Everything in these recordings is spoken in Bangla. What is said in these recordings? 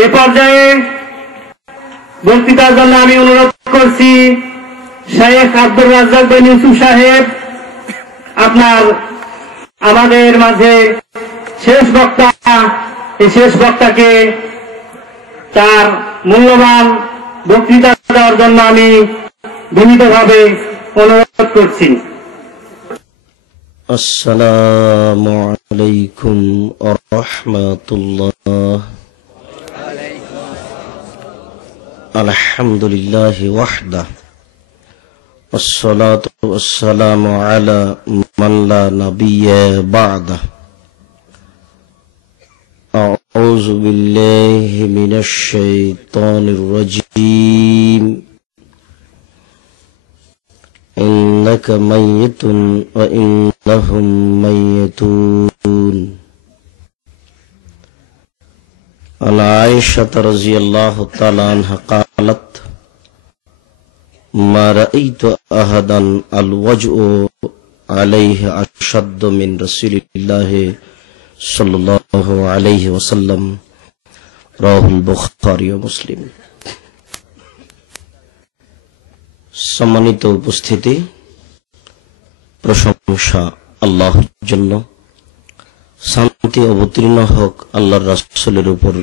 এ পর্যায়ে বক্তৃতার জন্য আমি অনুরোধ করছি শেখ আব্দুর রাজ্জাক বিন ইউসুফ সাহেব, আপনার আমাদের মাঝে শেষ বক্তা। এই শেষ বক্তাকে তার মূল্যবান বক্তৃতা দেওয়ার জন্য আমি বিনীতভাবে অনুরোধ করছি। আসসালামু আলাইকুম ওয়া রাহমাতুল্লাহ। আলহামদুলিল্লাহি ওয়াহদা والصلاة والسلام على من لا نبي بعده. أعوذ بالله من الشيطان الرجيم. إنك ميت وإنهم ميتون. عن عائشة رضي الله تعالى عنها قالت: ما رأيت أحدا الوجع عليه أشد من رسول الله صلى الله عليه وسلم. رواه البخاري ومسلم. সম্মানিত উপস্থিতি, প্রশংসা আল্লাহর জন্য, শান্তি অবতীর্ণ হোক আল্লাহর রাসূলের উপর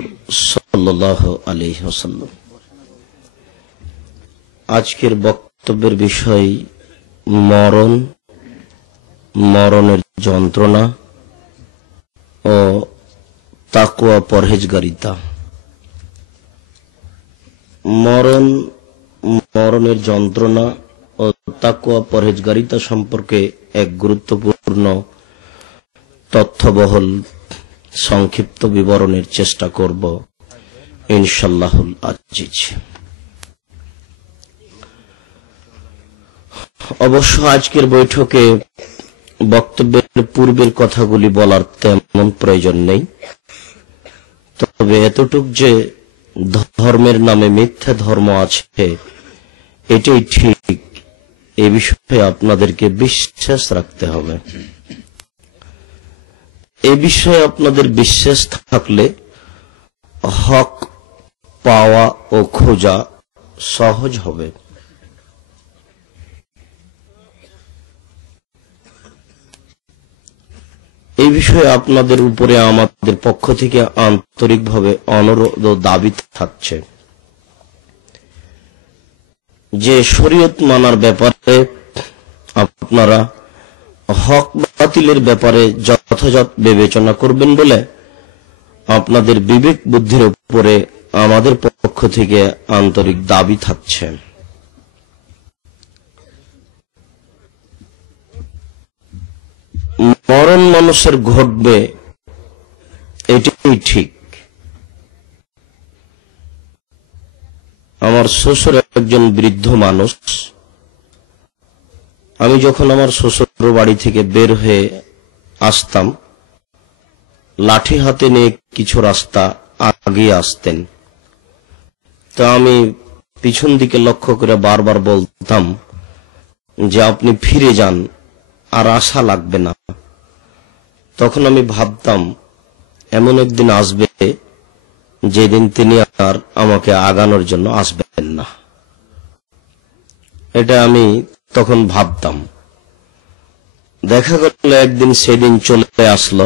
সাল্লাল্লাহু আলাইহি ওয়াসাল্লাম। আজকের বক্তব্যের বিষয় মরণ, মরণের যন্ত্রণা ও তাকওয়া পরহেজগারিতা। মরণের যন্ত্রণা ও তাকওয়া পরহেজগারিতা সম্পর্কে এক গুরুত্বপূর্ণ তথ্যবহুল সংক্ষিপ্ত বিবরণের চেষ্টা করব ইনশাআল্লাহুল আজিজ। অবশ্য আজকের বৈঠকে বক্তব্যের পূর্বের কথাগুলি বলার তেমন প্রয়োজন নেই, তবে এতটুক যে ধর্মের নামে মিথ্যা ধর্ম আছে এটাই ঠিক, এ বিষয়ে আপনাদেরকে বিশ্বাস রাখতে হবে। এ বিষয়ে আপনাদের বিশ্বাস থাকলে হক পাওয়া ও খোঁজা সহজ হবে। এই বিষয়ে আপনাদের উপরে আমাদের পক্ষ থেকে আন্তরিকভাবে অনুরোধ ও দাবি থাকছে যে শরীয়ত মানার ব্যাপারে আপনারা হক বাতিলের ব্যাপারে যথাযথ বিবেচনা করবেন বলে আপনাদের বিবেক বুদ্ধির উপরে আমাদের পক্ষ থেকে আন্তরিক দাবি থাকছে। মরণ মানুষের ঘটবে, এটাই ঠিক। আমার শ্বশুর একজন বৃদ্ধ মানুষ। আমি যখন আমার শ্বশুর বাড়ি থেকে বের হয়ে আসতাম, লাঠি হাতে নিয়ে কিছু রাস্তা আগিয়ে আসতেন। তো আমি পিছন দিকে লক্ষ্য করে বারবার বলতাম যে আপনি ফিরে যান, আর আশা লাগবে না। তখন আমি ভাবতাম এমন একদিন আসবে যেদিন তিনি আর আমাকে আগানোর জন্য আসবেন না। এটা আমি তখন ভাবতাম। দেখা গেল একদিন সেদিন চলে আসলো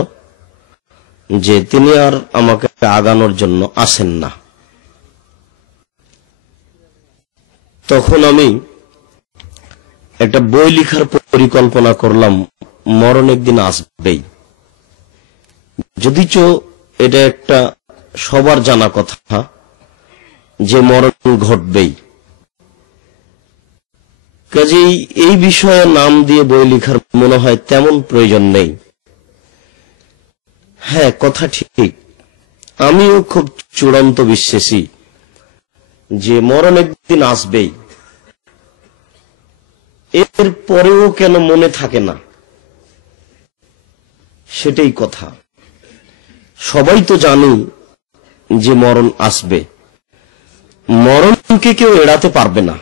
যে তিনি আর আমাকে আগানোর জন্য আসেন না। তখন আমি একটা বই লেখার পরিকল্পনা করলাম, মরণ একদিন আসবেই। যদিচ এটা একটা সবার জানা কথা যে মরণ ঘটবেই, কাজেই এই বিষয়ে নাম দিয়ে বই লেখার মনে হয় তেমন প্রয়োজন নেই। হ্যাঁ, কথা ঠিক, আমিও খুব চূড়ান্ত বিশ্বাসী যে মরণ একদিন আসবেই। এর পরেও কেন মনে থাকে না, সেটাই কথা। সবাই তো জানি যে মরণ আসবে, মরণকে কেউ এড়াতে পারবে না,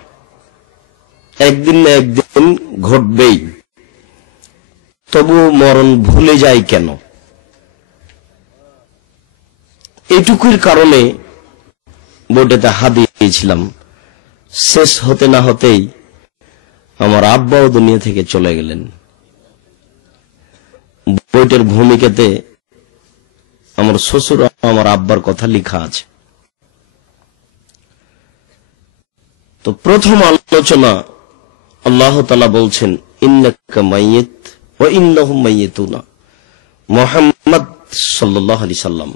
একদিন না একদিন ঘটবেই। তবু মরণ ভুলে যায় কেন? এটুকুর কারণে বইটাতে হাত দিয়েছিলাম, শেষ হতে না হতেই আমার আব্বাও দুনিয়া থেকে চলে গেলেন। বইটার ভূমিকাতে আমার শ্বশুর আমার আব্বার কথা লেখা আছে। তো প্রথম আলোচনা আল্লাহ তাআলা বলছেন, ইন্নাকা মাইয়িত ওয়া ইন্নাহুম মাইয়িতুনা। মুহাম্মদ সাল্লাল্লাহু আলাইহি সাল্লাম,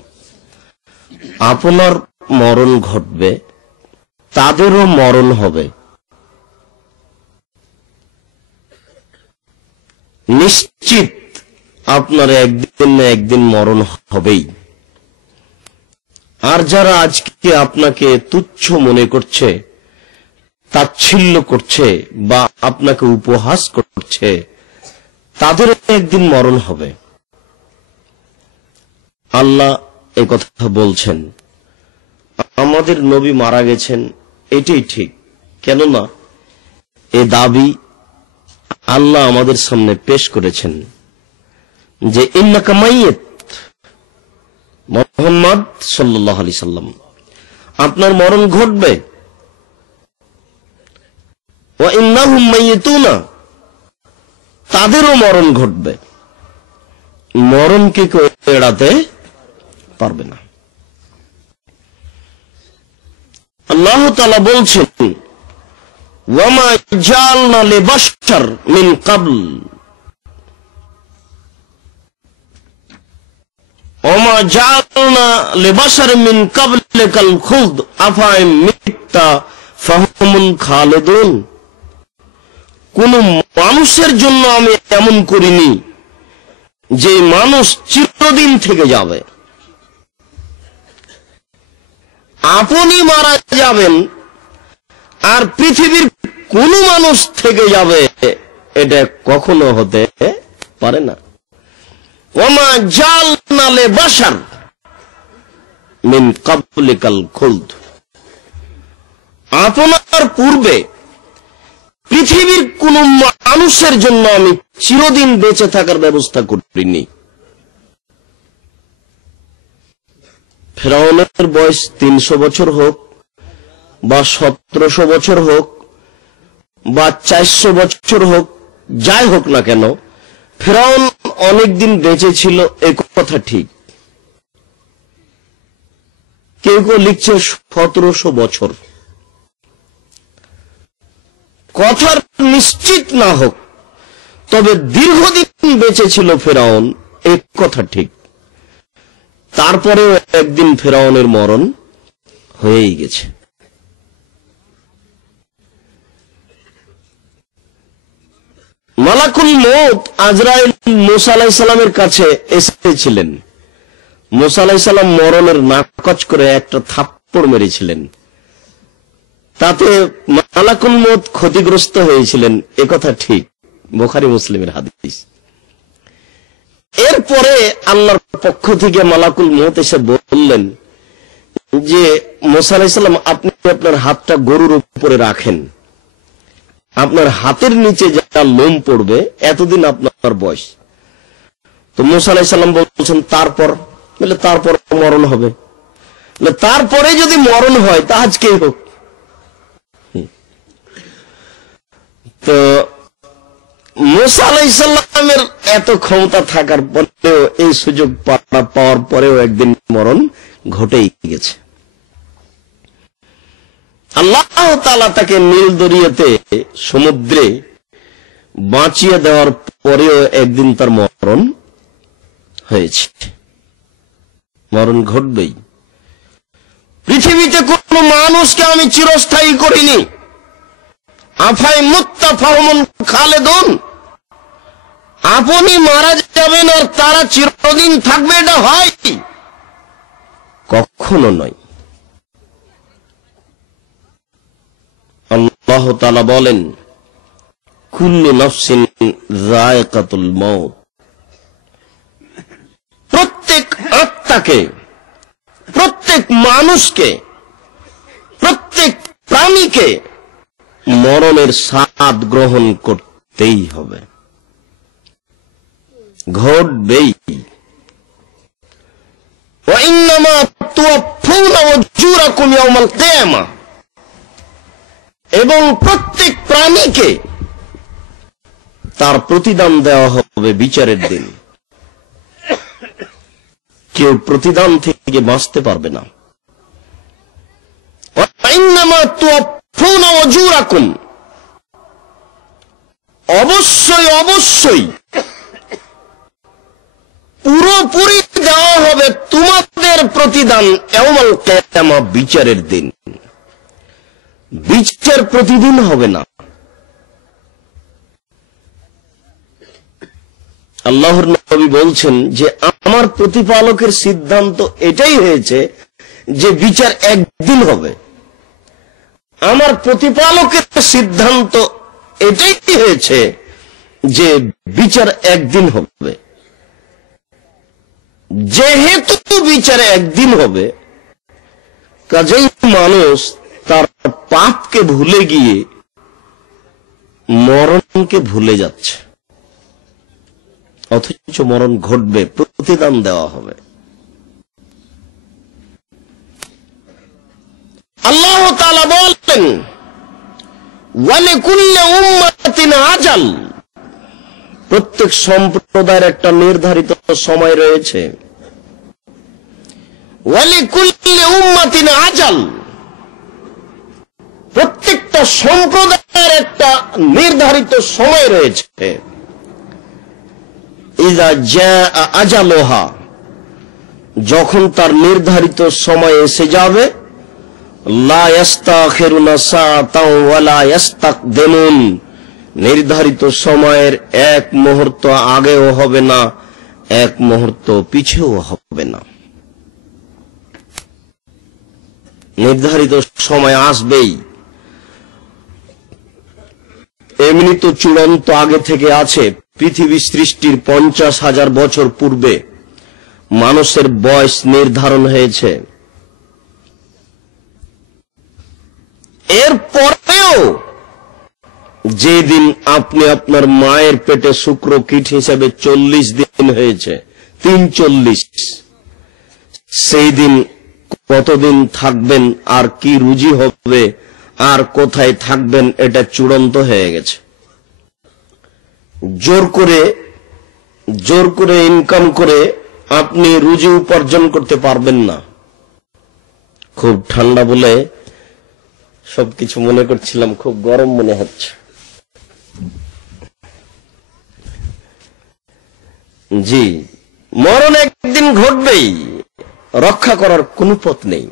আপনার মরণ ঘটবে, তাদেরও মরণ হবে। নিশ্চিত আপনার একদিন না একদিন মরণ হবেই। আর যারা আজকে আপনাকে তুচ্ছ মনে করছে, তাচ্ছিল্য করছে বা আপনাকে উপহাস করছে, তাদের একদিন মরণ হবে। আল্লাহ এই কথা বলছেন। আমাদের নবী মারা গেছেন, এটাই ঠিক। কেননা এ দাবি আল্লাহ আমাদের সামনে পেশ করেছেন যে ইন্নাকা মাইয়িত, মুহাম্মদ সাল্লাল্লাহু আলাইহি সাল্লাম, আপনার মরণ ঘটবে। ওয়া ইন্নাহুম মাইয়িতুনা, তাদেরও মরণ ঘটবে। মরণকে কেউ এড়াতে পারবে না। আল্লাহ তাআলা বলছেন, ওয়া মা জাআলনা লিবাশার মিন ক্বাবল ওয়া মা জাআলনা লিবাশার মিন ক্বাবলিকাল খুলদ আফা ইন মিত্তা ফাহুমুল খালিদুন। কোন মানুষের জন্য আমি এমন করিনি যে মানুষ চিরদিন থেকে যাবে। আপনি মারা যাবেন আর পৃথিবীর কোন মানুষ থেকে যাবে, এটা কখনো হতে পারে না। ওমা জাআলনা লিবাশার মিন ক্বাবলিকাল খুলদ, আপনার পূর্বে পৃথিবীর কোন মানুষের জন্য আমি চিরদিন বেঁচে থাকার ব্যবস্থা করিনি। ফেরাউনের বয়স 300 বছর হোক বা 1700 বছর হোক বা 400 বছর হোক, যাই হোক না কেন, ফেরাউন অনেকদিন বেঁচে ছিল, এই কথা ঠিক। কেউ কেউ লিখছে 1700 বছর। কথার নিশ্চিত না হোক, তবে দীর্ঘদিন বেঁচে ছিল ফেরাউন, এই কথা ঠিক। তারপরেও একদিন ফেরাউনের মরণ হয়েই গেছে। মালাকুল মউত আজরাইল মুসা আলাইহিস সালামের কাছে এসেছিলেন। মুসা আলাইহিস সালাম মরণের নাকচ করে একটা থাপ্পড় মেরেছিলেন, তাতে মালাকুল মউত ক্ষতিগ্রস্ত হয়েছিলেন, একথা ঠিক, বুখারী মুসলিমের হাদিস। এরপরে আল্লাহর পক্ষ থেকে মালাকুল মউত এসে বললেন যে মুসা আলাইহিস সালাম, আপনি আপনার হাতটা গরুর উপরে রাখেন, আপনার হাতের নিচে যা লোম পড়বে এতদিন আপনার বয়স। তো মুসা আলাইহিস সালাম বলছেন, তারপর? বলে তারপর মরণ হবে। তারপরে যদি মরণ হয় তা আজকেই হোক। তো মুসা আলাইহিস সালামের এত ক্ষমতা থাকার পরেও, এই সুযোগ পাওয়ার পরেও একদিন মরণ ঘটেই গেছে। আল্লাহ তাআলা তাকে নীল দরিয়াতে, সমুদ্রে বাঁচিয়ে দেওয়ার পরেও একদিন তার মরণ হয়েছে। মরণ ঘটবেই। পৃথিবীতে কোন মানুষকে আমি চিরস্থায়ী করিনি। আফাই মুত্তা ফাহুমুল খালিদুন, আপনি মারা যাবেন আর তারা চিরদিন থাকবে, এটা হয়? কখনো নয়। আল্লাহ তাআলা বলেন, কুল্লু নাফসিন যায়কাতুল মউত, প্রত্যেক আত্মাকে, প্রত্যেক মানুষকে, প্রত্যেক প্রাণীকে মরণের স্বাদ গ্রহণ করতেই হবে, ঘটবেই। ওয়া ইন্নামা তুওয়াফাউনা উজুরাকুম ইয়াওমাল কিয়ামাহ, এবং প্রত্যেক প্রাণীকে তার প্রতিদান দেওয়া হবে বিচারের দিন। কেউ প্রতিদান থেকে বাঁচতে পারবে না। অবশ্যই অবশ্যই পুরোপুরি দেওয়া হবে তোমাদের প্রতিদান ইয়াউমাল কিয়ামাহ, বিচারের দিন। বিচার প্রতিদিন হবে না। আল্লাহর নবী বলছেন যে আমার প্রতিপালকের সিদ্ধান্ত এটাই হয়েছে যে বিচার একদিন হবে। আমার প্রতিপালকের সিদ্ধান্ত এটাই হয়েছে যে বিচার একদিন হবে। যেহেতু বিচার একদিন হবে, কাজেই মানুষ তার পাপকে ভুলে গিয়ে মরণকে ভুলে যাচ্ছে, অথচ মরণ ঘটবে, প্রতিদান দেওয়া হবে। আল্লাহ তাআলা বলেন ওয়ালিকুল্লি উম্মাতিন আজাল, প্রত্যেক সম্প্রদায়ের একটা নির্ধারিত সময় রয়েছে। ওয়ালিকুল্লি উম্মাতিন আজাল, প্রত্যেকটা সম্প্রদায়ের একটা নির্ধারিত সময় রয়েছে। ইযা জাআ আজালুহা, যখন তার নির্ধারিত সময় এসে যাবে, লা ইস্তাখিরুনা সাআতাও ওয়া লা ইস্তাকদিমুন, নির্ধারিত সময়ের এক মুহূর্ত আগেও হবে না, এক মুহূর্ত পিছেও হবে না। নির্ধারিত সময় আসবেই। এমনি তো চূড়ান্ত আগে থেকে আছে। পৃথিবী সৃষ্টির 50,000 বছর পূর্বে মানুষের বয়স নির্ধারণ হয়েছে। এরপরেও যেদিন আপনি আপনার মায়ের পেটে শুক্রকীট হিসেবে 40 দিন হয়েছে, 340, সেই দিন কতদিন থাকবেন, আর কি রুজি হবে, আর কোথায় থাকবেন, এটা চূড়ান্ত হয়ে গেছে। জোর করে ইনকাম করে আপনি রুজি উপার্জন করতে পারবেন না। খুব ঠান্ডা বলে সবকিছু মনে করছিলাম, খুব গরম মনে হচ্ছে। জি, মরণ একদিন ঘটবেই, রক্ষা করার কোনো পথ নেই,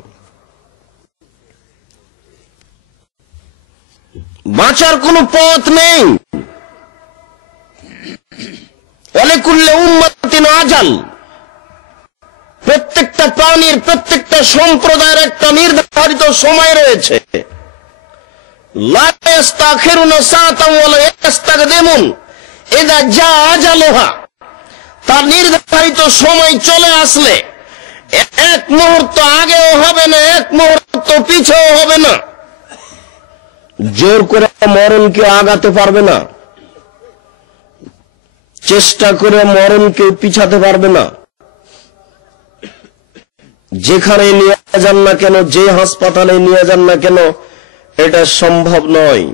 বাঁচার কোনো পথ নেই। ওয়ালিকুল্লি উম্মাতিন আজাল, প্রত্যেকটা প্রাণীর, প্রত্যেকটা সম্প্রদায়ের একটা নির্ধারিত সময় রয়েছে। লা ইস্তাখিরুনা সাআতাও ওয়া লা ইস্তাকদিমুন, ইযা জাআ আজালুহা, তার নির্ধারিত সময় চলে আসলে এক মুহূর্ত আগেও হবে না, এক মুহূর্ত পিছেও হবে না। জোর করে মরণকে আগাতে পারবে না, চেষ্টা করে মরণকে পিছাতে পারবে না। যেখানে নিয়ে যান না কেন, যে হাসপাতালে নিয়ে যান না কেন, এটা সম্ভব নয়।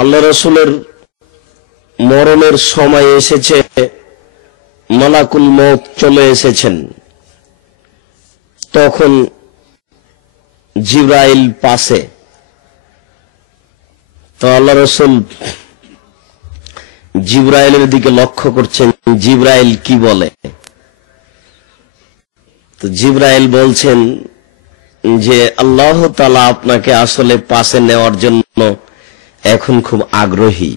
আল্লাহ রাসূলের মরণের সময় এসেছে, মালাকুল মউত চলে এসেছেন। তখন জিবরাইল পাশে, তো আল্লাহ রাসূল জিবরাইলের দিকে লক্ষ্য করছেন, জিবরাইল কি বলে। তো জিবরাইল বলছেন যে আল্লাহ তাআলা আপনাকে আসলে পাশে নেওয়ার জন্য এখন খুব আগ্রহী।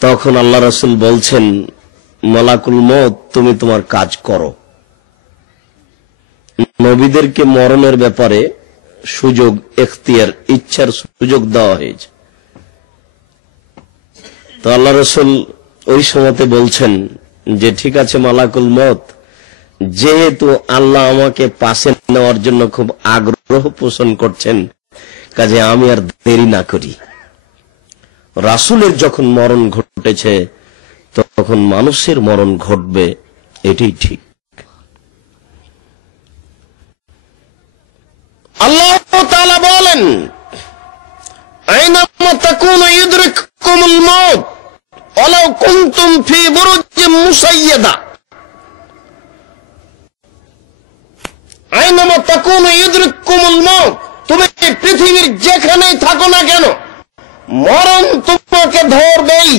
তখন আল্লাহ রাসূল বলছেন, মালাকুল মউত, তুমি তোমার কাজ করো। নবীদেরকে মরণের ব্যাপারে সুযোগ, এখতিয়ার, ইচ্ছার সুযোগ দেওয়া হয়েছে। তো আল্লাহ রাসূল ওই সময়তে বলছেন যে ঠিক আছে মালাকুল মউত, যেহেতু আল্লাহ আমাকে পাশে নেওয়ার জন্য খুব আগ্রহ পোষণ করছেন, কাজে আমি আর দেরি না করি। রাসূলের যখন মরণ ঘটেছে তখন মানুষের মরণ ঘটবে, এটাই ঠিক। আল্লাহ তাআলা বলেন, আইনামা তাকুনু ইউদরিকুমুল মাউত ওয়ালাউ কুনতুম ফি বুরুজিম মুসাইয়াদা। আইনামা তাকুনু ইউদরিকুমুল মাউত, তুমি পৃথিবীর যেখানেই থাকো না কেন মরণ তোমাকে ধরবেই।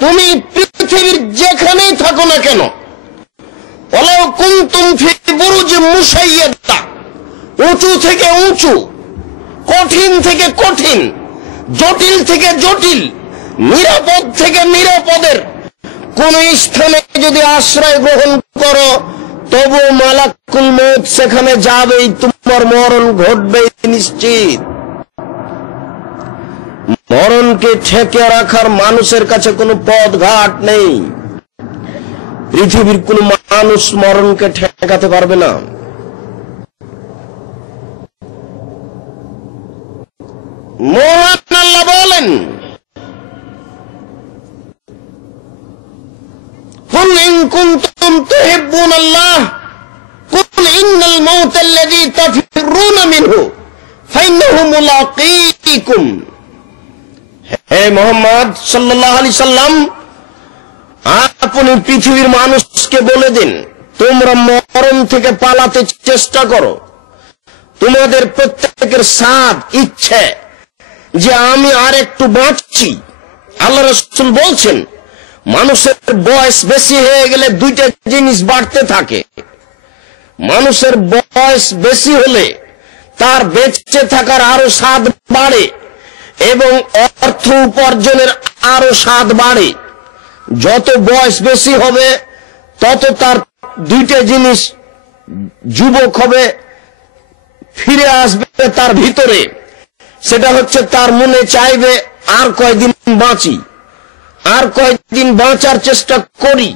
তুমি পৃথিবীর যেখানেই থাকো না কেন, ওয়ালাউ কুনতুম ফি বুরুজিম মুসাইয়াদা, উঁচু থেকে উঁচু, কঠিন থেকে কঠিন, জটিল থেকে জটিল, নিরাপদ থেকে নিরাপদের কোন স্থানে যদি আশ্রয় গ্রহণ করো, তবু মালাকুল মউত সেখানে যাবেই, তোমার মরণ ঘটবেই নিশ্চিত। মরণকে ঠেকে রাখার মানুষের কাছে কোনো পথ ঘাট নেই। পৃথিবীর কোন মানুষ মরণকে ঠেকাতে পারবে না। মহান আল্লাহ বলেন, কুল ইন কুনতুম তুহিব্বুনাল্লাহ কুল ইন্নাল মাউতাল্লাযী তাফিরুনা মিনহু ফাইন্নাহু মুলাকীকুম। হে মুহাম্মদ সাল্লাল্লাহু আলাইহি সাল্লাম, আপনি পৃথিবীর মানুষকে বলে দিন, তোমরা মরণ থেকে পালাতে চেষ্টা করো। তোমাদের প্রত্যেকের সাদ ইচ্ছে যে আমি আর একটু বাঁচছি। আল্লাহ রাসূল বলছেন, মানুষের বয়স বেশি হয়ে গেলে দুইটা জিনিস বাড়তে থাকে। মানুষের বয়স বেশি হলে তার বেঁচে থাকার আরো স্বাদ বাড়ে এবং অর্থ উপার্জনের আরো স্বাদ বাড়ে। যত বয়স বেশি হবে তত তার দুইটা জিনিস যুবক হবে, ফিরে আসবে তার ভিতরে। সেটা হচ্ছে তার মনে চাইবে আর কয়দিন বাঁচি, আর কয়েকদিন বাঁচার চেষ্টা করি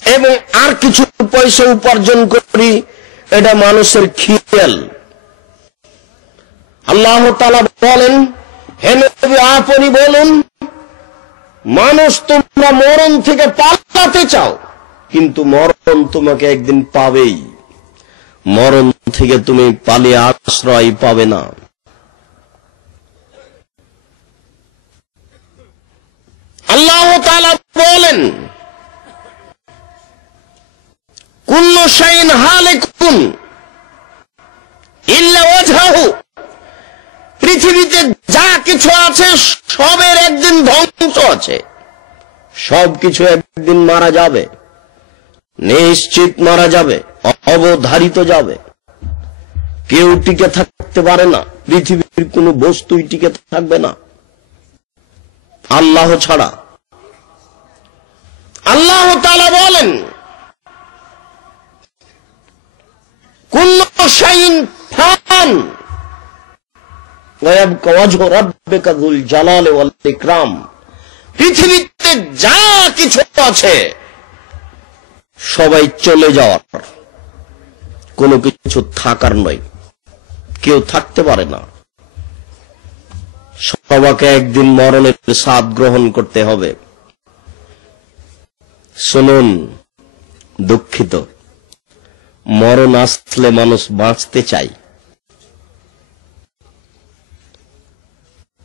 এবং আর কিছু পয়সা উপার্জন করি। এটা মানুষের খেয়াল। আল্লাহ তাআলা বলেন, হে নবী আপনি বলুন, মানুষ তোমরা মরণ থেকে পালাতে চাও, কিন্তু মরণ তোমাকে একদিন পাবেই। মরণ থেকে তুমি পালিয়ে আশ্রয় পাবে না। আল্লাহ তাআলা বলেন, কুল্লু শাইইন হালিকুন ইল্লা ওয়াজহাহু, পৃথিবীতে যা কিছু আছে সবের একদিন ধ্বংস আছে। সবকিছু একদিন মারা যাবে, নিশ্চিত মারা যাবে, অবধারিত যাবে। কেউ টিকে থাকতে পারে না, পৃথিবীর কোন বস্তুই টিকে থাকবে না আল্লাহ ছাড়া। আল্লাহ তাআলা বলেন, কুল্লু শাইইন ফান ওয়া ইয়াবকা ওয়াজহু রাব্বিকা যুল জালালি ওয়াল ইকরাম, পৃথিবীতে যা কিছু আছে সবাই চলে যাওয়ার, কোনো কিছু থাকার নয়। কেউ থাকতে পারে না। সবাইকে একদিন মরণের স্বাদ গ্রহণ করতে হবে। শুনুন, দুঃখিত, মরণ আসলে মানুষ বাঁচতে চায়।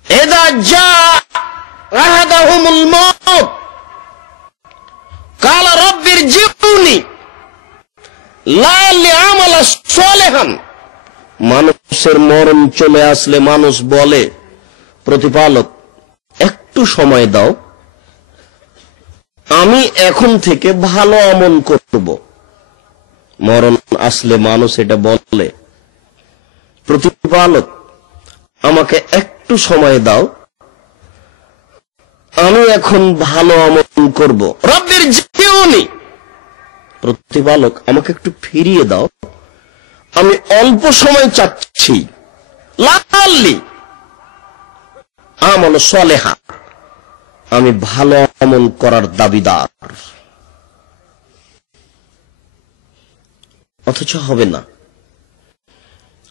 ইযা জা আহাদাহুমুল মাউত ক্বালা রাব্বিরজিউনি লাআল্লি আমালা সালিহান, মানুষের মরণ চলে আসলে মানুষ বলে, প্রতিপালক একটু সময় দাও, আমি এখন থেকে ভালো আমল করব। মরণ আসলে মানুষ এটা বলে, প্রতিপালক আমাকে একটু সময় দাও, আমি এখন ভালো আমল করব। রাব্বিরজিউনি, প্রতিপালক আমাকে একটু ফিরিয়ে দাও, আমি অল্প সময় চাচ্ছি। লাআল্লি আমাল সালেহা, আমি ভালো আমল করার দাবিদার, অথচ হবে না।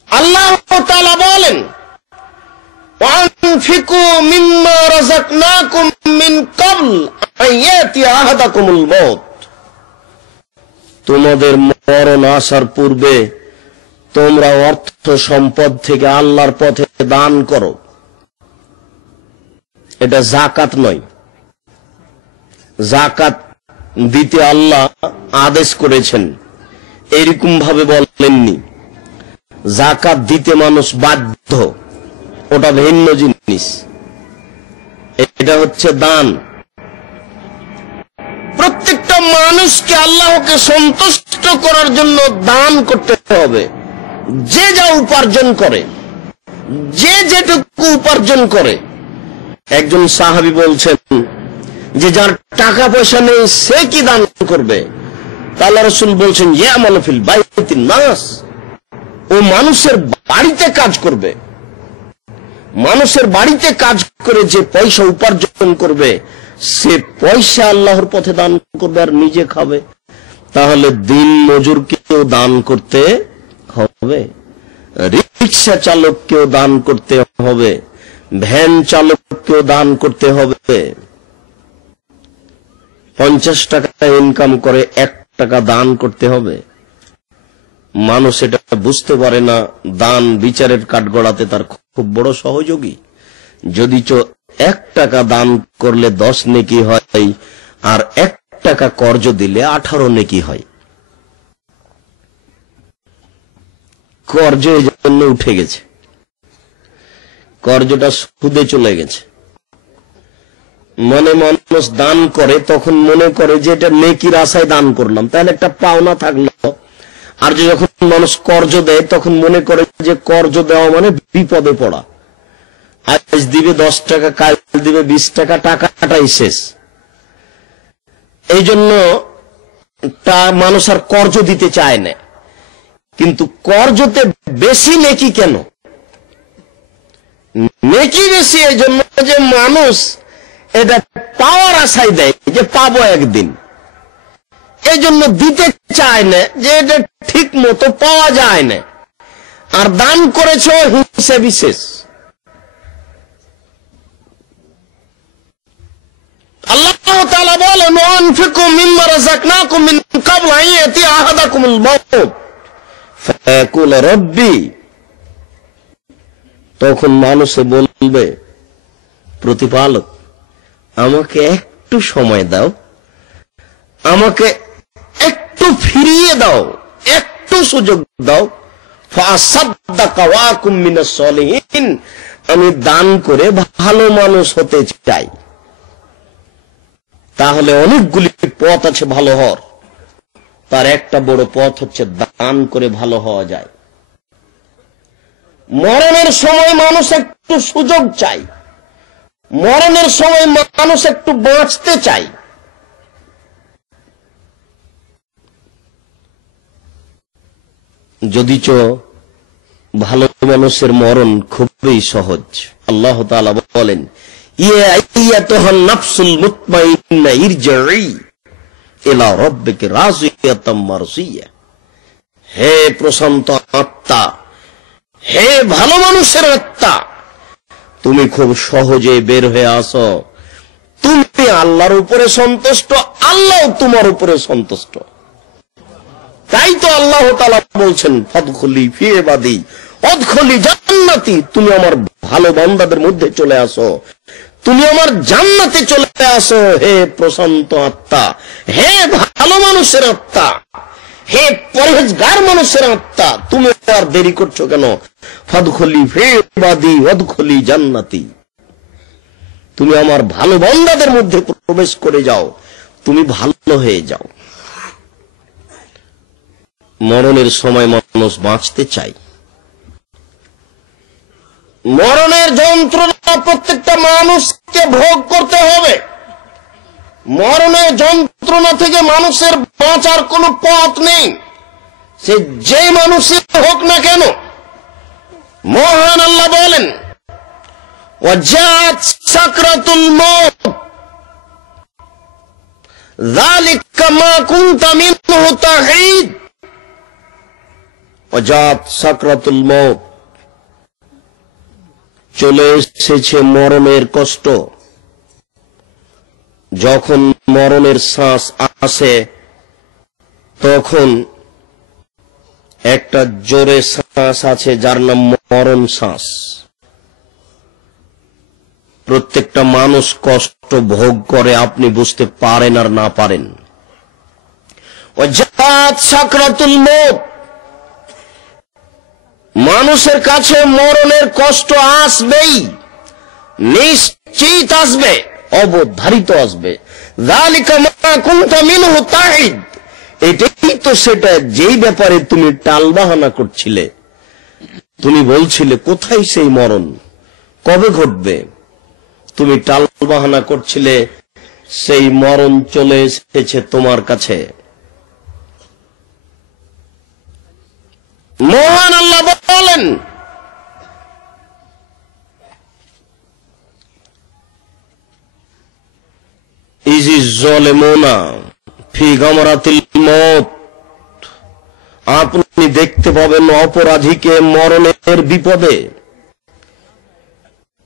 আল্লাহ তাআলা বলেন, ওয়ানফিকু মিম্মা রাযাকনাকুম মিন ক্বাবল আয়াতি আহাদাকুমুল মউত, তোমাদের মরণ আসার পূর্বে তোমরা অর্থ সম্পদ থেকে আল্লাহর পথে দান করো। এটা যাকাত নয়। যাকাত দিতে আল্লাহ আদেশ করেছেন, এরকম ভাবে বলেননি। যাকাত দিতে মানুষ বাধ্য, ওটা ভিন্ন জিনিস। এটা হচ্ছে দান। প্রত্যেকটা মানুষকে আল্লাহকে সন্তুষ্ট করার জন্য দান করতে হবে। যে যা উপার্জন করে, যে যেটুকু উপার্জন করে। একজন সাহাবী বলছেন যে যার টাকা পয়সা নেই সে কি দান করবে? আল্লাহ রাসূল বলছেন ইয়ামালু ফিল বাইতিন নাস, ও মানুষের বাড়িতে কাজ করবে। মানুষের বাড়িতে কাজ করে যে পয়সা উপার্জন করবে সে পয়সা আল্লাহর পথে দান করবে আর নিজে খাবে। তাহলে দিন মজুরকেও দান করতে হবে, রিকশা চালককেও দান করতে হবে, ভ্যান চালককেও দান করতে হবে। 50 টাকা ইনকাম করে 1 টাকা দান করতে হবে। মানুষ এটা বুঝতে পারে না। দান বিচারের কাঠগড়াতে তার খুব বড় সহযোগী। যদি 1 টাকা দান করলে 10 নেকি হয়, আর 1 টাকা কর্জ দিলে 18 নেকি হয়। কর্জ এই জন্য উঠে গেছে, কর্জটা সুদে চলে গেছে। মনে মানুষ দান করে তখন মনে করে যে এটা নেকির আশায় দান করলাম, তাহলে একটা পাওনা থাকলো। আর যখন মানুষ কর্জ দেয় তখন মনে করে যে কর্জ দেওয়া মানে বিপদে পড়া। আজ দিবে 10 টাকা, কাল দিবে 20 টাকা, টাকাটাই শেষ। এই জন্য মানুষ আর কর্জ দিতে চায় না। কিন্তু কর্জতে বেশি নেকি কেন? নেকি বেশি এই জন্য যে মানুষ এটা পাওয়ার আশায় দেয় যে পাবো একদিন, এই জন্য দিতে চায় না যে এটা ঠিক মতো পাওয়া যায় না। আর দান করেছ হিসেবে শেষ। আল্লাহ তাআলা বলেন ওয়ানফিকু মিম্মা রাযাকনাকুম মিন ক্বাবল আন ইয়াতি আহাদাকুমুল মাউত ফায়াকুল রাব্বি, তখন মানুষে বলবে প্রতিপালক আমাকে একটু সময় দাও, আমাকে একটু ফিরিয়ে দাও, একটু সুযোগ দাও। ফাসাদদাকা ওয়া আকুম মিনাস সলিহিন, আমি দান করে ভালো মানুষ হতে চাই। তাহলে অনেকগুলি পথ আছে ভালো হওয়ার, তার একটা বড় পথ হচ্ছে দান করে ভালো হওয়া যায়। মরণের সময় মানুষ একটু সুযোগ চাই, মরণের সময় মানুষ একটু বাঁচতে চাই। যদিচ ভালো মানুষের মরণ খুবই সহজ। আল্লাহ তাআলা বলেন ইয়া আইয়াতুহান নাফসুল মুতমাইন্না ইরজিই ইলা রাব্বিকা রাযিয়াতাম মারজিয়া, হে প্রশান্ত আত্মা, হে ভালো মানুষের আত্মা, তুমি খুব সহজে বের হয়ে আসো। তুমি আল্লাহর উপরে সন্তুষ্ট, আল্লাহ তোমার উপরে সন্তুষ্ট। তাই তো আল্লাহ তাআলা বলছেন ফাদখুলি ফি ইবাদি ওয়াদখুলি জান্নাতি, তুমি আমার ভালো বান্দাদের মধ্যে চলে আসো, তুমি আমার জান্নাতে চলে আসো। হে প্রশান্ত আত্মা, হে ভালো মানুষের আত্মা, হে পরহেজগার মানুষের আত্মা, তুমি আর দেরি করছো কেন? ফাদখুলি ফি ইবাদি ওয়াদখুলি জান্নাতি, তুমি আমার ভালো বান্দাদের মধ্যে প্রবেশ করে যাও, তুমি ভালো হয়ে যাও। মরণের সময় মানুষ বাঁচতে চায়। মরণের যন্ত্রণা প্রত্যেকটা মানুষকে ভোগ করতে হবে। মরণের যন্ত্রণা থেকে মানুষের বাঁচার কোনো পথ নেই, সে যে মানুষের হোক না কেন। মহান আল্লাহ বলেন ওয়াজাত সাকরাতুল মউত যালিকা মা কুনতা মিনহু তাহিদ, ওয়াজাত সাকরাতুল মউত, চলে এসেছে মরণের কষ্ট। যখন মরণের শ্বাস আসে তখন একটা জোরে শ্বাস আছে যার নাম মরণ শ্বাস। প্রত্যেকটা মানুষ কষ্ট ভোগ করে, আপনি বুঝতে পারেন আর না পারেন। সাকরাতুল মউত, মানুষের কাছে মরণের কষ্ট আসবেই, নিশ্চিত আসবে, অবধারিত আসবে। যালিকা মা কুনতা মিনহু তাহিদ, এটাই তো সেটা যেই ব্যাপারে তুমি টালবাহানা করছিলে। তুমি বলছিলে কোথায় সেই মরণ, কবে ঘটবে? তুমি টালবাহানা করছিলে, সেই মরণ চলে এসেছে তোমার কাছে। মহান আল্লাহ বলেন, ইজি যালিমুনা ফি গামরাতিল মউত, আপনি দেখতে পাবেন অপরাধীকে মরণের বিপদে।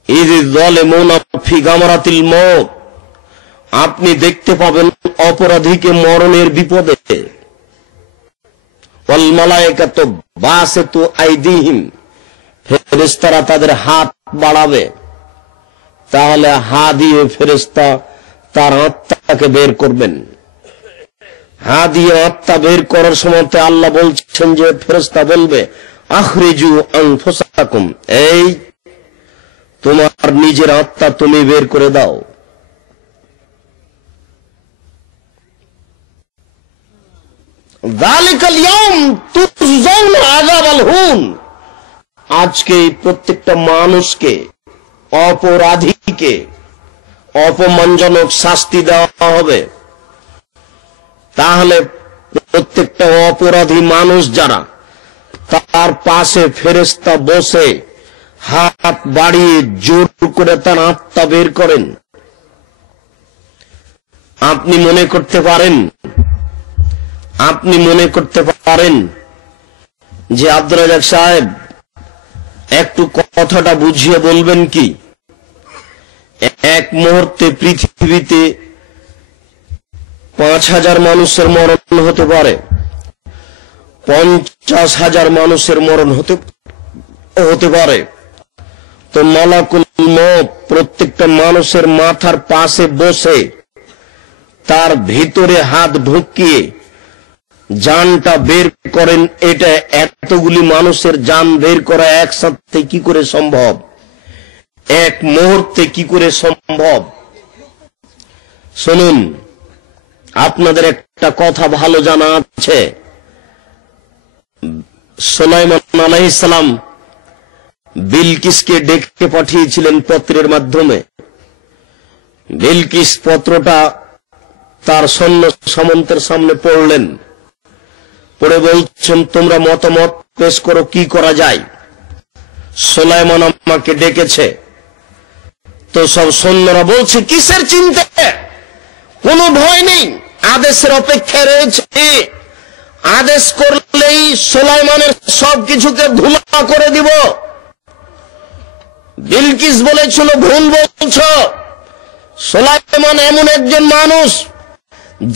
ইজি যালিমুনা ফি গামরাতিল মউত, আপনি দেখতে পাবেন অপরাধীকে মরণের বিপদে। ওয়াল মালায়েকাতু বাসিতু আইদিহিম, ফেরেশতারা তাদের হাত বাড়াবে, তাহলে হাত দিয়ে ফেরেশতা তার আত্মাকে বের করবেন। হাত দিয়ে আত্মা বের করার সময় আল্লাহ বলছেন যে ফেরেশতা বলবে আখরিজু আনফুসাকুম, এই তোমার নিজের আত্মা তুমি বের করে দাও। যালিকাল ইয়াউম তুজজাউনা আযাবাল হুন, আজকে প্রত্যেকটা মানুষকে, অপরাধীকে অপমানজনক শাস্তি দেওয়া হবে। তাহলে প্রত্যেকটা অপরাধী মানুষ যারা, তার পাশে ফেরেশতা বসে হাত বাড়িয়ে জোর করে তার আত্মা বের করেন। আপনি মনে করতে পারেন যে আব্দুর রাজ্জাক সাহেব একটু কথাটা বুঝিয়ে বলবেন কি? এক মুহূর্তে পৃথিবীতে ৫,০০০ মানুষের মরণ হতে পারে, ৫০,০০০ মানুষের মরণ হতে পারে। তো মালাকুল মউত প্রত্যেকটা মানুষের মাথার পাশে বসে তার ভিতরে হাত ঢুকিয়ে জানটা বের করেন। এটা এতগুলি মানুষের জান বের করা একসাথে কি করে সম্ভব? এক মুহূর্তে কি করে সম্ভব? শুনুন, আপনাদের একটা কথা ভালো জানা আছে, সুলাইমান আলাইহিস সালাম বিলকিসকে ডেকে পাঠিয়েছিলেন পত্রের মাধ্যমে। বিলকিস পত্রটা তার সৈন্য সামন্তের সামনে পড়লেন, পড়ে বলছেন তোমরা মতামত পেশ করো, কি করা যায়। সুলাইমান আমাকে ডেকেছে। তো সব সৈন্যরা বলছে কিসের চিন্তা, কোনো ভয় নেই, আদেশের অপেক্ষায় রয়েছে। আদেশ করলেই সুলাইমানের সবকিছুকে ধুলা করে দিব। বিলকিস বলেছিল ভুল বলছ, সুলাইমান এমন একজন মানুষ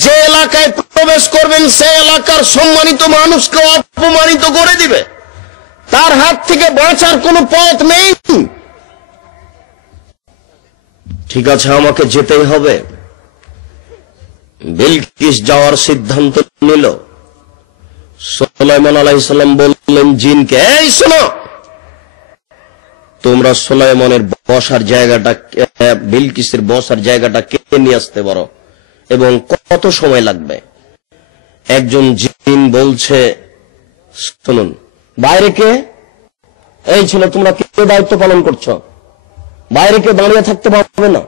যে এলাকায় প্রবেশ করবেন সে এলাকার সম্মানিত মানুষকে অপমানিত করে দিবে, তার হাত থেকে বাঁচার কোনো পথ নেই। ঠিক আছে, আমাকে যেতেই হবে। বিলকিস যাওয়ার সিদ্ধান্ত নিল। সুলাইমান আলাইহিস সালাম বললেন জিনকে, এই শোনো, তোমরা সুলাইমানের বসার জায়গাটা, বিলকিসের বসার জায়গাটা কে নিয়ে আসতে পারো এবং কত সময় লাগবে? একজন জিন বলছে, শুনুন, বাইরে কে? এই ছিল, তোমরা কে দায়িত্ব পালন করছো? বাইরে কে দাঁড়িয়ে থাকতে পারবে না,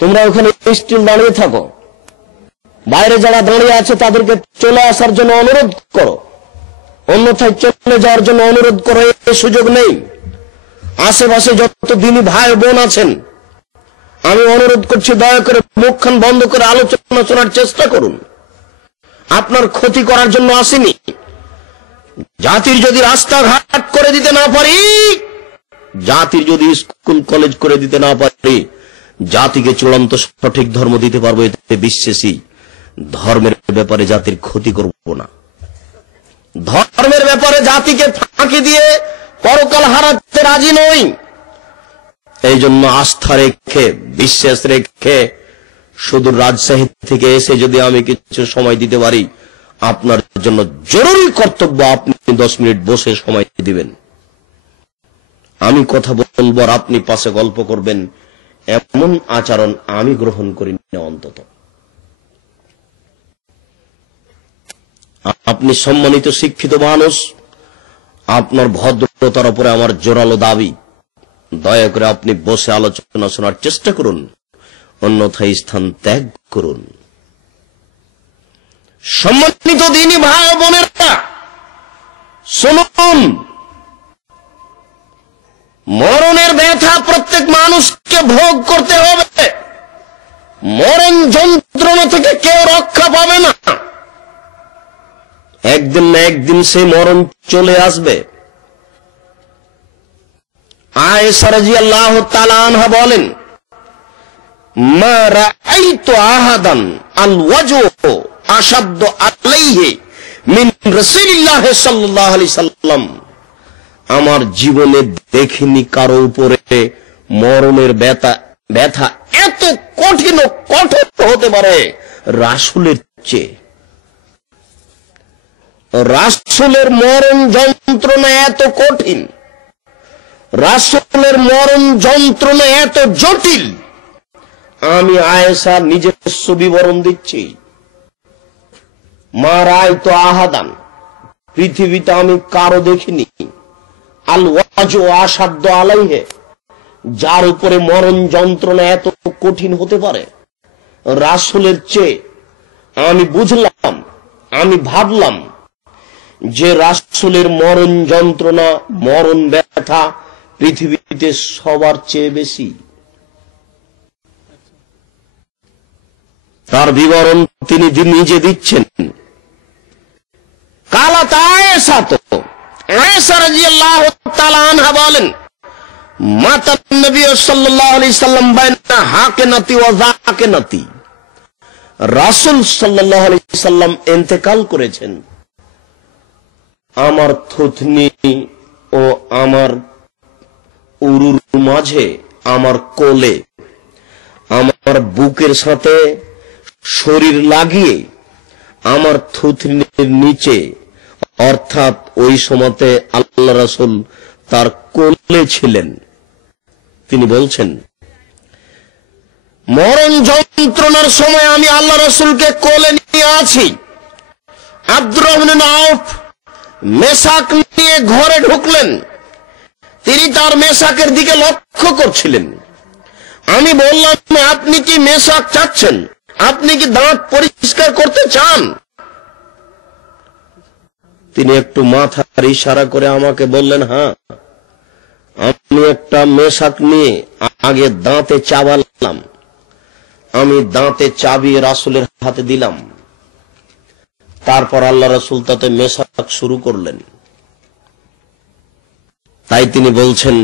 তোমরা ওখানে স্টিল দাঁড়িয়ে থাকো। বাইরে যারা দাঁড়িয়ে আছে তাদেরকে চলে আসার জন্য অনুরোধ করো, অন্যথায় চলে যাওয়ার জন্য অনুরোধ করো, এই সুযোগ নেই। আশেপাশে যত দিনী ভাই বোন আছেন, আমি অনুরোধ করছি দয়া করে মুখখান বন্ধ করে আলোচনা শোনার চেষ্টা করুন। আপনার ক্ষতি করার জন্য আসেনি। জাতির যদি রাস্তাঘাট করে দিতে না পারি জাতির যদি স্কুল কলেজ করে দিতে না পারি, জাতিকে চূড়ান্ত সঠিক ধর্ম দিতে পারবো এতে বিশ্বাসী। ধর্মের ব্যাপারে জাতির ক্ষতি করব না। ধর্মের ব্যাপারে জাতিকে ফাঁকি দিয়ে পরকাল হারাতে রাজি নই। এই জন্য আস্থা রেখে, বিশ্বাস রেখে শুধু রাজশাহী থেকে এসে যদি আমি কিছু সময় দিতে পারি, আপনার জন্য জরুরি কর্তব্য আপনি 10 মিনিট বসে সময় দিবেন। আমি কথা বলবো আর আপনি পাশে গল্প করবেন, এমন আচরণ আমি গ্রহণ করি না। অন্তত আপনি সম্মানিত শিক্ষিত মানুষ, আপনার ভদ্রতার উপরে আমার জোরালো দাবি, দয়া করে আপনি বসে আলোচনা শোনার চেষ্টা করুন, অন্যথায় স্থান ত্যাগ করুন। সম্মানিত দিনী ভাই বোনেরা, শুনুন, মরণের ব্যথা প্রত্যেক মানুষকে ভোগ করতে হবে। মরণ যন্ত্রণা থেকে কেউ রক্ষা পাবে না। একদিন না একদিন সেই মরণ চলে আসবে। আয়েশা রাদিয়াল্লাহু তাআলা আনহা বলেন, মা রাআইতু আহাদান আল ওয়াজহু আশাদ্দু আলাইহি মিন রাসূলিল্লাহ সাল্লাল্লাহু আলাইহি সাল্লাম। আমার জীবনে দেখিনি কারো উপরে মরণের ব্যথা এত কঠিন ও কঠোর হতে পারে রাসূলের চেয়ে। রাসূলের মরণ যন্ত্রণা এত কঠিন, রাসূলের মরণ যন্ত্রণা এত জটিল। আমি আয়েশা নিজস্ব বিবরণ দিচ্ছি। মা রাআইতু আহাদান, পৃথিবীতে আমি কারো দেখিনি, আল ওয়াজু আশাদ্দু আলাইহি, যার উপরে মরণ যন্ত্রণা এত কঠিন হতে পারে রাসূলের চেয়ে। আমি বুঝলাম, আমি ভাবলাম যে রাসূলের মরণ যন্ত্রণা, মরণ ব্যথা পৃথিবীতে সবার চেয়ে বেশি। তার বিবরণ তিনি নিজে দিচ্ছেন। কালাত আয়েশা, তো আয়েশা রাদিয়াল্লাহু তাআলা আনহা বলেন, মাতান নবী সাল্লাল্লাহু আলাইহি সাল্লাম বাইনা হাকিনাতি ওয়া যাকিনাতি, রাসূল সাল্লাল্লাহু আলাইহি সাল্লাম ইন্তেকাল করেছেন আমার থুতনি ও আমার উরুর মাঝে, আমার কোলে, আমার বুকের সাথে শরীর লাগিয়ে আমার থুতনির নিচে, অর্থাৎ ওই সময়তে আল্লাহ রাসূল তার কোলে ছিলেন। তিনি বলছেন, মরণ যন্ত্রণার সময় আমি আল্লাহ রাসূলকে কোলে নিয়ে আছি। আব্দুর রহমান আউফ মেসাক নিয়ে ঘরে ঢুকলেন। তিনি তার মেসাকের দিকে লক্ষ্য করছিলেন। আমি বললাম, আপনি কি মেসাক চাচ্ছেন? আপনি কি দাঁত পরিষ্কার করতে চান? তিনি একটু মাথার ইশারা করে আমাকে বললেন, হ্যাঁ। আমি একটা মেসাক নিয়ে আগে দাঁতে চাবালাম। আমি দাঁতে চাবিয়ে রাসূলের হাতে দিলাম। তারপর আল্লাহ রাসূল তাতে মেসাক শুরু করলেন। তাই তিনি বলছেন,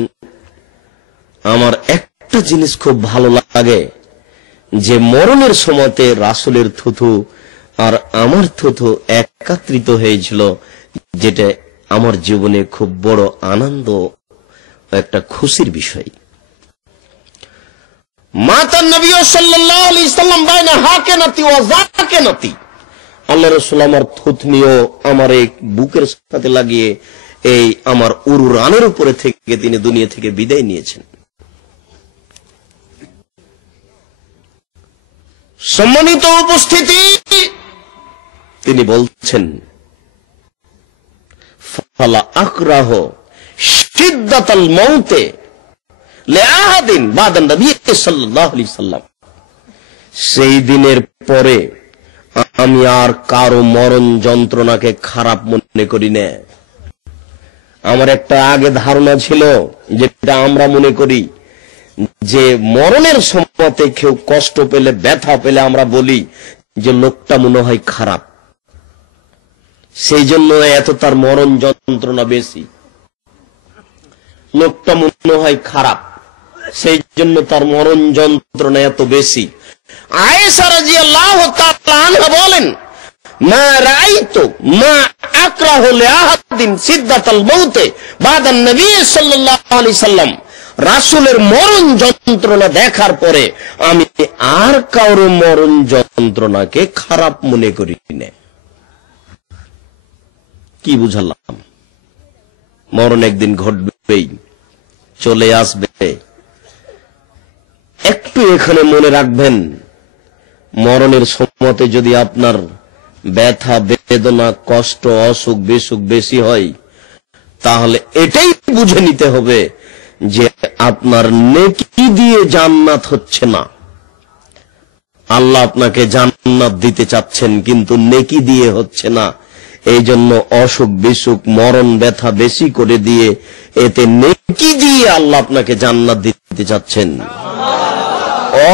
আমার একটা জিনিস খুব ভালো লাগে, যে মরণের সময়তে রাসূলের থুথু আর আমার থুথু একত্রিত হয়েছিল, যেটা আমার জীবনে খুব বড় আনন্দ, একটা খুশির বিষয়। মাতান নবী সাল্লাল্লাহু আলাইহি সাল্লাম বাইনা হাকিনাতি ওয়া যাকিনাতি, আল্লাহ রাসূল আমার থুতনিও আমার এই বুকের সাথে লাগিয়ে এই আমার উরু রানের উপরে থেকে তিনি দুনিয়া থেকে বিদায় নিয়েছেন। সম্মানিত উপস্থিতি, তিনি বলছেন, ফালা আকরাহ শিদ্দাতাল মাউতে লিআহাদিন বাদান নবী সাল্লাল্লাহু আলাইহি সাল্লাম। সেই দিনের পরে আমি আর কারো মরণ যন্ত্রণাকে খারাপ মনে করি না। আমার একটা আগে ধারণা ছিল, যেটা আমরা মনে করি, যে মরণের সময়তে কেউ কষ্ট পেলে, ব্যথা পেলে আমরা বলি যে লোকটা মনে হয় খারাপ, সেই জন্য এত তার মরণ যন্ত্রণা বেশি। লোকটা মনে হয় খারাপ, সেই জন্য তার মরণ যন্ত্রণা এত বেশি। আয়েশা রাদিয়াল্লাহু তাআলা আনহা বলেন, মা রাআইতু মা আকরাহু লিআহাদিন সিদ্দাতাল মাউতে বাদান নবী সাল্লাল্লাহু আলাইহি সাল্লাম। রাসূলের মরণ যন্ত্রণা দেখার পরে আমি আর কারো মরণ যন্ত্রণাকে খারাপ মনে করি না। কি বুঝালাম? মরণ একদিন ঘটবেই, চলে আসবে। একটু এখানে মনে রাখবেন, মরণের সময়তে যদি আপনার ব্যথা বেদনা কষ্ট অসুখ বিসুখ বেশি হয়, তাহলে এটাই বুঝে নিতে হবে যে আপনার নেকি দিয়ে জান্নাত হচ্ছে না। আল্লাহ আপনাকে জান্নাত দিতে চাচ্ছেন, কিন্তু নেকি দিয়ে হচ্ছে না। এই জন্য অসুখ বিসুখ মরণ ব্যথা বেশি করে দিয়ে এতে নেকি দিয়ে আল্লাহ আপনাকে জান্নাত দিতে চাচ্ছেন।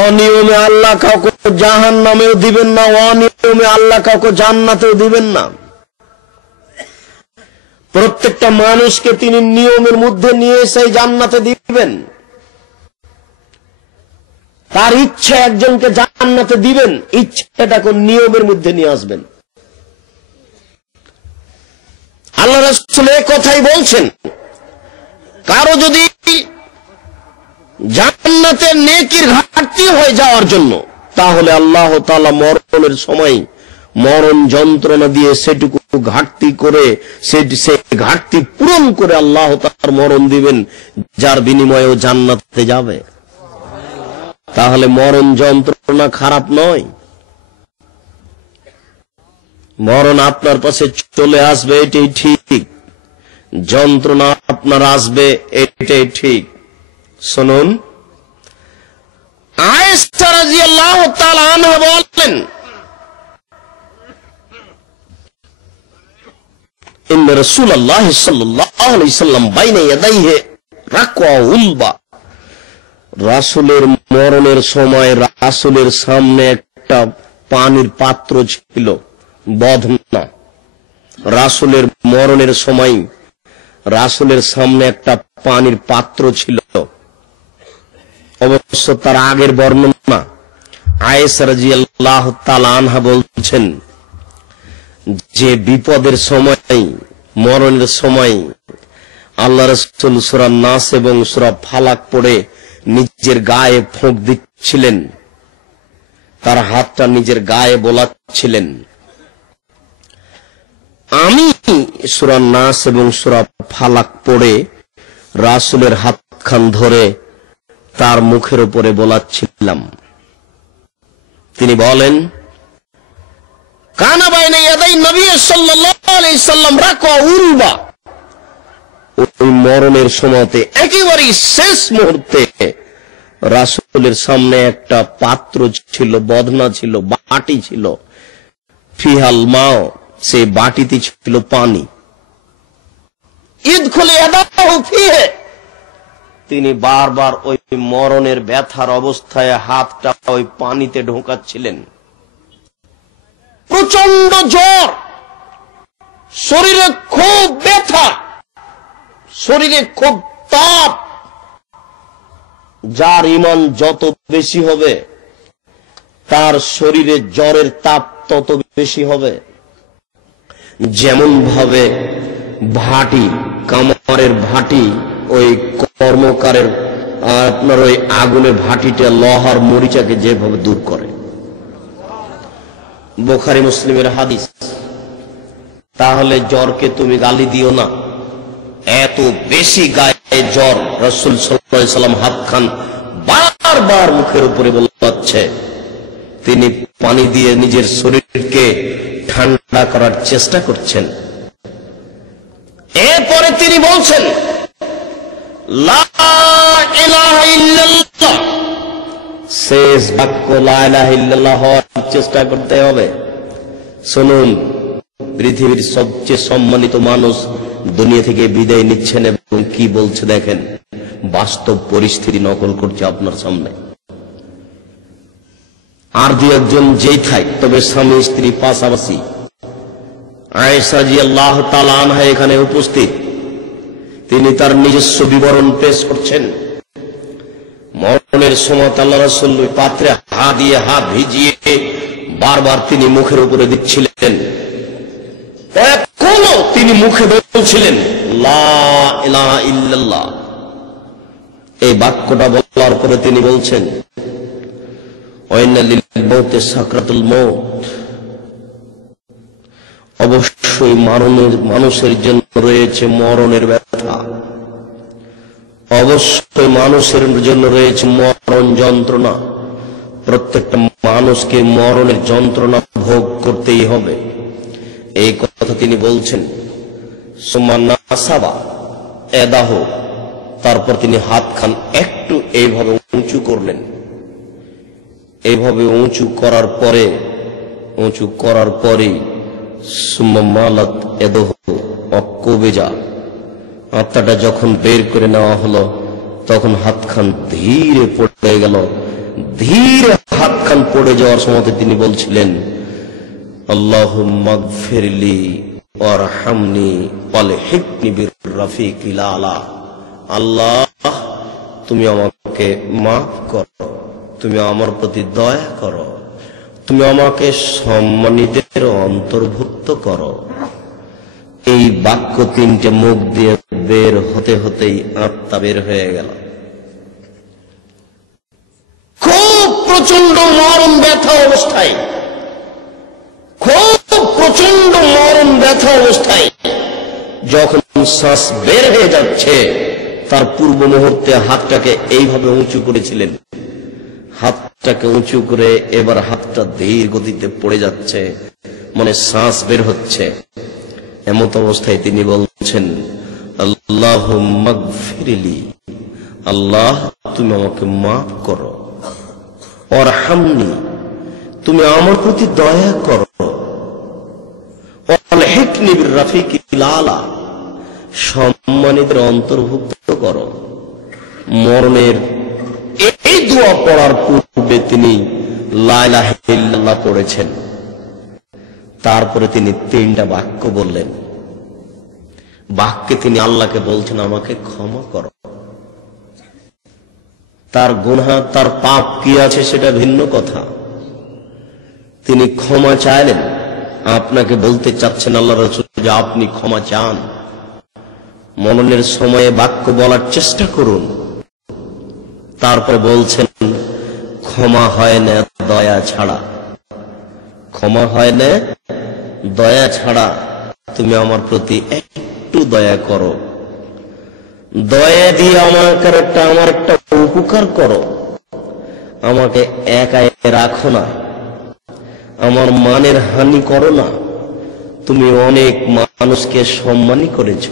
অনিয়মে আল্লাহ কাউকে জাহান্নামেও দিবেন না, অনিয়মে আল্লাহ কাউকে জান্নাতেও দিবেন না। প্রত্যেকটা মানুষকে তিনি নিয়মের মধ্যে নিয়ে এসে জান্নাতে দিবেন। তার ইচ্ছা একজনকে জান্নাতে দিবেন, ইচ্ছাটাকে নিয়মের মধ্যে নিয়ে আসবেন। আল্লাহ রাসূল এই কথাই বলছেন, কারো যদি জান্নাতের নেকির ঘাটতি হয়ে যাওয়ার জন্য, তাহলে আল্লাহ তাআলা মরণের সময় মরণ যন্ত্রণা দিয়ে সেটুকু ঘাটতি করে সে ঘাটতি পূরণ করে আল্লাহ তাআলা মরণ দিবেন, যার বিনিময়ে জান্নাতে যাবে। তাহলে মরণ যন্ত্রণা খারাপ নয়। মরণ আপনার পাশে চলে আসবে, এটাই ঠিক। যন্ত্রণা আপনার আসবে, এটাই ঠিক। শুনুন, আয়েশা রাদিয়াল্লাহু তাআলা আনহা বলেন, ইন্না রাসূলুল্লাহ সাল্লাল্লাহু আলাইহি সাল্লাম বাইনা ইয়াদাইহি রাকওয়া উলবা। রাসূলের মরণের সময় রাসূলের সামনে একটা পানির পাত্র ছিল, বদনা। রাসূলের মরণের সময় রাসূলের সামনে একটা পানির পাত্র ছিল। অবশ্য তার আগের বর্ণনা। আয়েশা রাদিয়াল্লাহু তাআলা আনহা বলছেন যে বিপদের সময় মরণের সময় আল্লাহ রাসূল সূরা নাস এবং সূরা ফালাক পড়ে নিজের গায়ে ফোঁক দিচ্ছিলেন, তার হাতটা নিজের গায়ে বোলাচ্ছিলেন। আমি সূরা নাস এবং সূরা ফালাক পড়ে রাসূলের হাতখান ধরে তার মুখের উপরে বোলাচ্ছিলাম। তিনি বলেন, কানা বাইনা ইয়াদাই নবী সাল্লাল্লাহু আলাইহি সাল্লাম রাকওয়া উলবা। ওই মরণের সময়তে একেবারে শেষ মুহূর্তে রাসূলের সামনে একটা পাত্র ছিল, বদনা ছিল, বাটি ছিল। ফিহাল মাও, সেই বাটিতে ছিল পানি। ইদখুল ইয়াদাহু ফিহি, তিনি বারবার ওই মরণের ব্যথার অবস্থায় হাতটা ওই পানিতে ঢোকাচ্ছিলেন। প্রচন্ড জ্বর, শরীরে খুব ব্যথা, শরীরে খুব তাপ। যার ঈমান যত বেশি হবে তার শরীরে জ্বরের তাপ তত বেশি হবে। যেমন ভাবে ভাটি, কামারের ভাটি, ওই কর্মকারের আপনার ওই আগুনের ভাটিটা লোহার মরিচাকে যেভাবে দূর করে, বুখারী মুসলিমের হাদিস। তাহলে জ্বরকে তুমি গালি দিও না। এত বেশি গায়ে জ্বর, রাসূল সাল্লাল্লাহু আলাইহি সাল্লাম হাতখান বারবার মুখের উপরে বোলাচ্ছে। তিনি পানি দিয়ে নিজের শরীরকে ঠান্ডা করার চেষ্টা করছেন। এরপরে তিনি বলছেন, লা ইলাহা ইল্লাল্লাহ। শেষ বাক্য লা ইলাহা ইল্লাল্লাহ হওয়ার চেষ্টা করতে হবে। শুনুন, পৃথিবীর সবচেয়ে সম্মানিত মানুষ দুনিয়া থেকে বিদায় নিচ্ছেন এবং কি বলছে দেখেন। বাস্তব পরিস্থিতি নকল করছে আপনার সামনে। আর দুই একজন যেই থাক, তবে স্বামী স্ত্রী পাশাপাশি। আয়েশা রাদিয়াল্লাহু তাআলা আনহা এখানে উপস্থিত, তিনি তার নিজস্ব বিবরণ পেশ করছেন। মরণের সময় আল্লাহ রাসূল পাত্রে হাত দিয়ে হাত ভিজিয়ে বারবার তিনি মুখের উপরে দিচ্ছিলেন। এখনো তিনি মুখে বলছিলেন লা ইলাহা ইল্লাল্লাহ। এই বাক্যটা বলার পরে তিনি বলছেন ওয়াইন্না লিল মাউতি সাকরাতুল মাউত, অবশ্যই মানুষের জন্য রয়েছে মরণের ব্যথা, অবশ্যই মানুষের জন্য রয়েছে মরণ যন্ত্রণা। প্রত্যেকটা মানুষকে মরণের যন্ত্রণা ভোগ করতেই হবে, এই কথা তিনি বলছেন। সুম্মা নাসাবা ইয়াদাহু, তারপর তিনি হাতখান একটু এইভাবে উঁচু করলেন। এইভাবে উঁচু করার পরে সুম্মা মালাত ইয়াদাহু অকুবেজা, আত্মাটা যখন বের করে নেওয়া হলো তখন হাতখান ধীরে পড়ে গেল। ধীরে হাতখান পড়ে যাওয়ার সময় তিনি বলছিলেন আল্লাহুম্মা গফিরলি ওয়ারহামনি ওয়ালহিকনি বির-রাফিকিল আলা। আল্লাহ, তুমি আমাকে মাফ করো, তুমি আমার প্রতি দয়া করো, তুমি আমাকে সম্মানিতের অন্তর্ভুক্ত করো। এই বাক্য তিনটে মুখ দিয়ে বের হতে হতেই আত্মা বের হয়ে গেল। খুব প্রচন্ড মরণ ব্যথা অবস্থায়, যখন শ্বাস বের হয়ে যাচ্ছে তার পূর্ব মুহূর্তে হাতটাকে এইভাবে উঁচু করেছিলেন। হাতটাকে উঁচু করে এবার হাতটা ধীর গতিতে পড়ে যাচ্ছে, মানে শ্বাস বের হচ্ছে। এমত অবস্থায় তিনি বলছেন আল্লাহুম্মা গফিরলি, আল্লাহ তুমি আমাকে মাফ করো, ওয়ারহামনি তুমি আমার প্রতি দয়া করো, ওয়ালহিকনি বির-রাফিকিল আলা সম্মানিতের অন্তর্ভুক্ত করো। মরণের এই দোয়া পড়ার পূর্বে তিনি লা ইলাহা ইল্লাল্লাহ পড়েছেন। তারপরে তিনি তিনটা বাক্য বললেন। বাক্যে তিনি আল্লাহকে বলছেন আমাকে ক্ষমা করো। তার গুনাহ, তার পাপ কি আছে সেটা ভিন্ন কথা, তিনি ক্ষমা চাইলেন। আপনাকে বলতে চাচ্ছেন আল্লাহ রাসূল যে আপনি ক্ষমা চান। মরণের সময়ে বাক্য বলার চেষ্টা করুন। তারপরে বলছেন ক্ষমা হয় না দয়া ছাড়া, ক্ষমা হয় না দয়া ছাড়া, তুমি আমার প্রতি একটু দয়া করো, দয়া দিয়ে আমার একটা উপকার করো, আমাকে একাই রাখো না, আমার মানের হানি করো না। তুমি অনেক মানুষকে সম্মানী করেছ,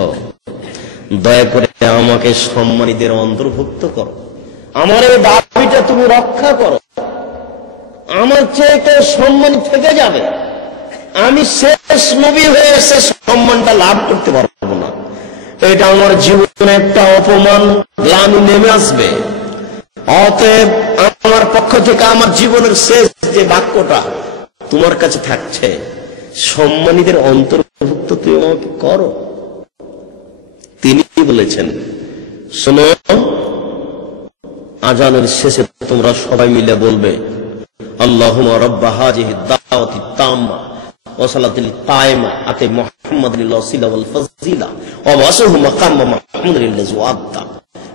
দয়া করে আমাকে সম্মানীদের অন্তর্ভুক্ত করো, আমার এই দাবিটা তুমি রক্ষা করো। আমার চেয়ে কেউ সম্মানী থেকে যাবে, আমি শেষ নবী হয়ে শেষ সম্মানটা লাভ করতে পারবো না। এটা আমার জীবনে একটা অপমান, গ্লানি নেমে আসবে। অতএব আমার পক্ষ থেকে আমার জীবনের শেষ যে বাক্যটা তোমার কাছে থাকছে, সম্মানীদের অন্তর্ভুক্ত তুমি আমাকে করো। তিনি বলেছেন শোনো, আজানের শেষে তোমরা সবাই মিলে বলবে আল্লাহুম্মা রাব্বা হাযিহিদ দাওয়াতিত তাম্মা ওয়া সালাতিল কায়েমা আতি মুহাম্মাদিল ওয়াসিলা ওয়াল ফাযিলা ওয়া বাসুহু মাকামা মাহমুদিল্লাযি ওয়া'আদা।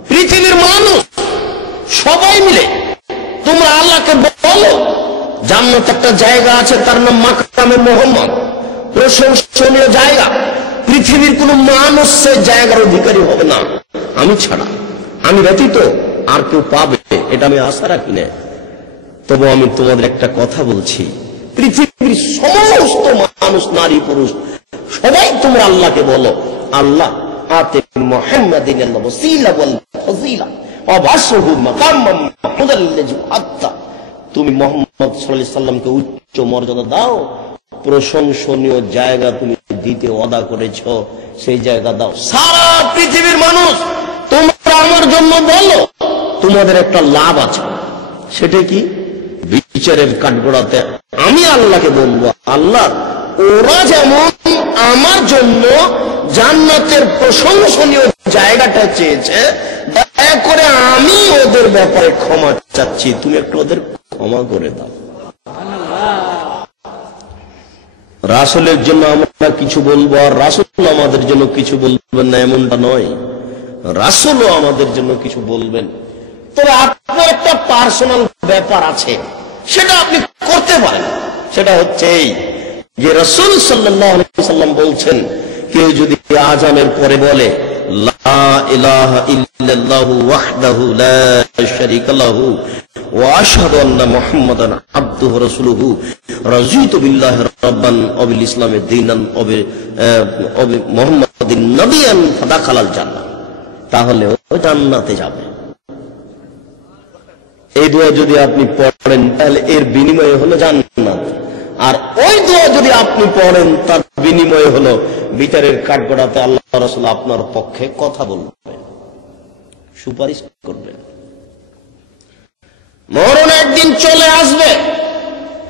পৃথিবীর মানুষ সবাই মিলে তোমরা আল্লাহকে বলো জান্নাতে একটা জায়গা আছে, তার নাম মাকামে মুহাম্মদ, প্রশংসনীয় জায়গা। পৃথিবীর কোন মানুষ সে জায়গার অধিকারী হবে না আমি ছাড়া, আমি ব্যতীত আর কেউ পাবে এটা আমি আশা রাখি না। তবু আমি তোমাদের একটা কথা বলছি, পৃথিবীর সমস্ত মানুষ, নারী পুরুষ সবাই তোমরা আল্লাহকে বলো আল্লাহ আতি মুহাম্মাদিল ওয়াসিলা ওয়াল ফাযিলা ওয়া বাসুহু মাকামা মাহমুদিল্লাযি ওয়া'আদা। তুমি মুহাম্মদ সাল্লাল্লাহু আলাইহি সাল্লামকে উচ্চ মর্যাদা দাও, প্রশংসনীয় জায়গা তুমি দিতে ওয়াদা করেছো, সেই জায়গা দাও। সারা পৃথিবীর মানুষ তোমরা আমার জন্য বলো, তোমাদের একটা লাভ আছে, সেটা কি? বিচারের কাঠগড়াতে আমি আল্লাহকে বলবো আল্লাহ ওরা যেমন আমার জন্য জান্নাতের প্রশংসনীয় জায়গাটা চেয়েছে, দয়া করে আমি ওদের ব্যাপারে ক্ষমা চাচ্ছি, তুমি একটু ওদের ক্ষমা করে দাও। রাসূলের জন্য আমরা কিছু বলবো আর রাসূল আমাদের জন্য কিছু বলবেন না, এমনটা নয়। রাসূলও আমাদের জন্য কিছু বলবেন, তবে আপনার একটা পার্সোনাল ব্যাপার আছে, সেটা আপনি করতে পারেন। সেটা হচ্ছে এই যে রাসূল সাল্লাল্লাহু আলাইহি ওয়াসাল্লাম বলছেন, কেউ যদি আযানের পরে বলে লা ইলাহা ইল্লাল্লাহু ওয়াহদাহু লা শারীকা লাহু ওয়া আশহাদু আন্না মুহাম্মাদান আবদুহু ওয়া রাসূলুহু রাযীতু বিল্লাহি রাব্বান ওয়া বিল ইসলামি দীনান ওয়া বি মুহাম্মাদিন নবিয়ান ফাদাখালাল জান্নাহ, তাহলে ও জান্নাতে যাবে। এই দোয়া যদি আপনি পড়েন তাহলে এর বিনিময়ে হলো জান্নাত, আর ওই দোয়া যদি আপনি পড়েন তার বিনিময়ে হলো বিচারের কাঠগড়াতে আল্লাহ রাসূল আপনার পক্ষে কথা বলবেন, সুপারিশ করবেন। মরণ একদিন চলে আসবে,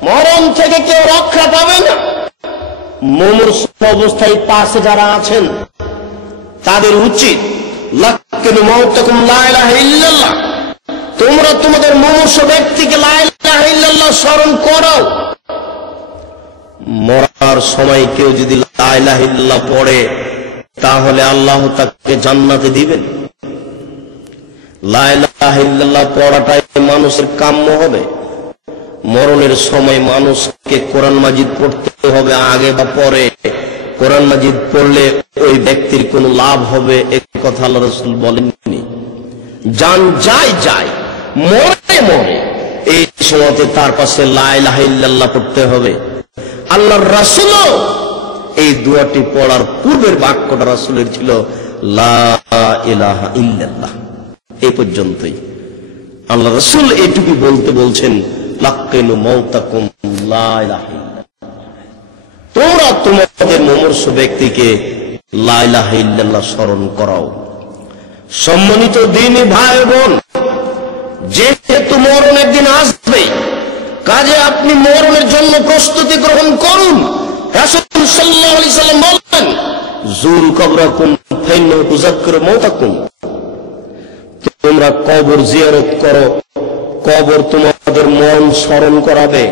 মরণ থেকে কেউ রক্ষা পাবে না। মুমূর্ষু অবস্থায় পাশে যারা আছেন তাদের উচিত লাক্কিনু মাউতাকুম লা ইলাহা ইল্লাল্লাহ, তোমরা তোমাদের মুমূর্ষু ব্যক্তিকে লা ইলাহা ইল্লাল্লাহ স্মরণ করো। মরার সময় কেউ যদি লা ইলাহা ইল্লাল্লাহ পড়ে তাহলে আল্লাহ তাকে জান্নাতে দিবেন। লা ইলাহা ইল্লাল্লাহ পড়াটাই মানুষের কাম্য হবে। মরণের সময় মানুষকে কোরআন মাজিদ পড়তে হবে আগে বা পরে। কোরআন মাজিদ পড়লে ওই ব্যক্তির কোনো লাভ হবে এ কথা আল্লাহ রাসূল বলেননি। জান যায় যায়, মরে মরে, এই সময়তে তার পাশে লা ইলাহা ইল্লাল্লাহ পড়তে হবে। আল্লাহর রাসূলও এই দোয়াটি পড়ার পূর্বের বাক্যটা রাসূলের ছিল লা ইলাহা ইল্লাল্লাহ। এই পর্যন্তই আল্লাহ রাসূল এইটুকু বলতে বলছেন লাক্কিনু মাউতাকুম লা ইলাহা ইল্লাল্লাহ, তোমরা তোমাদের মুমূর্ষু ব্যক্তিকে লা ইলাহা ইল্লাল্লাহ স্মরণ করাও। সম্মানিত দ্বীনি ভাই বোন, যেহেতু মরণ একদিন আসবে, কাজে আপনি মরণের জন্য প্রস্তুতি গ্রহণ করুন। রাসূল সাল্লাল্লাহু আলাইহি সাল্লাম বলেন যুরু কবরাকুম ফাইন্নাহু তুযাক্কিরু মাউতাকুম, তোমরা কবর জিয়ারত করো, কবর তোমাদের মরণ স্মরণ করাবে।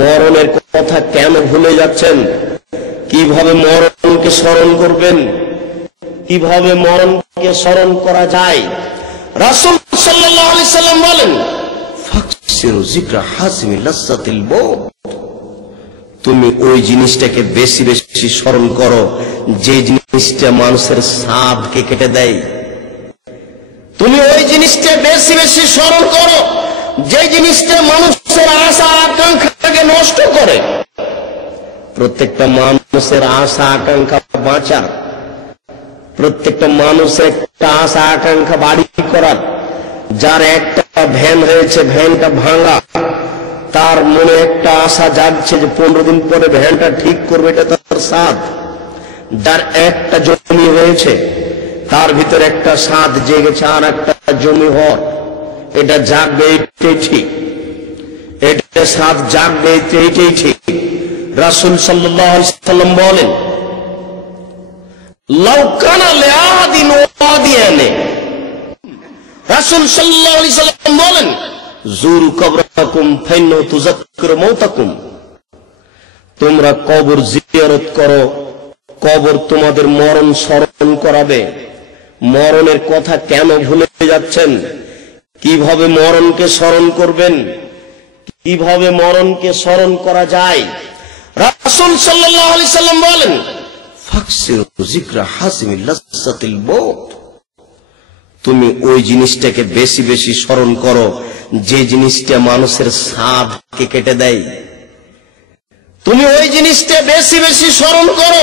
মরণের কথা কেন ভুলে যাচ্ছেন? কিভাবে মরণকে স্মরণ করবেন, কিভাবে মরণকে স্মরণ করা যায়? রাসূল সাল্লাল্লাহু আলাইহি সাল্লাম বলেন ফাকসিরু যিকরা হাসিমি লাজ্জাতিল মউত, তুমি ওই জিনিসটাকে বেশি বেশি স্মরণ করো যে জিনিসটা মানুষের স্বাদকে কেটে দেয়। তুমি ওই জিনিসটা বেশি বেশি স্মরণ করো যে জিনিসটা মানুষের আশা আকাঙ্ক্ষাকে নষ্ট করে। প্রত্যেকটা মানুষের আশা আকাঙ্ক্ষা বাঁচার, প্রত্যেকটা মানুষের একটা আশা আকাঙ্ক্ষা বাড়ি করার। যার একটা ভ্যান হয়েছে, ভ্যানটা ভাঙা, তার মনে একটা আশা জাগছে যে 15 দিন পরে ভ্যানটা ঠিক করবে, এটা তার সাধ। যার একটা জমি হয়েছে, তার ভিতরে একটা সাধ জেগেছে আর একটা জমি হওয়ার, এটা জাগবে, এইটাই ঠিক, এটা সাধ জাগবে, এইটাই ঠিক। রাসূল সাল্লাল্লাহু আলাইহি সাল্লাম বলেন লাউ কানা লিআদিন ওয়াদিয়ানে, রাসূল সাল্লাল্লাহু আলাইহি সাল্লাম বলেন যুরু কবরাকুম ফাইন্নাহু তুযাক্কিরু মাউতাকুম, তোমরা কবর জিয়ারত করো, কবর তোমাদের মরণ স্মরণ করাবে। মরণের কথা কেন ভুলে যাচ্ছেন? কিভাবে মরণকে স্মরণ করবেন, কিভাবে মরণকে স্মরণ করা যায়? রাসূল সাল্লাল্লাহু আলাইহি সাল্লাম বলেন ফাকসিরু যিকরা হাসিমি লাজ্জাতিল মউত, তুমি ওই জিনিসটাকে বেশি বেশি স্মরণ করো যে জিনিসটা মানুষের স্বাদকে কেটে দেয়। তুমি ওই জিনিসটা বেশি বেশি স্মরণ করো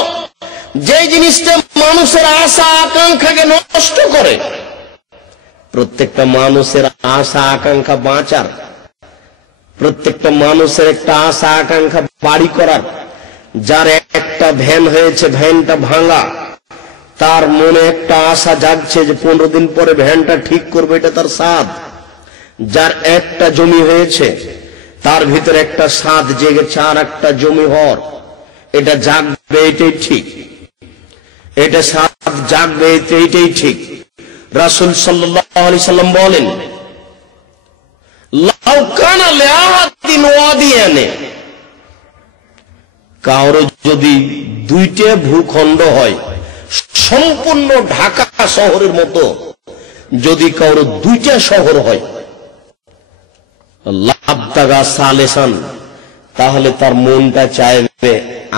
যে জিনিসটা মানুষের আশা আকাঙ্ক্ষাকে নষ্ট করে। প্রত্যেকটা মানুষের আশা আকাঙ্ক্ষা বাঁচার, প্রত্যেকটা মানুষের একটা আশা আকাঙ্ক্ষা বাড়ি করার। যার একটা ভ্যান হয়েছে, ভ্যানটা ভাঙা, তার মনে একটা আশা জাগছে যে 15 দিন পরে ভ্যানটা ঠিক করবে, এটা তার সাধ। যার একটা জমি হয়েছে, তার ভিতরে একটা সাধ জেগেছে আর একটা জমি হওয়ার, এটা জাগবে, এটাই ঠিক। এটা স্বাদ জাগবে, এইটাই ঠিক। রাসূল সাল্লাল্লাহু আলাইহি সাল্লাম বলেন, লাউ কানা লিআহাদিন ওয়াদিয়ানে, কারো যদি দুইটা ভূখণ্ড হয়, সম্পূর্ণ ঢাকা শহরের মতো যদি কারো দুইটা শহর হয়, লাবতাগা সালেসান, তাহলে তার মনটা চাইবে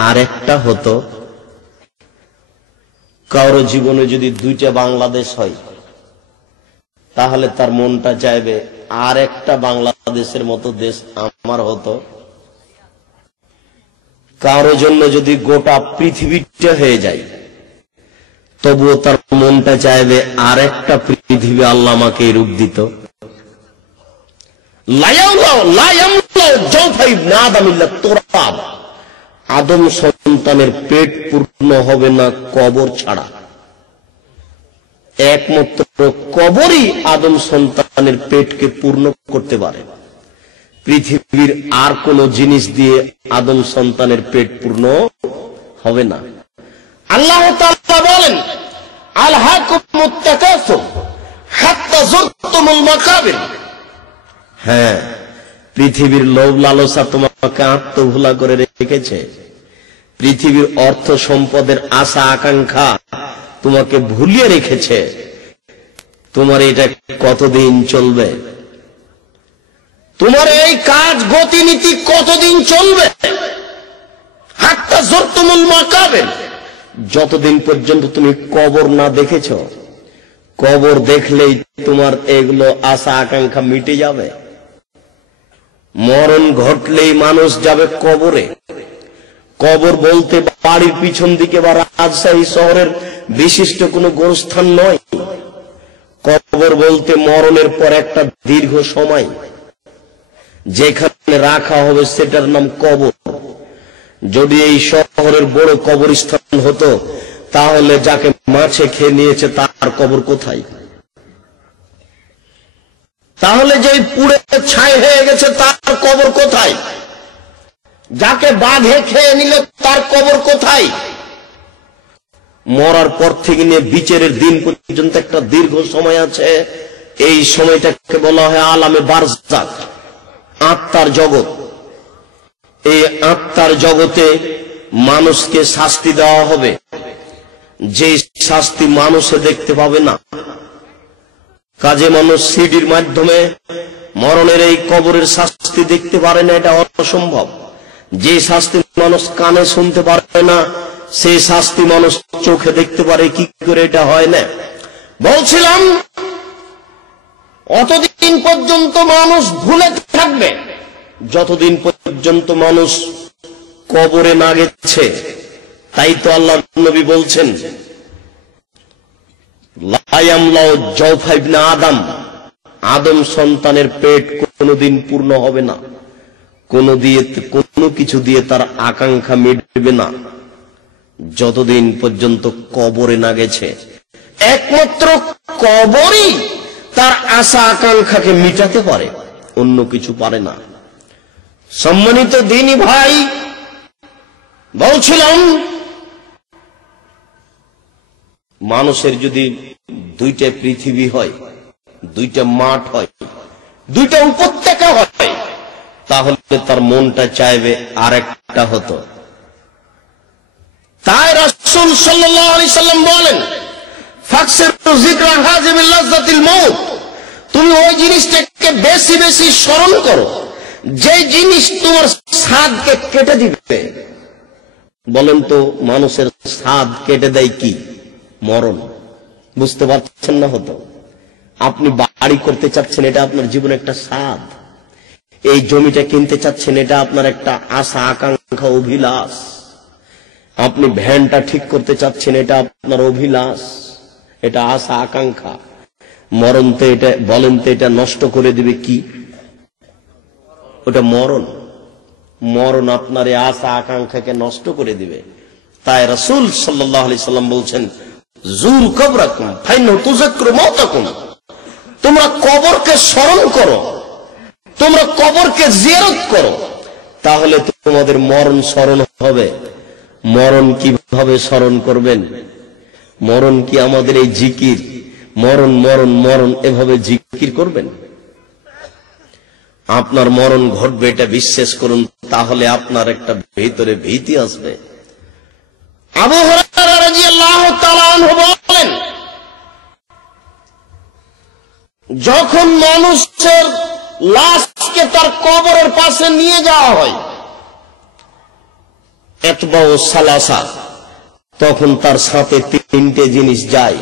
আর একটা হতো। কারো জীবনে যদি দুইটা বাংলাদেশ হয়, তাহলে তার মনটা চাইবে আর একটা বাংলাদেশের মতো দেশ আমার হতো। কারো জন্য যদি গোটা পৃথিবীটা হয়ে যায়, তবুও তার মনটা চাইবে আর একটা পৃথিবী আল্লাহ আমাকে রূপ দিত। আদম সন্তানের পেট পূর্ণ হবে না কবর ছাড়া। একমাত্র কবরই আদম সন্তানের পেটকে পূর্ণ করতে পারে। পৃথিবীর আর কোন জিনিস দিয়ে আদম সন্তানের পেট পূর্ণ হবে না। আল্লাহ তাআলা বলেন, আলহাকুমুত তাকাসুর হাত্তা যুরতুমুল মাকাবির। হ্যাঁ, পৃথিবীর লোভ লালসা তোমাকে আত্মভোলা করে রেখেছে। পৃথিবীর অর্থ সম্পদের আশা আকাঙ্ক্ষা তোমাকে ভুলিয়ে রেখেছে। তোমার এটা কতদিন চলবে? তোমার এই কাজ গতিনীতি কতদিন চলবে? হাত্তা যুরতুমুল মাকাবির, যতদিন পর্যন্ত তুমি কবর না দেখেছ। কবর দেখলেই তোমার এগুলো আশা আকাঙ্ক্ষা মিটে যাবে। মরণ ঘটলেই মানুষ যাবে কবরে। কবর বলতে বাড়ির পিছন দিকে বা রাজশাহী শহরের বিশিষ্ট কোনো গোরস্থান নয়। কবর বলতে মরণের পর একটা দীর্ঘ সময় যেখানে রাখা হবে, সেটার নাম কবর। যদি এই শহরের বড় কবরস্থান হতো, তাহলে যাকে মাছে খেয়ে নিয়েছে তার কবর কোথায়? তাহলে যে পুড়ে ছাই হয়ে গেছে তার কবর কোথায়? যাকে বাঘে খেয়ে নিল তার কবর কোথায়? মরার পর থেকে নিয়ে বিচারের দিন পর্যন্ত একটা দীর্ঘ সময় আছে। এই সময়টাকে বলা হয় আলামে বারজাখ, আত্মার জগৎ। এই আত্মার জগতে মানুষকে শাস্তি দেওয়া হবে, যে শাস্তি মানুষে দেখতে পাবে না। কাজে মানুষ সিডির মাধ্যমে মরণের এই কবরের শাস্তি দেখতে পারে না, এটা অসম্ভব। যে শাস্তি মানুষ কানে শুনতে পারে না, সেই শাস্তি মানুষ চোখে দেখতে পারে কি করে? এটা হয় না। বলছিলাম, অতদিন পর্যন্ত মানুষ ভুলে থাকবে যতদিন পর্যন্ত মানুষ কবরে না গেছে। তাই তো আল্লাহ নবী বলছেন, লা ইয়ামলাউ জাওফা ইবনে আদম, আদম সন্তানের পেট কোনদিন পূর্ণ হবে না। কোনো কিছু দিয়ে তার আকাঙ্ক্ষা মিটবে না যতদিন পর্যন্ত কবরে না গেছে। একমাত্র কবরই তার আশা আকাঙ্ক্ষাকে মিটাতে পারে, অন্য কিছু পারে না। সম্মানিত দিনী ভাই, বলছিলাম, মানুষের যদি দুইটা পৃথিবী হয়, দুইটা মাঠ হয়, দুইটা উপত্যকা হয়, তাহলে তার মনটা চাইবে আর একটা হতো। তাই রাসূল সাল্লাল্লাহু আলাইহি সাল্লাম বলেন, ফাকসিরু যিকরা হাযিমিল লাযযাতিল মাউত, তুমি ওই জিনিসটাকে বেশি বেশি স্মরণ করো যে জিনিস তোমার স্বাদকে কেটে দিবে। বলেন তো, মানুষের স্বাদ কেটে দেয় কি? মরণ। বুঝতে পারছেন না? হতো আপনি বাড়ি করতে চাচ্ছেন, এটা আপনার জীবনে একটা স্বাদ। এই জমিটা কিনতে চাচ্ছেন, এটা আপনার একটা আশা আকাঙ্ক্ষা অভিলাষ। আপনি ভ্যানটা ঠিক করতে চাচ্ছেন, এটা আপনার অভিলাষ, এটা আশা আকাঙ্ক্ষা। মরণ তো এটা, বলেন তো, এটা নষ্ট করে দিবে কি? ওটা মরণ। মরণ আপনার এই আশা আকাঙ্ক্ষাকে নষ্ট করে দিবে। তাই রাসূল সাল্লাল্লাহু আলাইহি সাল্লাম বলছেন, যুর কবরাকুম ফাইন্নাহু তুযাক্কিরু মাউতাকুম, তোমরা কবরকে স্মরণ করো, তোমরা কবরকে জিয়ারত করো, তাহলে তোমাদের মরণ স্মরণ হবে। মরণ কিভাবে স্মরণ করবেন? মরণ কি আমাদের এই জিকির মরণ মরণ মরণ এভাবে জিকির করবেন? আপনার মরণ ঘটবে এটা বিশ্বাস করুন, তাহলে আপনার একটা ভিতরে ভীতি আসবে। আবু হুরায়রা রাদিয়াল্লাহু তাআলা আনহু বলেন, যখন মানুষের লাশকে তার কবরের পাশে নিয়ে যাওয়া হয়, এতবাউ সালাসা, তখন তার সাথে তিনটে জিনিস যায়,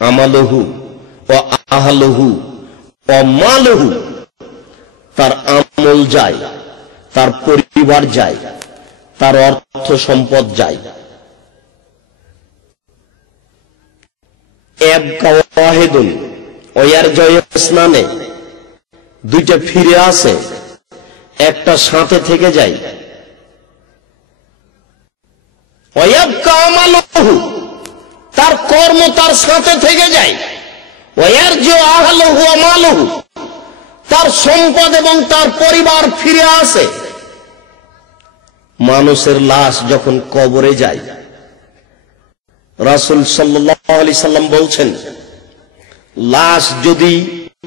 আমালহু ও আহলহু ও মালহু। তার আমল যায়, তার পরিবার যায়, তার অর্থ সম্পদ যায়। এবকা ওয়াহিদুন ওয়ার জয় স্নানে, দুইটা ফিরে আসে, একটা সাথে থেকে যায়। ওয়াবকা আমালহু, তার কর্ম তার সাথে থেকে যায়। ওয়ার জয় আহলহু ওয়া মালহু, তার সম্পদ এবং তার পরিবার ফিরে আসে। মানুষের লাশ যখন কবরে যায়, রাসূল সাল্লাল্লাহু আলাইহি সাল্লাম বলছেন, লাশ যদি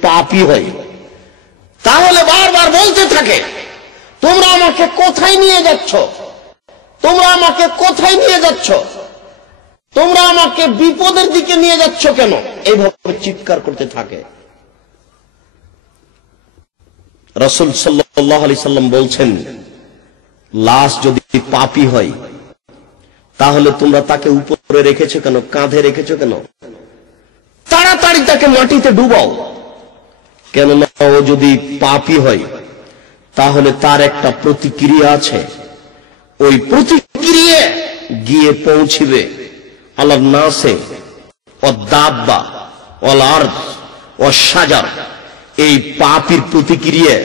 পাপী হয় তাহলে বারবার বলতে থাকে, তোমরা আমাকে কোথায় নিয়ে যাচ্ছ, তোমরা আমাকে কোথায় নিয়ে যাচ্ছ, তোমরা আমাকে বিপদের দিকে নিয়ে যাচ্ছ কেন, এইভাবে চিৎকার করতে থাকে। রাসূল সাল্লাল্লাহু আলাইহি সাল্লাম বলছেন, লাশ যদি পাপী হয় তাহলে তোমরা তাকে উপরে রেখেছো কেন, কাঁধে রেখেছো কেন? তাড়াতাড়ি তাকে মাটিতে ডুবাও। কেননা ও যদি পাপী হয় তাহলে তার একটা প্রতিক্রিয়া আছে, ওই প্রতিক্রিয়া গিয়ে পৌঁছিবে আলাল নাসে ওয়াদ দাব্বা ওয়াল আরদ ওয়াস শাজার। এই পাপীর প্রতিক্রিয়া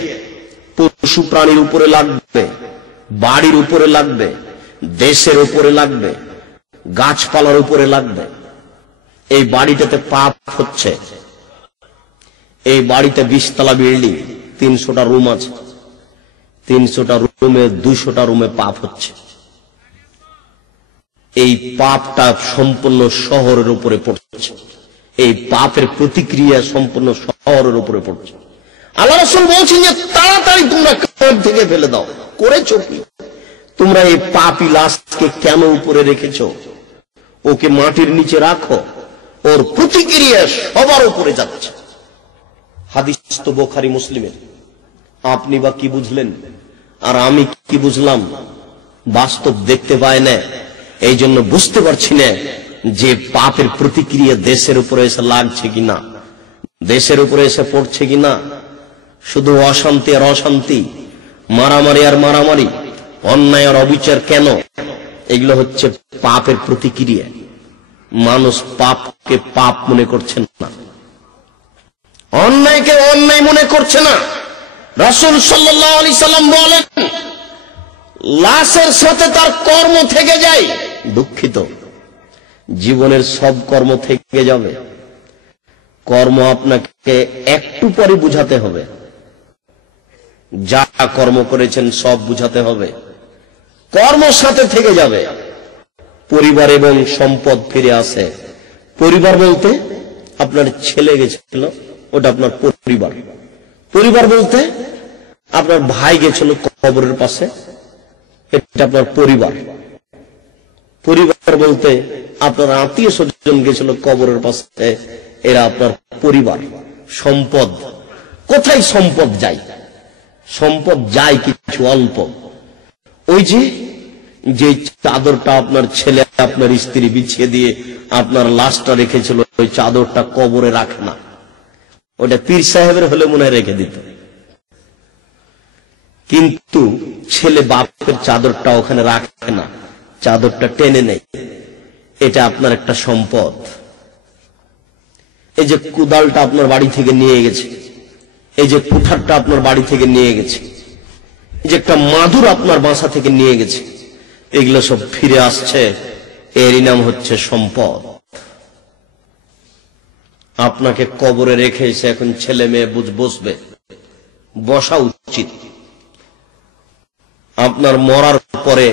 পশু প্রাণীর উপরে লাগবে, বাড়ির উপরে লাগবে, দেশের উপরে লাগবে, গাছপালার উপরে লাগবে। এই বাড়িটাতে পাপ হচ্ছে, এই বাড়িতে 20 তলা বিল্ডিং, 300টা রুম আছে, 300টা রুমে 200টা রুমে পাপ হচ্ছে। এই পাপটা সম্পূর্ণ শহরের উপরে পড়ছে, এই পাপের প্রতিক্রিয়া সম্পূর্ণ শহরের উপরে পড়ছে। আল্লাহ রাসূল বলছেন যে তাড়াতাড়ি তোমরা কবর থেকে ফেলে দাও। করেছো কি? তোমরা এই পাপী লাশকে কেন উপরে রেখেছো? ওকে মাটির নিচে রাখো, ওর প্রতিক্রিয়া সবার উপরে যাচ্ছে। হাদিস তো বুখারী মুসলিমের। আপনি বা কি বুঝলেন আর আমি কি বুঝলাম? বাস্তব দেখতে পায় না, এই জন্য বুঝতে পারছি না যে পাপের প্রতিক্রিয়া দেশের উপরে এসে লাগছে কিনা, দেশের উপরে এসে পড়ছে কিনা। শুধু অশান্তি আর অশান্তি, মারামারি আর মারামারি, অন্যায় আর অবিচার কেন? এগুলো হচ্ছে পাপের প্রতিক্রিয়া। মানুষ পাপকে পাপ মনে করছেন না, অন্যায়কে অন্যায় মনে করছে না। রাসূল সাল্লাল্লাহু আলাইহি সাল্লাম বলেন, লাশের সাথে তার কর্ম থেকে যায়। দুঃখিত, জীবনের সব কর্ম থেকে যাবে। কর্ম আপনাকে একটু পরে বুঝাতে হবে, যা কর্ম করেছেন সব বুঝাতে হবে। কর্ম সাথে থেকে যাবে। পরিবার এবং সম্পদ ফিরে আসে। পরিবার বলতে আপনার ছেলে গেছিল, ওটা আপনার পরিবার। পরিবার বলতে আপনার ভাই গেছিল কবরের পাশে, এটা আপনার পরিবার। পরিবার বলতে আপনার আত্মীয় স্বজন গেছিল কবরের পাশে, এরা আপনার পরিবার। সম্পদ, কোথায় সম্পদ যায়? সম্পদ যায় কিছু অল্প। ওই যে চাদরটা আপনার ছেলে আপনার স্ত্রী বিছিয়ে দিয়ে আপনার লাশটা রেখেছিল, ওই চাদরটা কবরে রাখে না। ওটা পীর সাহেবের হলে মনে হয় রেখে দিত, কিন্তু ছেলে বাপের চাদরটা ওখানে রাখে না, চাদরটা টেনে নেয়। এটা আপনার একটা সম্পদ। এই যে কুদালটা আপনার বাড়ি থেকে নিয়ে গেছে, এই যে কুঠারটা আপনার বাড়ি থেকে নিয়ে গেছে, এই যে একটা মাদুর আপনার বাসা থেকে নিয়ে গেছে, এগুলো সব ফিরে আসছে। এরই নাম হচ্ছে সম্পদ। আপনাকে কবরে রেখে এসে এখন ছেলে মেয়ে বসবে, বসা উচিত। আপনার মরার পরে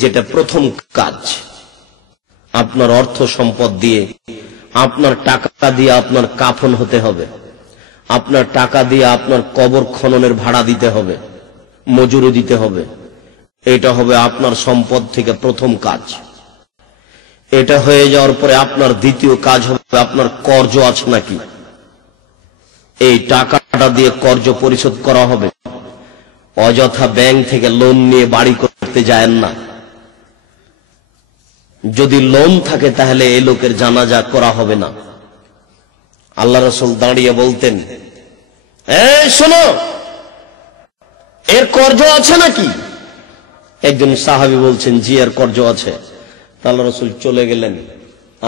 যেটা প্রথম কাজ, আপনার অর্থ সম্পদ দিয়ে, আপনার টাকা দিয়ে আপনার কাফন হতে হবে, আপনার টাকা দিয়ে আপনার কবর খননের ভাড়া দিতে হবে, মজুরি দিতে হবে। এটা হবে আপনার সম্পদ থেকে প্রথম কাজ। এটা হয়ে যাওয়ার পরে আপনার দ্বিতীয় কাজ হবে আপনার কর্জ আছে নাকি, এই টাকাটা দিয়ে কর্জ পরিশোধ করা হবে। অযথা ব্যাংক থেকে লোন নিয়ে বাড়ি করতে যায়েন না। যদি লোন থাকে তাহলে এই লোকের জানাজা করা হবে না। আল্লাহ রাসূল দাঁড়িয়ে বলতেন, এই শোনো, এর কর্জ আছে নাকি? একজন সাহাবী বলছেন, জি এর কর্জ আছে। আল্লাহ রাসূল চলে গেলেন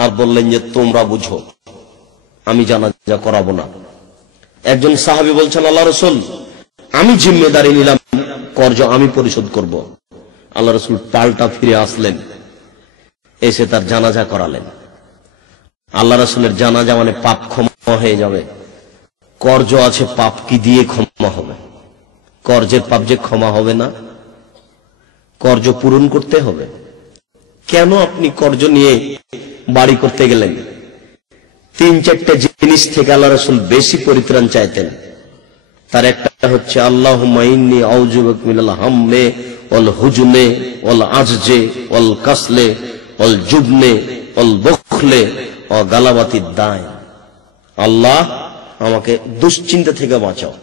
আর বললেন যে তোমরা বুঝো, আমি জানাজা করাবো না। একজন সাহাবী বলছেন, আল্লাহ রাসূল আমি জিম্মেদারি নিলাম, কর্জ আমি পরিশোধ করব। আল্লাহ রাসূল পাল্টা ফিরে আসলেন, এসে তার জানাজা করালেন। আল্লাহ রাসূলের জানাজা মানে পাপ ক্ষমা হয়ে যাবে। কর্জ আছে, পাপ কি দিয়ে ক্ষমা হবে? কর্জের পাপ যে ক্ষমা হবে না, কর্জ পূরণ করতে হবে। কেন আপনি কর্জ নিয়ে বাড়ি করতে গেলেন? 3-4টা জিনিস থেকে আল্লাহ রাসূল বেশি পরিত্রাণ চাইতেন। তার একটা হচ্ছে আল্লাহুম্মা ইন্নী আউযু বিকা মিনাল হাম্মি ওয়াল হুজনি ওয়াল আজজি ওয়াল কাসলি ওয়াল জুবনি ওয়াল বুখলি ওয়া গালাবাতিদ দায়। আল্লাহ আমাকে দুশ্চিন্তা থেকে বাঁচাও,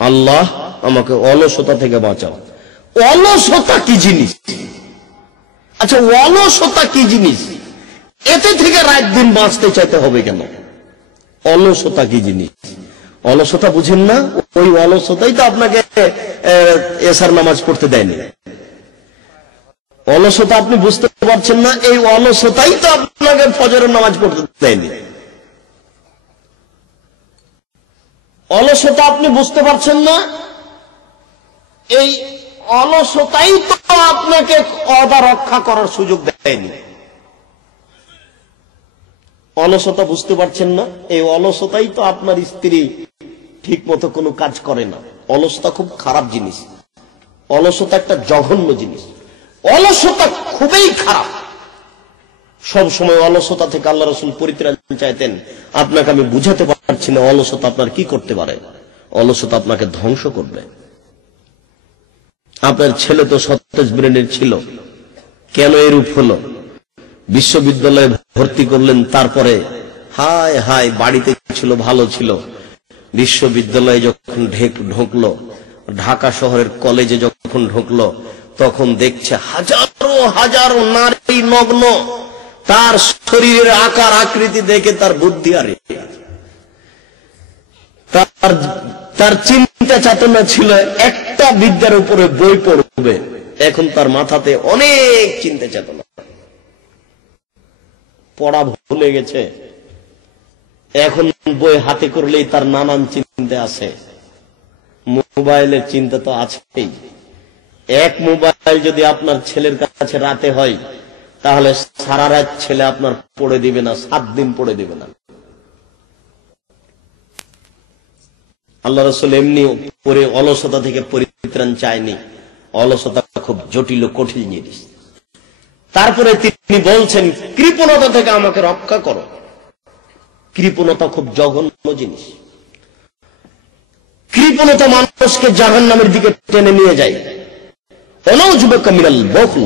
আল্লাহ আমাকে অলসতা থেকে বাঁচাও। অলসতা কি জিনিস? আচ্ছা, অলসতা কি জিনিস? এতে থেকে রাত দিন বাঁচতে চাইতে হবে কেন? অলসতা কি জিনিস? অলসতা বুঝেন না? ওই অলসতাই তো আপনাকে এশার নামাজ পড়তে দেয়নি। অলসতা আপনি বুঝতে পারছেন না, এই অলসতাই তো আপনাকে ফজরের নামাজ পড়তে দেয়নি। অলসতা আপনি বুঝতে পারছেন না, এই অলসতাই তো আপনাকে ওয়াদা রক্ষা করার সুযোগ দেয়নি। অলসতা বুঝতে পারছেন না, এই অলসতাই তো আপনার স্ত্রী ঠিক মতো কোনো কাজ করে না। অলসতা খুব খারাপ জিনিস, অলসতা একটা জঘন্য জিনিস, অলসতা খুবই খারাপ। সব সময় অলসতা থেকে আল্লাহ রাসূল পরিত্রাণ চাইতেন। আপনাকে আমি বুঝাতে পারছি না অলসতা আপনার কি করতে পারে। অলসতা আপনাকে ধ্বংস করবে। আপনার ছেলে তো সতেজ ব্রেনের ছিল, কেন এরূপ হলো? বিশ্ববিদ্যালয়ে ভর্তি করলেন, তারপরে হায় হায় বাড়িতে ছিল ভালো ছিল, বিশ্ববিদ্যালয়ে যখন ঢুকলো, ঢাকা শহরের কলেজে যখন ঢুকলো, তখন দেখছে হাজারো হাজারো নারী নগ্ন। তার শরীরের আকার আকৃতি দেখে তার বুদ্ধি হারিয়ে, তার চিন্তা চেতনা ছিল একটা বিদ্যার উপরে বই পড়বে। এখন তার মাথাতে অনেক চিন্তা চেতনা, পড়া ভুলে গেছে। এখন বই হাতে করলেই তার নানান চিন্তা আছে। মোবাইলের চিন্তা তো আছেই। এক মোবাইল যদি আপনার ছেলের কাছে রাতে হয়, তাহলে সারা রাত ছেলে আপনার পড়ে দিবে না, 7 দিন পড়ে দিবে না। আল্লাহ রাসূল এমনি পরে অলসতা থেকে পরিত্রাণ চায়নি। অলসতা খুব জটিল কঠিন জিনিস। তারপরে তিনি বলছেন, কৃপণতা থেকে আমাকে রক্ষা করো। কৃপণতা খুব জঘন্য জিনিস। কৃপণতা মানুষকে জাহান্নামের দিকে টেনে নিয়ে যায়। আউযু বিকা মিনাল বুখল।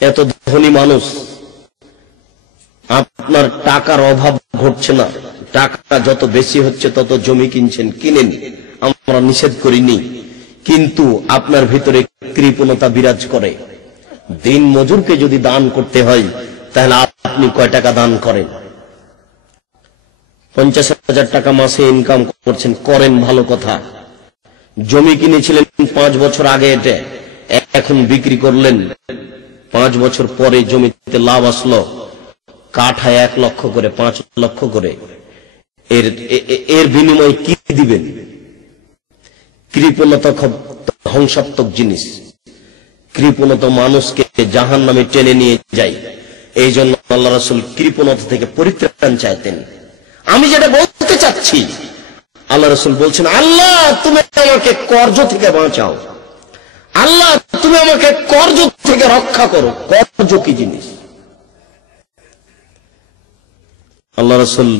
এত ধনী মানুষ, আপনার টাকার অভাব ঘটছে না, টাকা যত বেশি হচ্ছে তত জমি কিনছেন, কিনেন, আমরা নিষেধ করিনি, কিন্তু আপনার ভিতরে কৃপণতা বিরাজ করে। দিন মজুরকে যদি দান করতে হয়, তাহলে আপনি কয় টাকা দান করেন? 50,000 টাকা মাসে ইনকাম করছেন, করেন, ভালো কথা। জমি কিনেছিলেন 5 বছর আগে, এটা এখন বিক্রি করলেন, 5 বছর পরে জমিতে লাভ আসলো, কাঠায় 1 লক্ষ করে, 5 লক্ষ করে। এর বিনিময়ে কি দিবেন? কৃপণতা খুব ধ্বংসাত্মক জিনিস। কৃপণতা মানুষকে জাহান্নামে টেনে নিয়ে যায়। এই জন্য আল্লাহ রাসূল কৃপণতা থেকে পরিত্রাণ চাইতেন। আমি যেটা বলতে চাচ্ছি, আল্লাহ রাসূল বলছেন, আল্লাহ তুমি আমাকে কর্জ থেকে বাঁচাও, আল্লাহ তুমি আমাকে কর্জ থেকে রক্ষা করো। কর্জ কি জিনিস? আল্লাহ রাসূল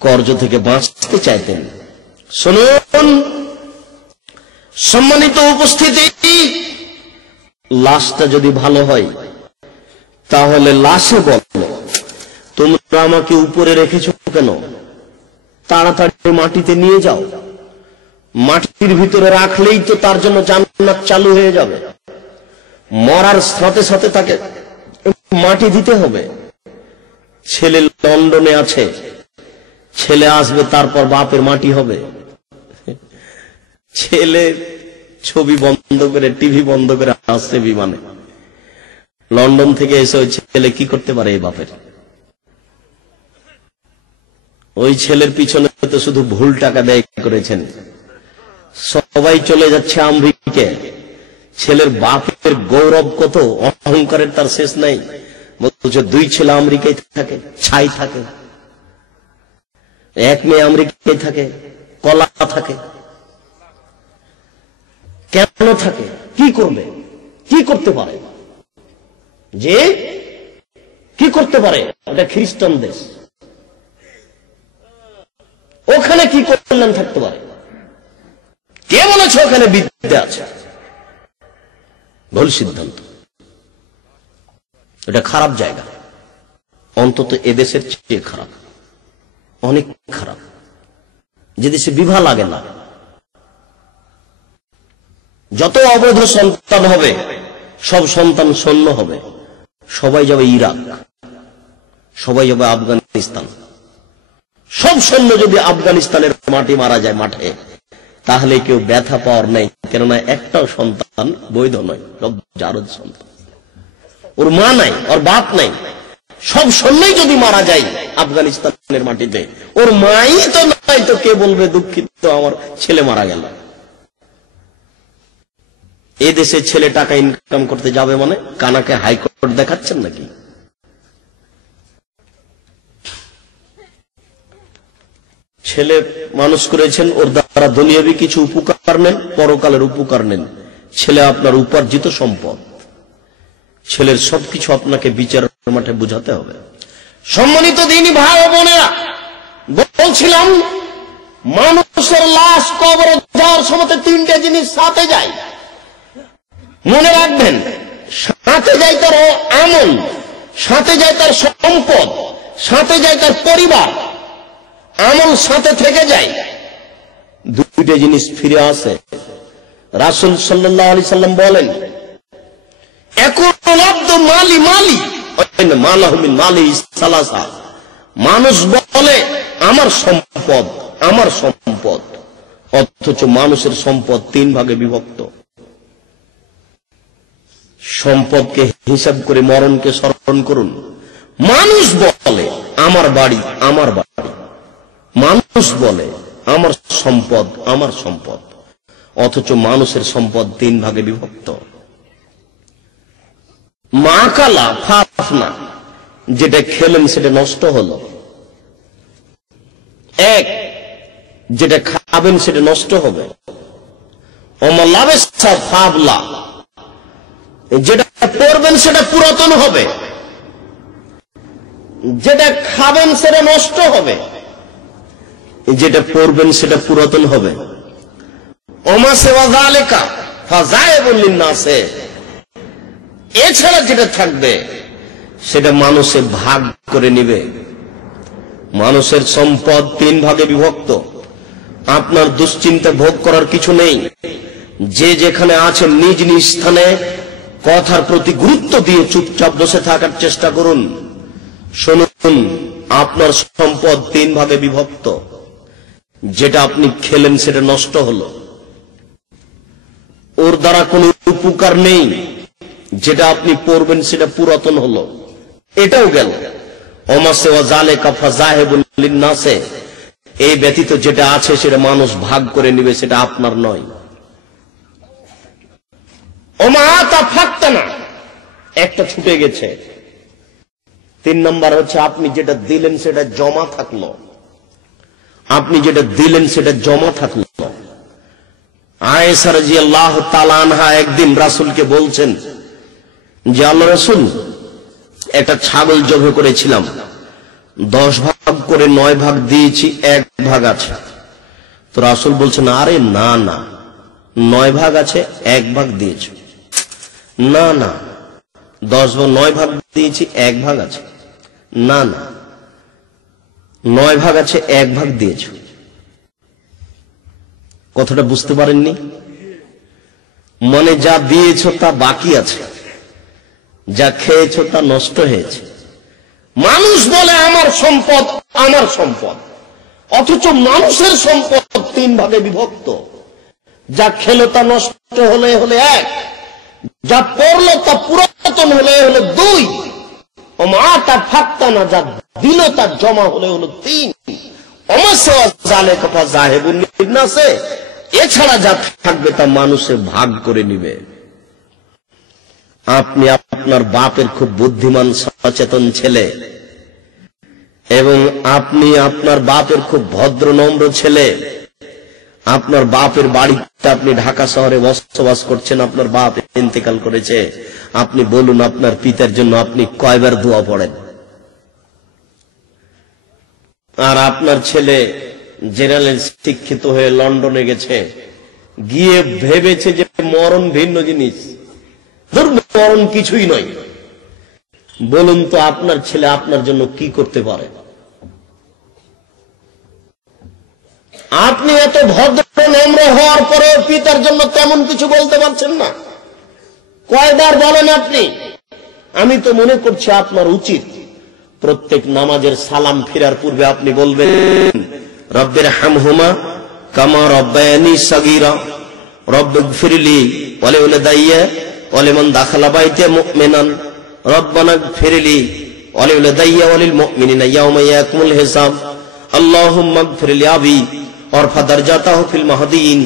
কর্জ থেকে বাঁচতে চাইতেন। শুনুন সম্মানিত উপস্থিতি, লাশটা যদি ভালো হয় তাহলে লাশে বলে, তোমরা আমাকে উপরে রেখেছো কেন? তাড়াতাড়ি মাটিতে নিয়ে যাও। মাটির ভিতরে রাখলেই তো তার জন্য জান্নাত চালু হয়ে যাবে। মরার সাথে সাথে তাকে মাটি দিতে হবে। ছেলে লন্ডনে আছে, ছেলে আসবে, তারপর বাপের মাটি হবে। ছেলে ছবি বন্ধ করে, টিভি বন্ধ করে আসছে বিমানে, লন্ডন থেকে এসে ওই ছেলে কি করতে পারে? এই বাপের ওই ছেলের পিছনে তো শুধু ভুল টাকা ব্যয় করেছেন। সবাই চলে যাচ্ছে আমেরিকায়, ছেলের বাপের গৌরব কত, অহংকারের তার শেষ নাই। বলছে 2 ছেলে আমেরিকায় থাকে, ছাই থাকে, 1 মেয়ে আমেরিকায় থাকে, কলা থাকে। কেন থাকে? কি করবে? কি করতে পারে? যে কি করতে পারে? ওটা খ্রিস্টান দেশ, ওখানে কি কল্যাণ থাকতে পারে? কে বলেছে ওখানে বিদ্যা আছে? ভুল সিদ্ধান্ত। এটা খারাপ জায়গা, অন্তত এদেশের চেয়ে খারাপ, অনেক খারাপ। যে দেশে বিবাহ লাগে না, যত অবৈধ সন্তান হবে সব সন্তান সৈন্য হবে, সবাই যাবে ইরাক, সবাই যাবে আফগানিস্তান। সব সৈন্য যদি আফগানিস্তানের মাটি মারা যায় মাঠে, তাহলে কেউ ব্যথা পাওয়ার নেই, কেননা একটাও সন্তান বৈধ নয়, সব জারজ সন্তান। ওর মা নাই, ওর বাপ নাই, সব সৈন্যই যদি মারা যায় আফগানিস্তানের মাটিতে, ওর মাই তো নাই, তো কে বলবে দুঃখিত আমার ছেলে মারা গেল? এই দেশে ছেলে টাকা ইনকাম করতে যাবে মানে কানাকে হাইকোর্ট দেখাচ্ছেন নাকি? ছেলে মানুষ করেছেন, ওর দ্বারা দুনিয়াবি কিছু উপকার নেন, পরকালের উপকার নেন। ছেলে আপনার উপার্জিত সম্পদ, ছেলের সবকিছু আপনাকে বিচারের মাঠে বুঝাতে হবে। সম্মানিত দিনী ভাই ও বোনেরা, বলছিলাম মানুষের লাশ কবরে যাওয়ার সময় 3টে জিনিস সাথে যায়। মনে রাখবেন, সাথে যায় তার আমল, সাথে যায় তার সম্পদ, সাথে যায় তার পরিবার। আমল সাথে থেকে যায়, 2টে জিনিস ফিরে আসে। রাসূল সাল্লাল্লাহু আলাইহি সাল্লাম বলেন, মানুষ বলে আমার সম্পদ, আমার সম্পদ, অথচ মানুষের সম্পদ 3 ভাগে বিভক্ত। সম্পদকে হিসাব করে মরণকে স্মরণ করুন। মানুষ বলে আমার বাড়ি, আমার বাড়ি, মানুষ বলে আমার সম্পদ, আমার সম্পদ, অথচ মানুষের সম্পদ 3 ভাগে বিভক্ত। মা কালা ফাফনা, যেটা খেলেন সেটা নষ্ট হলো। 1, যেটা খাবেন সেটা নষ্ট হবে। অমলাবেসা ফাবলা, যেটা পড়বেন সেটা পুরাতন হবে, যেটা খাবেন সেটা নষ্ট হবে, যেটা পড়বেন সেটা পুরাতন হবে। ওমাসে ওয়াজালিকা ফাযায়েবুল লিন্নাসে, এছাড়া যেটা থাকবে সেটা মানুষে ভাগ করে নেবে। মানুষের সম্পদ 3 ভাগে বিভক্ত। আপনার দুশ্চিন্তা ভোগ করার কিছু নেই। যে যেখানে আছেন নিজ নিজ স্থানে কথার প্রতি গুরুত্ব দিয়ে চুপচাপ বসে থাকার চেষ্টা করুন। শুনুন, আপনার সম্পদ 3 ভাগে বিভক্ত। যেটা আপনি খেলেন সেটা নষ্ট হলো, ওর দ্বারা কোনো উপকার নেই। যেটা আপনি পড়বেন সেটা পুরাতন হলো, এটাও গেল। ওমাসে ওয়াজালিকা ফাযায়েবুল লিন্নাসে, এই ব্যতীত যেটা আছে সেটা মানুষ ভাগ করে নেবে, সেটা আপনার নয়। ওমাতা ফাক্তানা, একটা ছুটে গেছে। 3 নম্বর হচ্ছে আপনি যেটা দিলেন সেটা জমা থাকলো, আপনি যেটা দিলেন সেটা জমা থাকলো। আয়েশা রাদিয়াল্লাহু তাআলা আনহা একদিন রাসূলকে বলছেন যে আল্লাহ রাসূল, একটা ছাগল জবাই করেছিলাম, 10 ভাগ করে 9 ভাগ দিয়েছি, 1 ভাগ আছে। তো রাসূল বলছেন, আরে না না, 9 ভাগ আছে, 1 ভাগ দিয়েছ। না না, 9 ভাগ দিয়েছি, 1 ভাগ আছে। না না, 9 ভাগ আছে, 1 ভাগ দিয়েছ। কথাটা বুঝতে পারেননি? মানে যা দিয়েছ তা বাকি আছে, যা খেয়েছ তা নষ্ট হয়েছে। মানুষ বলে আমার সম্পদ, আমার সম্পদ, অথচ মানুষের সম্পদ 3 ভাগে বিভক্ত। যা খেলো তা নষ্ট হলে 1, যা পড়লো তা পুরাতন হলে 2, ও মা তা ফাঁকতা না, যা দিল তা জমা হলে 3। এছাড়া যা থাকবে তা মানুষে ভাগ করে নিবে। আপনি আপনার বাপের খুব বুদ্ধিমান সচেতন ছেলে, এবং আপনি আপনার বাপের খুব ভদ্র নম্র ছেলে। আপনার বাপের বাড়িতে আপনি ঢাকা শহরে বসবাস করছেন, আপনার বাপ ইন্তেকাল করেছে। আপনি বলুন, আপনার পিতার জন্য আপনি কয়বার দোয়া পড়েন? আর আপনার ছেলে জেনারেল শিক্ষিত হয়ে লন্ডনে গেছে, গিয়ে ভেবেছে যে মরণ ভিন্ন জিনিস, মরণ কিছুই নয়। বলুন তো, আপনার ছেলে আপনার জন্য কি করতে পারে? আপনি এত ভদ্র নম্র হওয়ার পরে পিতার জন্য তেমন কিছু বলতে পারছেন না। কয়বার বলেন আপনি? আমি তো মনে করছি আপনার উচিত প্রত্যেক নামাজের সালাম ফিরার পূর্বে আপনি বলবেন, রব্বির হামহুমা কামা রব্বায়ানি সাগীরা রব্বিগফিরলি ওয়া লিওয়ালিদাইয়া ওয়া লিমান দাখালা বাইতি মুমিনান রব্বানা গফিরলি ওয়া লিওয়ালিদাইয়া ওয়া লিল মুমিনিনা ইয়াওমা ইয়াকুমুল হিসাব আল্লাহুম্মা গফিরলি আবি ওয়ারফা দারজাতাহু ফিল মাহদিয়িন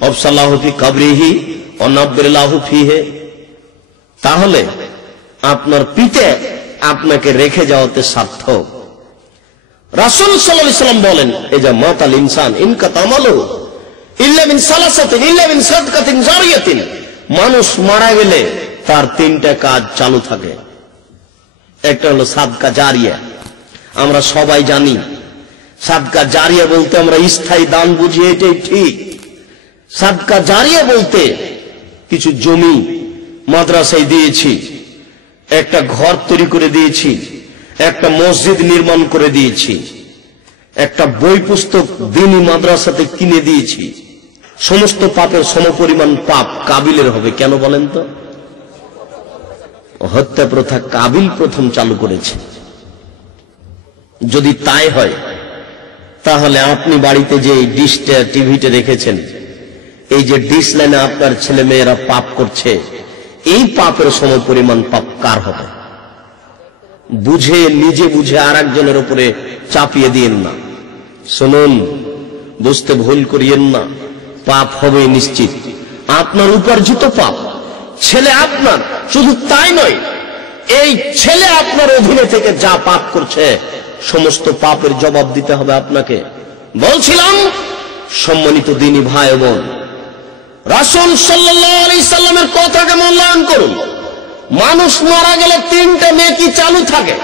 ওয়াবসাল্লাহু ফি কবরিহি ওয়া নাব্বিরলাহু ফিহি। তাহলে আপনার পিতা আপনাকে রেখে যাওয়াতে সার্থক। রাসূল সাল্লাল্লাহু আলাইহি ওয়াসাল্লাম বলেন, এজা মাতাল ইনসান ইনকাতা আমালুহু ইল্লা মিন সালাসাতিন ইল্লা মিন সাদকাতিন জারিয়াতিন। মানুষ মারা গেলে তার 3টা কাজ চালু থাকে। একটা হলো সাদকা জারিয়া। আমরা সবাই জানি সাদকা জারিয়া বলতে আমরা স্থায়ী দান বুঝি, এটাই ঠিক। সাদকা জারিয়া বলতে কিছু জমি মাদ্রাসায় দিয়েছি, একটা ঘর তৈরি করে দিয়েছি, একটা মসজিদ নির্মাণ করে দিয়েছি, একটা বই পুস্তক দ্বীনি মাদ্রাসাতে কিনে দিয়েছি। সমস্ত পাপের সমপরিমাণ পাপ কাবিলের হবে। কেন বলেন তো? হত্যা প্রথা কাবিল প্রথম চালু করেছে। যদি তাই হয়, তাহলে আপনি বাড়িতে যে ডিশটা টিভিতে রেখেছেন, এই যে ডিশ লাইনে আপনার ছেলে মেয়েরা পাপ করছে, এই পাপের সমপরিমাণ পাপ কার হবে? বুঝে, নিজে বুঝে আর একজনের উপরে চাপিয়ে দিয়েন না। শুনুন, বুঝতে ভুল করিয়েন না, পাপ হবে নিশ্চিত। আপনার উপার্জিত পাপ, ছেলে আপনার, শুধু তাই নয়, এই ছেলে আপনার অধীনে থেকে যা পাপ করছে সমস্ত পাপের জবাব দিতে হবে আপনাকে। বলছিলাম, সম্মানিত দ্বীনি ভাই বোন, রাসূল সাল্লাল্লাহু আলাইহি সাল্লামের কথাকে মূল্যায়ন করুন। মানুষ মারা গেলে 3টা নেকি চালু থাকে।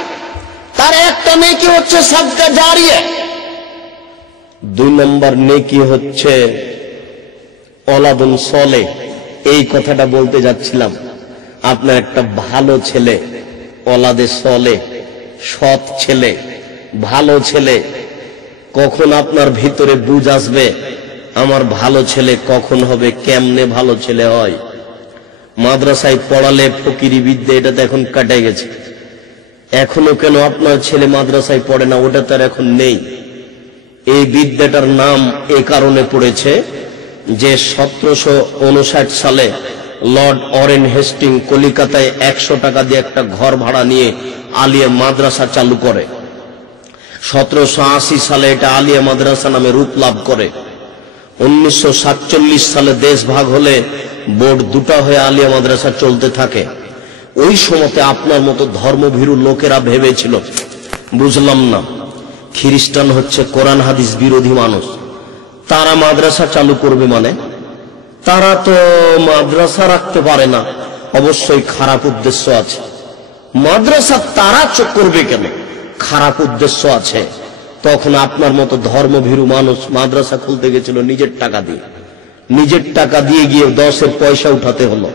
তার একটা নেকি হচ্ছে সাদকা জারিয়া, 2 নম্বর নেকি হচ্ছে ওলাদুন সলেহ। এই কথাটা বলতে যাচ্ছিলাম। আপনার একটা ভালো ছেলে, ওলাদে সলেহ, সৎ ছেলে, ভালো ছেলে। কখন আপনার ভিতরে বুঝ আসবে আমার ভালো ছেলে কখন হবে, কেমনে ভালো ছেলে হয়? মাদ্রাসায় পড়ালে ফকিরি বিদ্যা, এটা তো এখন কাটে গেছে। এখনো কেন আপনার ছেলে মাদ্রাসায় পড়ে না? ওটা তো আর এখন নেই। এই বিদ্যাটার নাম এ কারণে পড়েছে যে 1759 সালে লর্ড ওয়ারেন হেস্টিং কলিকাতায় 100 টাকা দিয়ে একটা ঘর ভাড়া নিয়ে আলিয়া মাদ্রাসা চালু করে। 1780 সালে এটা আলিয়া মাদ্রাসা নামে রূপ লাভ করে। 1947 সালে দেশ ভাগ হলে বোর্ড 2টা হয়ে আলিয়া মাদ্রাসা চলতে থাকে। ওই সময়তে আপনার মতো ধর্মভীরু লোকেরা ভেবেছিল, বুঝলাম না, খ্রিস্টান হচ্ছে কোরআন হাদিস বিরোধী মানুষ, তারা মাদ্রাসা চালু করবে মানে? তারা তো মাদ্রাসা রাখতে পারে না, অবশ্যই খারাপ উদ্দেশ্য আছে। মাদ্রাসা তারা করবে কেন? খারাপ উদ্দেশ্য আছে, তখন আপনার মতো ধর্মভীরু মানুষ মাদ্রাসা খুলতে গেছিল নিজের টাকা দিয়ে গিয়ে 10-এর পয়সা উঠাতে হলো।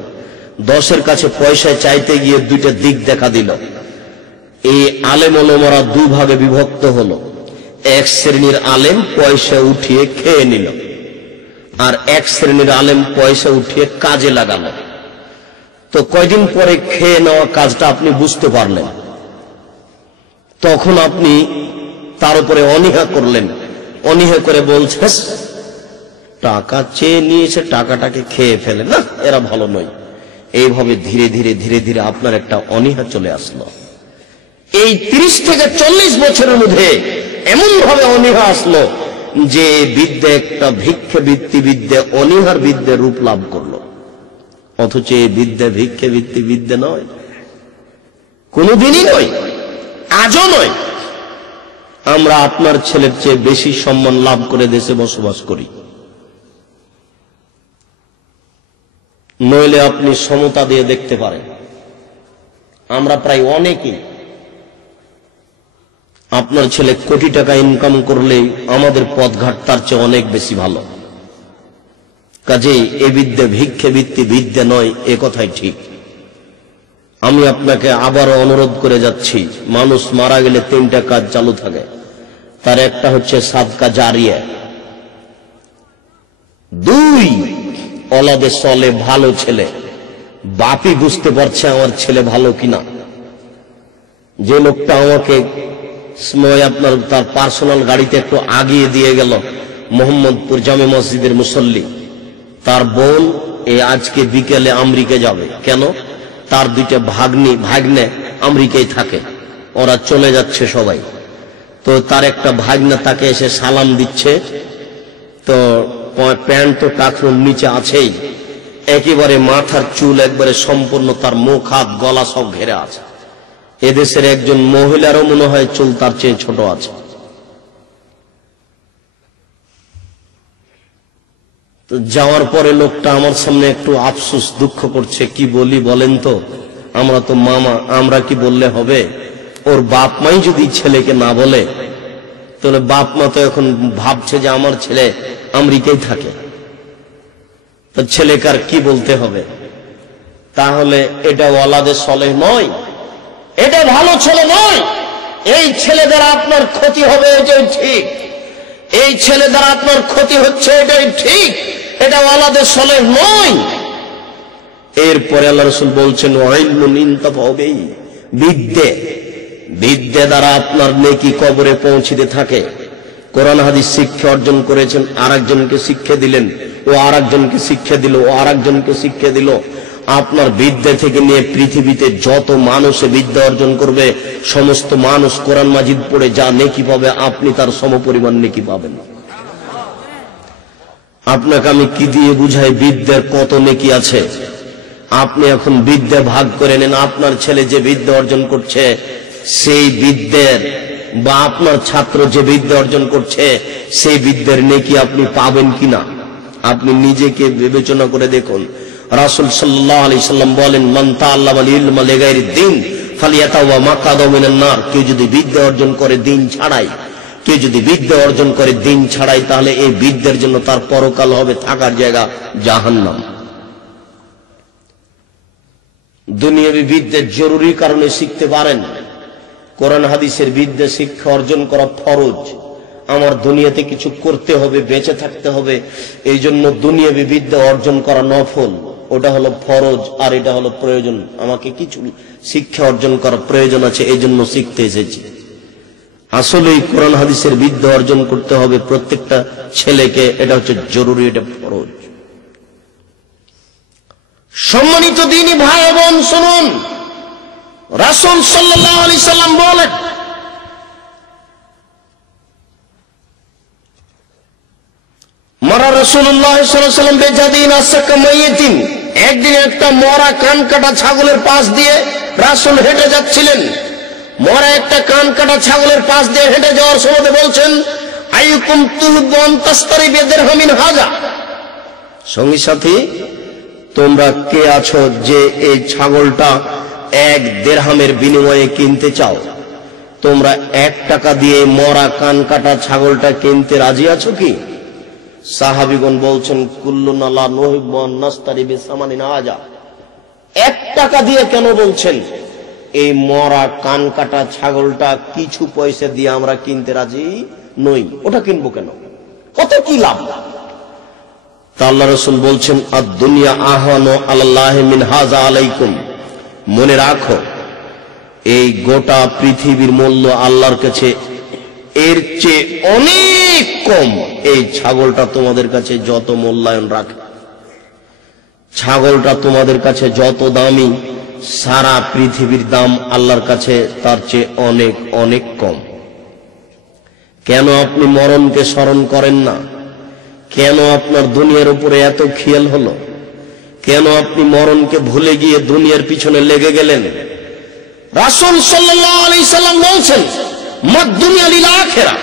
10-এর কাছে পয়সা চাইতে গিয়ে দুইটা দিক দেখা দিল। এই আলেম ওলামারা দুভাগে বিভক্ত হলো। এক শ্রেণীর আলেম পয়সা উঠিয়ে খেয়ে নিল, আর এক শ্রেণীর আলেম পয়সা উঠিয়ে কাজে লাগালো। তো কয়দিন পরে খেয়ে নেওয়া কাজটা আপনি বুঝতে পারলেন, তখন আপনি তার উপরে অনীহা করলেন। অনীহা করে বলছে টাকা চেয়ে নিয়েছে, টাকাটাকে খেয়ে ফেলে, না এরা ভালো নয়। এইভাবে ধীরে ধীরে আপনার একটা অনীহা চলে আসলো। এই 30 থেকে 40 বছরের মধ্যে এমন ভাবে অনীহা আসলো যে বিদ্যা একটা ভিক্ষে বৃত্তি বিদ্যা অনীহার বিদ্যা রূপ লাভ করলো। অথচ এই বিদ্যা ভিক্ষে বৃত্তি বিদ্যা নয়, কোনদিনই নয়, আজও নয়। আমরা আপনার ছেলের চেয়ে বেশি সম্মান লাভ করে দেশে বসবাস করি। নইলে আপনি সমতা দিয়ে দেখতে পারেন, আমরা প্রায় অনেকেই, আপনার ছেলে কোটি টাকা ইনকাম করলেই আমাদের পথঘাট তার চেয়ে অনেক বেশি ভালো। কাজেই এ বিদ্যা ভিক্ষে বৃত্তি বিদ্যা নয়, এ কথাই ঠিক। আমি আপনাকে আবারও অনুরোধ করে যাচ্ছি, মানুষ মারা গেলে 3টা কাজ চালু থাকে। তার একটা হচ্ছে সাদকা জারিয়া, 2 ওলাদে সলে ভালো ছেলে। বাপই বুঝতে পারছে আমার ছেলে ভালো কিনা। যে লোকটা আমাকে আপনার তার পার্সোনাল গাড়িতে একটু আগিয়ে দিয়ে গেল, মোহাম্মদপুর জামে মসজিদের মুসল্লি, তার বোন আজকে বিকেলে আমেরিকা যাবে। কেন? তার 2টা ভাগ্নে আমেরিকায় থাকে, ওরা চলে যাচ্ছে সবাই। তো তার একটা ভাগ্নে তাকে এসে সালাম দিচ্ছে, তো প্যান্ট তো টাকনুর নিচে আছেই, একেবারে মাথার চুল একবারে সম্পূর্ণ, তার মুখ হাত গলা সব ঘেরে আছে। এদেশের একজন মহিলারও মনে হয় চুল তার চেয়ে ছোট আছে। তো যাওয়ার পরে লোকটা আমার সামনে একটু আফসোস দুঃখ করছে, কি বলি বলেন তো, আমরা তো মামা, আমরা কি বললে হবে? ওর বাপ মাই যদি ছেলেকে না বলে, তাহলে বাপ মা তো এখন ভাবছে যে আমার ছেলে আমেরিকায় থাকে, তো ছেলেকার কি বলতে হবে? তাহলে এটা ওয়ালাদে সলেহ নয়, এটা ভালো ছেলে নয়। এই ছেলে দ্বারা আপনার ক্ষতি হবে, এটাই ঠিক। এই ছেলে দ্বারা আপনার ক্ষতি হচ্ছে, এটাই ঠিক। এটা ওয়ালাদে সলেহ নয়। এরপরে আল্লাহ রাসূল বলছেন ওয়াইলমুন ইনতাফাউ বিহি, বিদ্যে দ্বারা আপনার নেকি কবরে পৌঁছিতে থাকে। কোরআন হাদিস শিক্ষা অর্জন করেছেন, আরেকজনকে শিক্ষা দিলেন, ও আরেকজনকে শিক্ষা দিল, ও আরেকজনকে শিক্ষা দিল। আপনার বিদ্যা থেকে নিয়ে পৃথিবীতে যত মানুষ বিদ্যা অর্জন করবে, সমস্ত মানুষ কোরআন মাজিদ পড়ে যা নেকি পাবে, আপনি তার সমপরিমাণ নেকি পাবেন। আপনাকে আমি কি দিয়ে বুঝাই বিদ্যার কত নেকি আছে? আপনি এখন বিদ্যা ভাগ করে নেন। আপনার ছেলে যে বিদ্যা অর্জন করছে, সেই বিদ্যার বা আপনার ছাত্র যে বিদ্যা অর্জন করছে, সেই বিদ্যার নেকি আপনি পাবেন কিনা আপনি নিজেকে বিবেচনা করে দেখুন। রাসূল সাল্লাল্লাহু আলাইহি সাল্লাম বলেন, মান তাআল্লামাল ইলমা লিগাইরিদ দ্বীন ফালিয়াতাওয়া মাকাদাহু মিনান নার। কেউ যদি বিদ্যা অর্জন করে দিন ছাড়াই, তাহলে এই বিদ্যার জন্য তার পরকাল হবে থাকার জায়গা জাহান্নাম। দুনিয়াবী বিদ্যা জরুরি কারণে শিখতে পারেন। কোরআন হাদিসের বিদ্যা শিক্ষা অর্জন করা ফরজ। আমার দুনিয়াতে কিছু করতে হবে, বেঁচে থাকতে হবে, এই জন্য দুনিয়াবী বিদ্যা অর্জন করা নফল, ওটা হলো ফরজ, আর এটা হলো প্রয়োজন। আমাকে কিছু শিক্ষা অর্জন করার প্রয়োজন আছে, এই জন্য শিখতে এসেছি। আসলে কোরআন হাদিসের বিদ্যা অর্জন করতে হবে প্রত্যেকটা ছেলেকে, এটা হচ্ছে জরুরি, এটা ফরজ। সম্মানিত দ্বীনী ভাই বোন শুনুন, রাসূল সাল্লাল্লাহু আলাইহি সাল্লাম বলেন, মারা রাসূলুল্লাহ সাল্লাল্লাহু আলাইহি ওয়াসাল্লাম বেজাদিন আসাকা মাইয়িতিন। একদিন একটা মরা কান কাটা ছাগলের পাশ দিয়ে রাসূল হেঁটে যাচ্ছিলেন। মরা একটা কান কাটা ছাগলের পাশ দিয়ে হেঁটে যাওয়ার সময় বলছেন, আইয়ুকুম তুহিব্বু আন তাশতারি বিদিরহামিন হাযা। সঙ্গী সাথী, তোমরা কে আছো যে এই ছাগলটা 1 দিরহামের বিনিময়ে কিনতে চাও? তোমরা 1 টাকা দিয়ে মরা কান কাটা ছাগলটা কিনতে রাজি আছো কি? সাহাবীগণ বলছেন কুল্লুনা লা নুহিব্বু আন নাশতারি বিসামানিন হাজা। 1 টাকা দিয়ে কেন বলছেন? এই মরা কান কাটা ছাগলটা কিছু পয়সা দিয়ে আমরা কিনতে রাজি নই, ওটা কিনবো কেন? কত কি লাভ? তা আল্লাহ রাসূল বলছেন আদ-দুনিয়া আহওয়ানু আলাল্লাহি মিন হাযা আলাইকুম। মনে রাখো, এই গোটা পৃথিবীর মূল্য আল্লাহর কাছে এর চেয়ে অনেক কম। এই ছাগলটা তোমাদের কাছে যত মূল্যায়ন রাখে, ছাগলটা তোমাদের কাছে যত দামি, সারা পৃথিবীর দাম আল্লাহর কাছে তার চেয়ে অনেক অনেক কম। কেন আপনি মরণকে স্মরণ করেন না? কেন আপনার দুনিয়ার উপরে এত খেয়াল হলো? কেন আপনি মরণকে ভুলে গিয়ে দুনিয়ার পিছনে লেগে গেলেন? রাসূল সাল্লাল্লাহু আলাইহি সাল্লাম বলেছেন মাদ দুনিয়া লিল আখিরা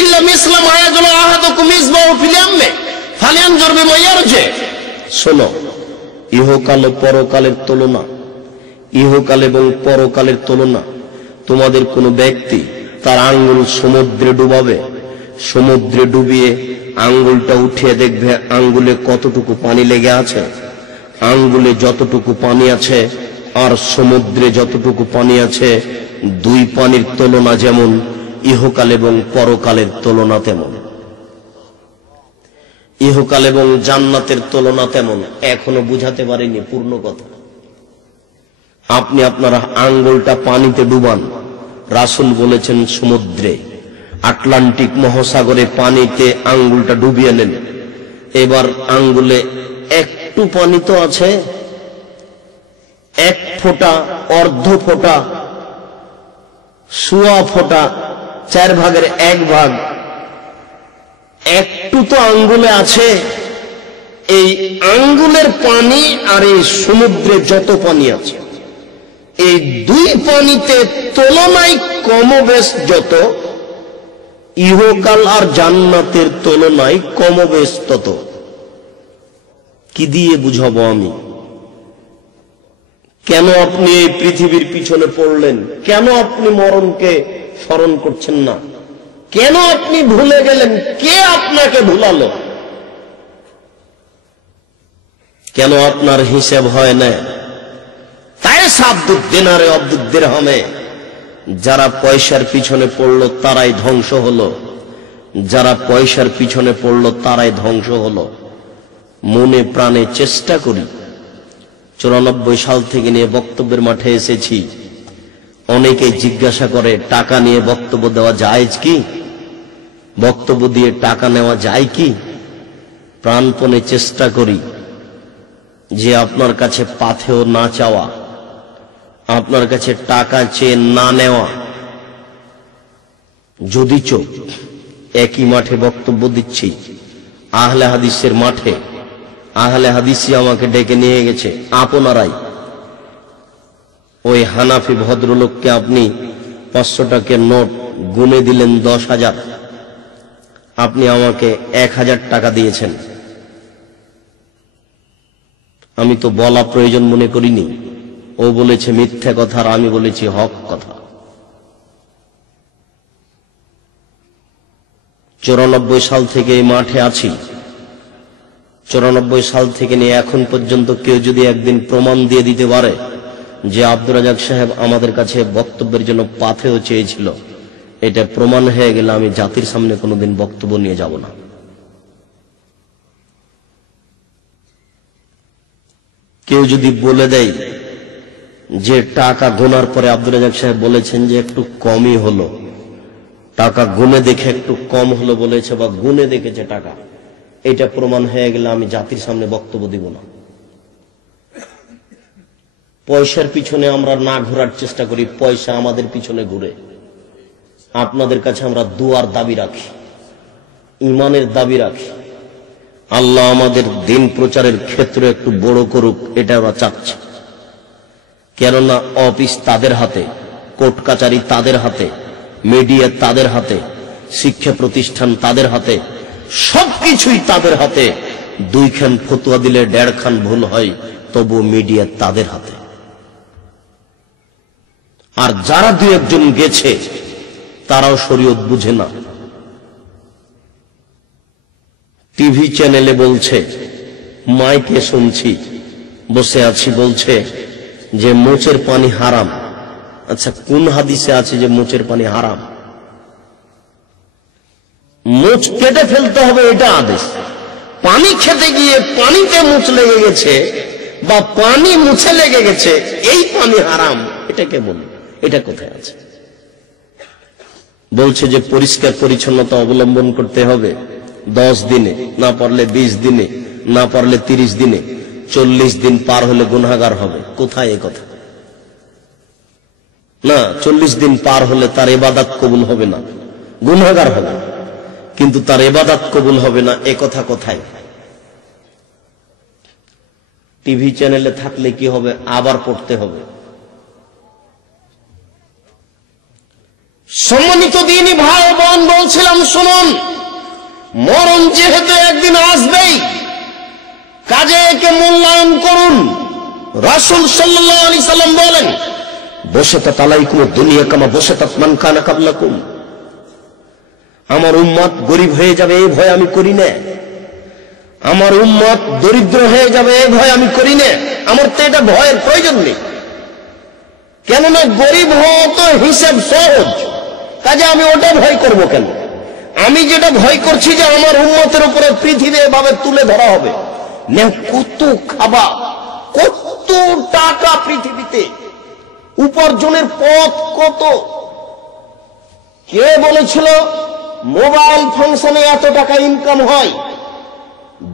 ইল্লা মিসলা মা ইয়াজলু আহাদুকুম ইসবাহু ফিল ইয়াম্মি ফালিয়ানজুর বিমা ইয়ারজি। শোনো, ইহকাল ও পরকালের তুলনা, ইহকাল এবং পরকালের তুলনা, তোমাদের কোনো ব্যক্তি তার আঙ্গুল সমুদ্রে ডুবাবে, সমুদ্রে ডুবিয়ে আঙ্গুলটা উঠিয়ে দেখবে আঙ্গুলে কতটুকু পানি লেগে আছে। আঙ্গুলে যতটুকু পানি আছে আর সমুদ্রে যতটুকু পানি আছে, দুই পানির তুলনা যেমন, ইহকাল এবং পরকালের তুলনা তেমন। ইহকাল এবং জান্নাতের তুলনা তেমন। এখনো বুঝাতে পারিনি পূর্ণ কথা। আপনি আপনার আঙ্গুলটা পানিতে ডুবান, রাসূল বলেছেন সমুদ্রে, আটলান্টিক মহাসাগরে পানিতে আঙ্গুলটা ডুবিয়ে নেন। এবার আঙ্গুলে একটু পানি তো আছে, 1 ফোঁটা, অর্ধ ফোঁটা, সোয়া ফোঁটা, 4 ভাগের 1 ভাগ একটু তো আঙ্গুলে আছে। এই আঙ্গুলের পানি আর এই সমুদ্রে যত পানি আছে, এই দুই পানিতে তুলনায় কমবেশ যত, ইহকাল আর জান্নাতের তুলনায় কমবেশ তত। কি দিয়ে বুঝাবো আমি? কেন আপনি এই পৃথিবীর পিছনে পড়লেন? কেন আপনি মরণকে স্মরণ করছেন না? কেন আপনি ভুলে গেলেন? কে আপনাকে ভুলালো? কেন আপনার হিসাব হয় না? তাই সাবদুদ দিনারে আব্দুদ দিরহামে, যারা পয়সার পিছনে পড়লো তারাই ধ্বংস হলো, যারা পয়সার পিছনে পড়লো তারাই ধ্বংস হলো। মনে প্রাণে চেষ্টা করি। 94 সাল থেকে নিয়ে বক্তব্যের মাঠে এসেছি। অনেকে জিজ্ঞাসা করে টাকা নিয়ে বক্তব্য দেওয়া জায়েজ কি? বক্তব্য দিয়ে টাকা নেওয়া যায় কি? প্রাণপণে চেষ্টা করি যে আপনার কাছে পাথেও না চাওয়া, আপনার কাছে টাকা চেয়ে না নেওয়া। যদিচ একই মাঠে বক্তব্য দিচ্ছি, আহলে হাদিসের মাঠে, আহলে হাদিসই আমাকে ডেকে নিয়ে গেছে আপনারাই। ওই হানাফি ভদ্রলোককে আপনি 500 টাকার নোট গুনে দিলেন 10,000, আপনি আমাকে 1000 টাকা দিয়েছেন। আমি তো বলা প্রয়োজন মনে করিনি। ও বলেছে মিথ্যা কথা আর আমি বলেছি হক কথা। 94 সাল থেকে এই মাঠে আছি। 94 সাল থেকে নিয়ে এখন পর্যন্ত কেউ যদি একদিন প্রমাণ দিয়ে দিতে পারে যে আব্দুর রাজ্জাক সাহেব আমাদের কাছে বক্তব্যের জন্য পাথেও চেয়েছিল, এটা প্রমাণ হয়ে গেলে আমি জাতির সামনে কোনোদিন বক্তব্য নিয়ে যাব না। কেউ যদি বলে দেয় যে টাকা গোনার পরে আব্দুর রাজ্জাক সাহেব বলেছেন যে একটু কমই হলো, টাকা গুনে দেখে একটু কম হলো বলেছে বা গুনে দেখেছে টাকা, এটা প্রমাণ হয়ে গেলে আমি জাতির সামনে বক্তব্য দিব না। পয়সার পিছনে আমরা না ঘোরার চেষ্টা করি, পয়সা আমাদের পিছনে ঘুরে। আপনাদের কাছে আমরা দুয়ার দাবি রাখি, ইমানের দাবি রাখি। আল্লাহ আমাদের দিন প্রচারের ক্ষেত্রে একটু বড় করুক, এটা আমরা চাচ্ছি। কেননা অফিস তাদের হাতে, কোর্ট কাচারি তাদের হাতে, মিডিয়া তাদের হাতে, শিক্ষা প্রতিষ্ঠান তাদের হাতে, সবকিছুই তাদের হাতে। 2 খান ফতোয়া দিলে 1.5 খান ভুল হয়, তবু মিডিয়া তাদের হাতে। আর যারা 2-1 জন গেছে তারাও শরীয়ত বুঝে না। টিভি চ্যানেলে বলছে, মাইকে শুনছি, বসে আছি, বলছে যে মোচের পানি হারাম। আচ্ছা, কোন হাদিসে আছে যে মোচের পানি হারাম? মোচ কেটে ফেলতে হবে এটা আদেশ। পানি খেতে গিয়ে পানিতে মোচ লেগে গেছে বা পানি মুছে লেগে গেছে, এই পানি হারাম, এটা কে বলল? এটা কোথায় আছে? বলছে যে পরিষ্কার পরিচ্ছন্নতা অবলম্বন করতে হবে 10 দিনে, না পারলে 20 দিনে, না পারলে 30 দিনে, 40 দিন পার হলে গুনাহগার হবে। কোথায় এ কথা? না, 40 দিন পার হলে তার ইবাদত কবুল হবে না, গুনাহগার হবে, কিন্তু তার ইবাদত কবুল হবে না, এ কথা কোথায়? টিভি চ্যানেলে থাকলে কি হবে? আবার পড়তে হবে। সম্মানিত দ্বীনি ভাই বোন, বলছিলাম শুনুন, মরণ যেহেতু একদিন আসবেই, কাজে একে মূল্যায়ন করুন। রাসূল সাল্লাল্লাহু আলাইহি সাল্লাম বলেন, বসাতাত আলাইকুম দুনিয়া কামা বসাতাত মান কানা ক্বাবলাকুম। আমার উম্মত গরিব হয়ে যাবে এই ভয় আমি করি না, আমার উম্মত দরিদ্র হয়ে যাবে এই ভয় আমি করি না। আমার তো এটা ভয়ের প্রয়োজন নেই, কেননা গরিব হওয়া তো হিসাব সহজ, কাজে আমি ওটা ভয় করব কেন? আমি যেটা ভয় করছি যে আমার উম্মতের উপরে পৃথিবী এভাবে তুলে ধরা হবে। কত খাবা, কত টাকা পৃথিবীতে, উপার্জনের পথ কত। কে বলেছিল মোবাইল ফাংশনে এত টাকা ইনকাম হয়?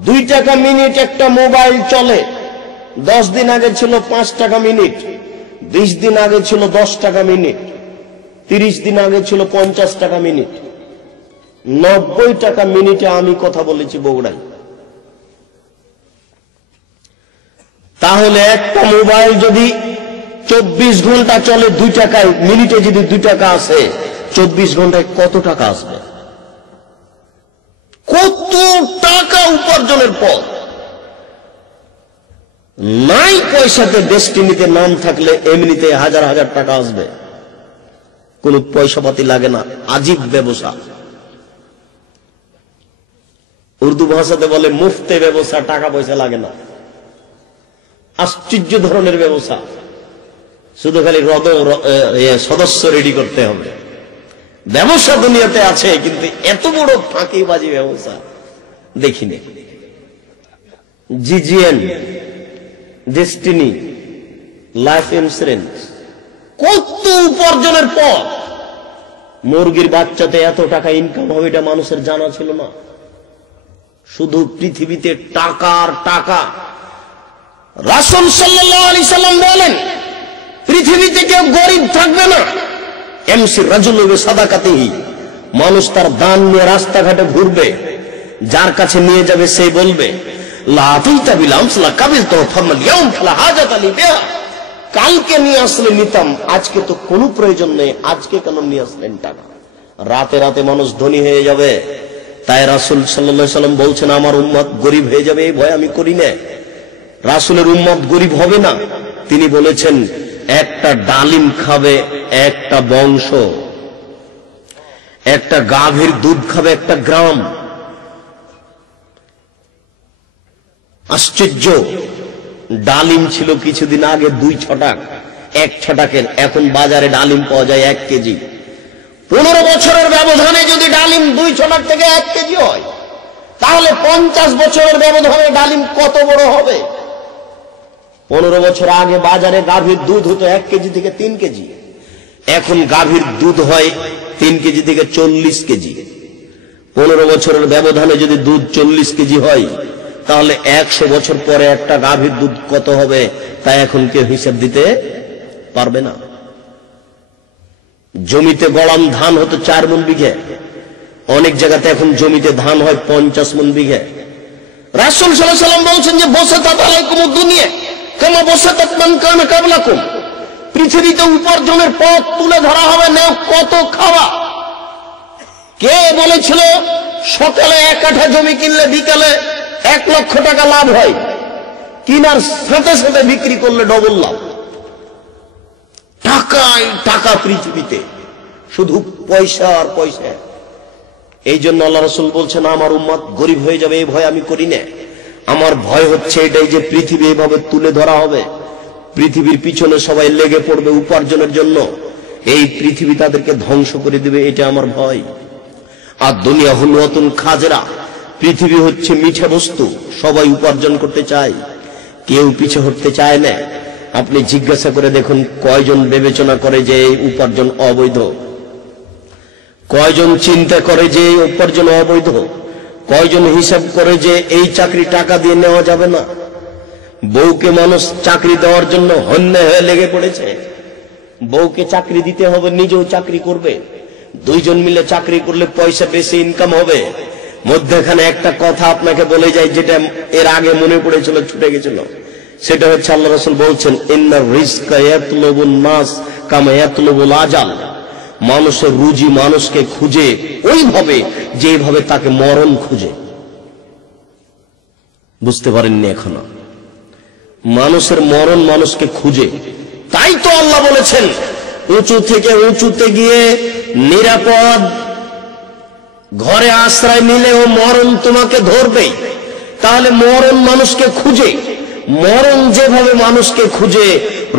2 টাকা মিনিট একটা মোবাইল চলে। 10 দিন আগে ছিল 5 টাকা মিনিট, 20 দিন আগে ছিল 10 টাকা মিনিট, 30 দিন আগে ছিল 50 টাকা মিনিট, 90 টাকা মিনিটে আমি কথা বলেছি বগুড়ায়। তাহলে একটা মোবাইল যদি 24 ঘন্টা চলে 2 টাকায়, মিনিটে যদি 2 টাকা আসে, 24 ঘন্টায় কত টাকা আসবে? কত টাকা উপার্জনের পথ। নাই পয়সাতে ডেস্টিনিতে নাম থাকলে এমনিতে হাজার হাজার টাকা আসবে, কোন পয়সা পাতি লাগে না। আজীব ব্যবসা, উর্দু ভাষাতে বলে মুফতে ব্যবসা, টাকা পয়সা লাগে না। আশ্চর্য ধরনের ব্যবসা, শুধু খালি সদস্য রেডি করতে হবে। ব্যবসা দুনিয়াতে আছে, কিন্তু এত বড় ফাঁকিবাজি ব্যবসা দেখিনি। জিজিএন, ডেস্টিনি, লাইফ ইন্স্যুরেন্স, কত উপার্জনের পথ। মুরগির বাচ্চাতে এত টাকা ইনকাম হবে এটা মানুষের জানা ছিল না। শুধু পৃথিবীতে টাকার টাকা। রাসূল সাল্লাল্লাহু আলাইহি সাল্লাম বলেন, পৃথিবীতে কেউ গরিব থাকবে না। এমসি রাজুলু বিসাদাকাতিহি, মানুষ তার দান নিয়ে রাস্তাঘাটে ঘুরবে, যার কাছে নিয়ে যাবে সেই বলবে লা আতিতা বিল আমস লা কাবিলতু ফামাল ইয়াউম ফালা হাজাতা লি বিহা। কালকে নিয়ে আসলে নিতাম, আজকে তো কোনো প্রয়োজন নেই, আজকে কেন নিয়ে আসলেন টাকা? রাতে রাতে মানুষ ধনী হয়ে যাবে। তাই রাসূল সাল্লাল্লাহু আলাইহি সাল্লাম বলছেন, আমার উম্মত গরিব হয়ে যাবে এই ভয় আমি করি না। রাসূলের উম্মত গরিব হবে না। তিনি বলেছেন, একটা ডালিম খাবে একটা বংশ, একটা গাভীর দুধ খাবে একটা গ্রাম। আশ্চর্য। ডালিম ছিল কিছুদিন আগে 2 ছটাক, 1 ছটাকের, এখন বাজারে ডালিম পাওয়া যায় 1 কেজি। 15 বছরের ব্যবধানে যদি ডালিম 2 ছটাক থেকে 1 কেজি হয়, তাহলে 50 বছরের ব্যবধানে ডালিম কত বড় হবে? 15 বছর আগে বাজারে গাভীর দুধ হতো 1 কেজি থেকে 3 কেজি, এখন গাভীর দুধ হয় 3 কেজি থেকে 40 কেজি। 15 বছরের ব্যবধানে যদি দুধ 40 কেজি হয়, তাহলে 100 বছর পরে একটা গাভীর দুধ কত হবে তা এখন কেউ হিসাব দিতে পারবে না। জমিতে গড়ান ধান হতো 4 মণ বিঘে, অনেক জায়গাতে এখন জমিতে ধান হয় 50 মণ বিঘে। রাসূল সাল্লাল্লাহু আলাইহি সাল্লাম বলছেন যে বসাতাত আলাইকুমুদ দুনিয়া কামা বসাতাত মান কানা ক্বাবলাকুম। পৃথিবীতে উপার্জনের পথ তুলে ধরা হবে, না কত খাওয়া। কে বলেছিল সকালে 1 কাঠা জমি কিনলে বিকালে 1 লক্ষ টাকা লাভ হয়, কিনার সাথে সাথে বিক্রি করলে ডবল লাভ। টাকাই টাকা পৃথিবীতে। শুধু পয়সা আর পয়সা। এই জন্য আল্লাহ রাসূল বলছেন আমার উম্মত গরিব হয়ে যাবে এই ভয় আমি করি না। আমার ভয় হচ্ছে এটাই যে পৃথিবী এভাবে তুলে ধরা হবে, পৃথিবীর পিছনে সবাই লেগে পড়বে উপার্জনের জন্য, এই পৃথিবী তাদেরকে ধ্বংস করে দেবে, এটা আমার ভয়। আর দুনিয়া হুলওয়াতুন খাজরা, পৃথিবী হচ্ছে মিঠা বস্তু, সবাই উপার্জন করতে চায়, কেউ পিছে হটতে চায় না। আপনি জিজ্ঞাসা করে দেখুন কয়জন বিবেচনা করে যে এই উপার্জন অবৈধ, কয়জন চিন্তা করে যে এই উপার্জন অবৈধ, কয়জন হিসাব করে যে এই চাকরি টাকা দিয়ে নেওয়া যাবে না। বউকে মানুষ চাকরি দেওয়ার জন্য হন্যে হয়ে লেগে পড়েছে, বউকে চাকরি দিতে হবে, নিজেও চাকরি করবে, দুইজন মিলে চাকরি করলে পয়সা বেশি ইনকাম হবে। মধ্যখানে একটা কথা আপনাকে বলে যায় যেটা এর আগে মনে পড়েছিল, ছুটে গেছিল, সেটা হচ্ছে আল্লাহ রাসূল বলছেন ইন্নার রিজকা ইয়াতলুবুন নাস কামা ইয়াতলুবুল আজাল। মানুষের রুজি মানুষকে খুঁজে ওইভাবে যেভাবে তাকে মরণ খুঁজে। বুঝতে পারেননি এখনো? মানুষের মরণ মানুষকে খুঁজে। তাই তো আল্লাহ বলেছেন উঁচু থেকে উঁচুতে গিয়ে নিরাপদ ঘরে আশ্রয় নিলেও মরণ তোমাকে ধরবে। তাহলে মরণ মানুষকে খুঁজে, মরণ যেভাবে মানুষকে খুঁজে